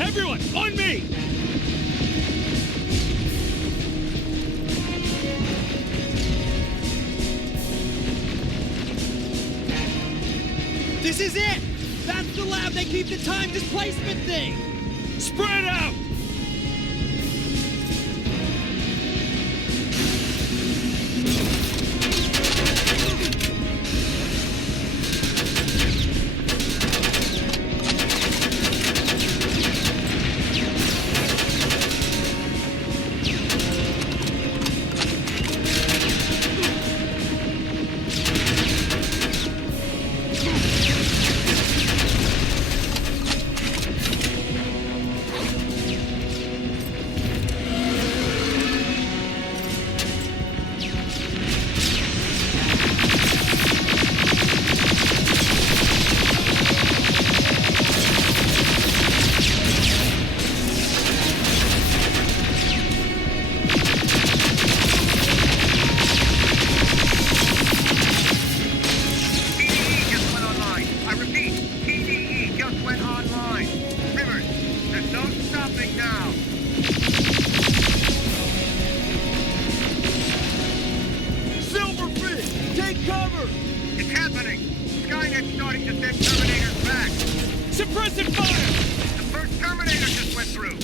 Everyone, on me! This is it! That's the lab they keep the time displacement thing! Spread out! It's happening! Skynet's starting to send Terminators back! Suppressive fire! The first Terminator just went through!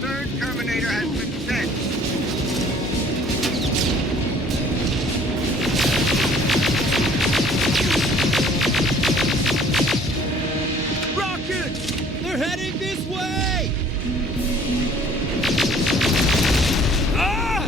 third Terminator has been sent. Rockets! They're heading this way! Ah!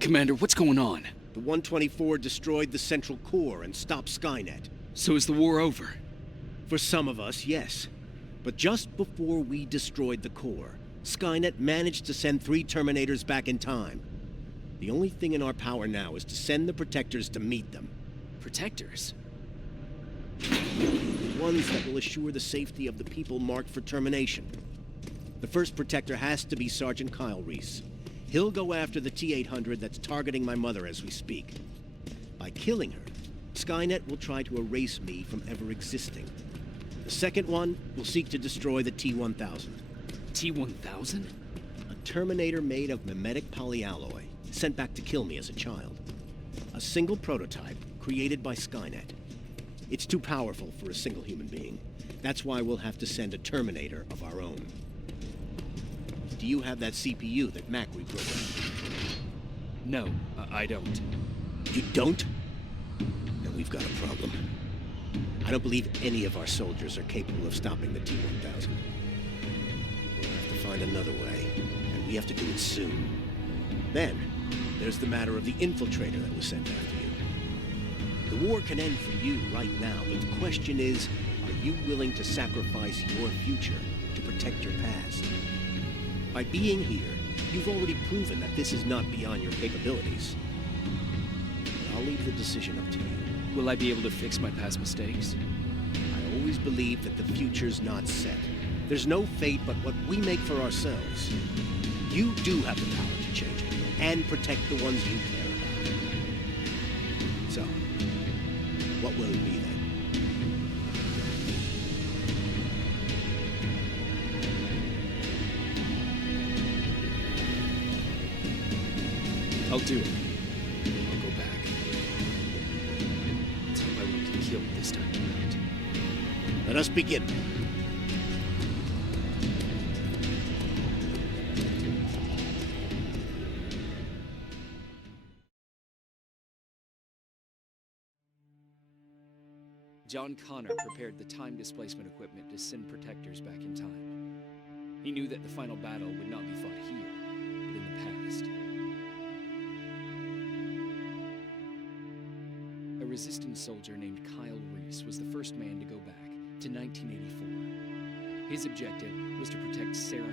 Commander, what's going on? The 124 destroyed the central core and stopped Skynet. So is the war over? For some of us, yes. But just before we destroyed the core, Skynet managed to send 3 Terminators back in time. The only thing in our power now is to send the Protectors to meet them. Protectors? The ones that will assure the safety of the people marked for termination. The first Protector has to be Sergeant Kyle Reese. He'll go after the T-800 that's targeting my mother as we speak. By killing her, Skynet will try to erase me from ever existing. The second one will seek to destroy the T-1000. T-1000? A Terminator made of mimetic polyalloy, sent back to kill me as a child. A single prototype created by Skynet. It's too powerful for a single human being. That's why we'll have to send a Terminator of our own. Do you have that CPU that Mac reprogrammed? No, I don't. You don't? Then we've got a problem. I don't believe any of our soldiers are capable of stopping the T-1000. We'll have to find another way, and we have to do it soon. Then, there's the matter of the infiltrator that was sent after you. The war can end for you right now, but the question is, are you willing to sacrifice your future to protect your past? By being here, you've already proven that this is not beyond your capabilities. But I'll leave the decision up to you. Will I be able to fix my past mistakes? I always believe that the future's not set. There's no fate but what we make for ourselves. You do have the power to change it, and protect the ones you care about. So, what will it be then? I'll do it. I'll go back. Let's hope I won't get killed this time around. Let us begin. John Connor prepared the time displacement equipment to send Protectors back in time. He knew that the final battle would not be fought here, but in the past. A resistance soldier named Kyle Reese was the first man to go back to 1984. His objective was to protect Sarah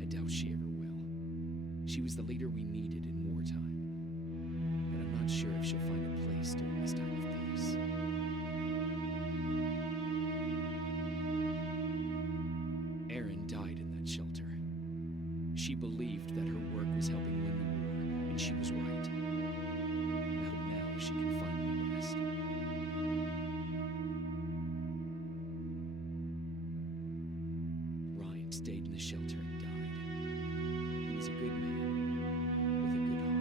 I doubt she ever will. She was the leader we needed in wartime. But I'm not sure if she'll find a place during this time of peace. Erin died in that shelter. She believed that her work was helping win the war, and she was right. I hope now she can finally rest. Ryan stayed in the shelter and died. He was a good man, with a good heart.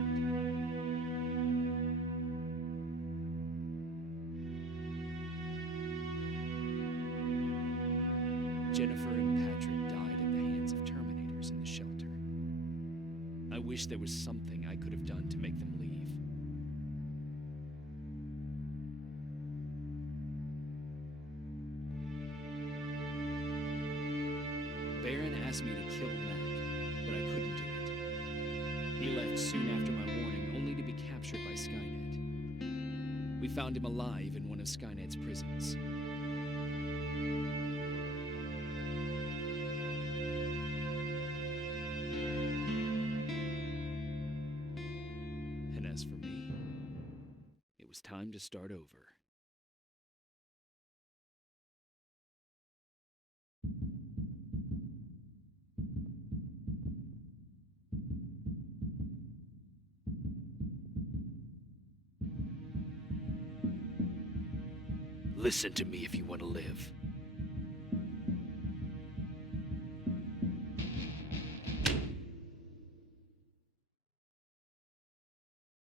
Jennifer and Patrick died at the hands of Terminators in the shelter. I wish there was something I could have done to make them leave. Baron asked me to kill Mac, but I couldn't do it. He left soon after my warning, only to be captured by Skynet. We found him alive in one of Skynet's prisons. And as for me, it was time to start over. Listen to me if you want to live.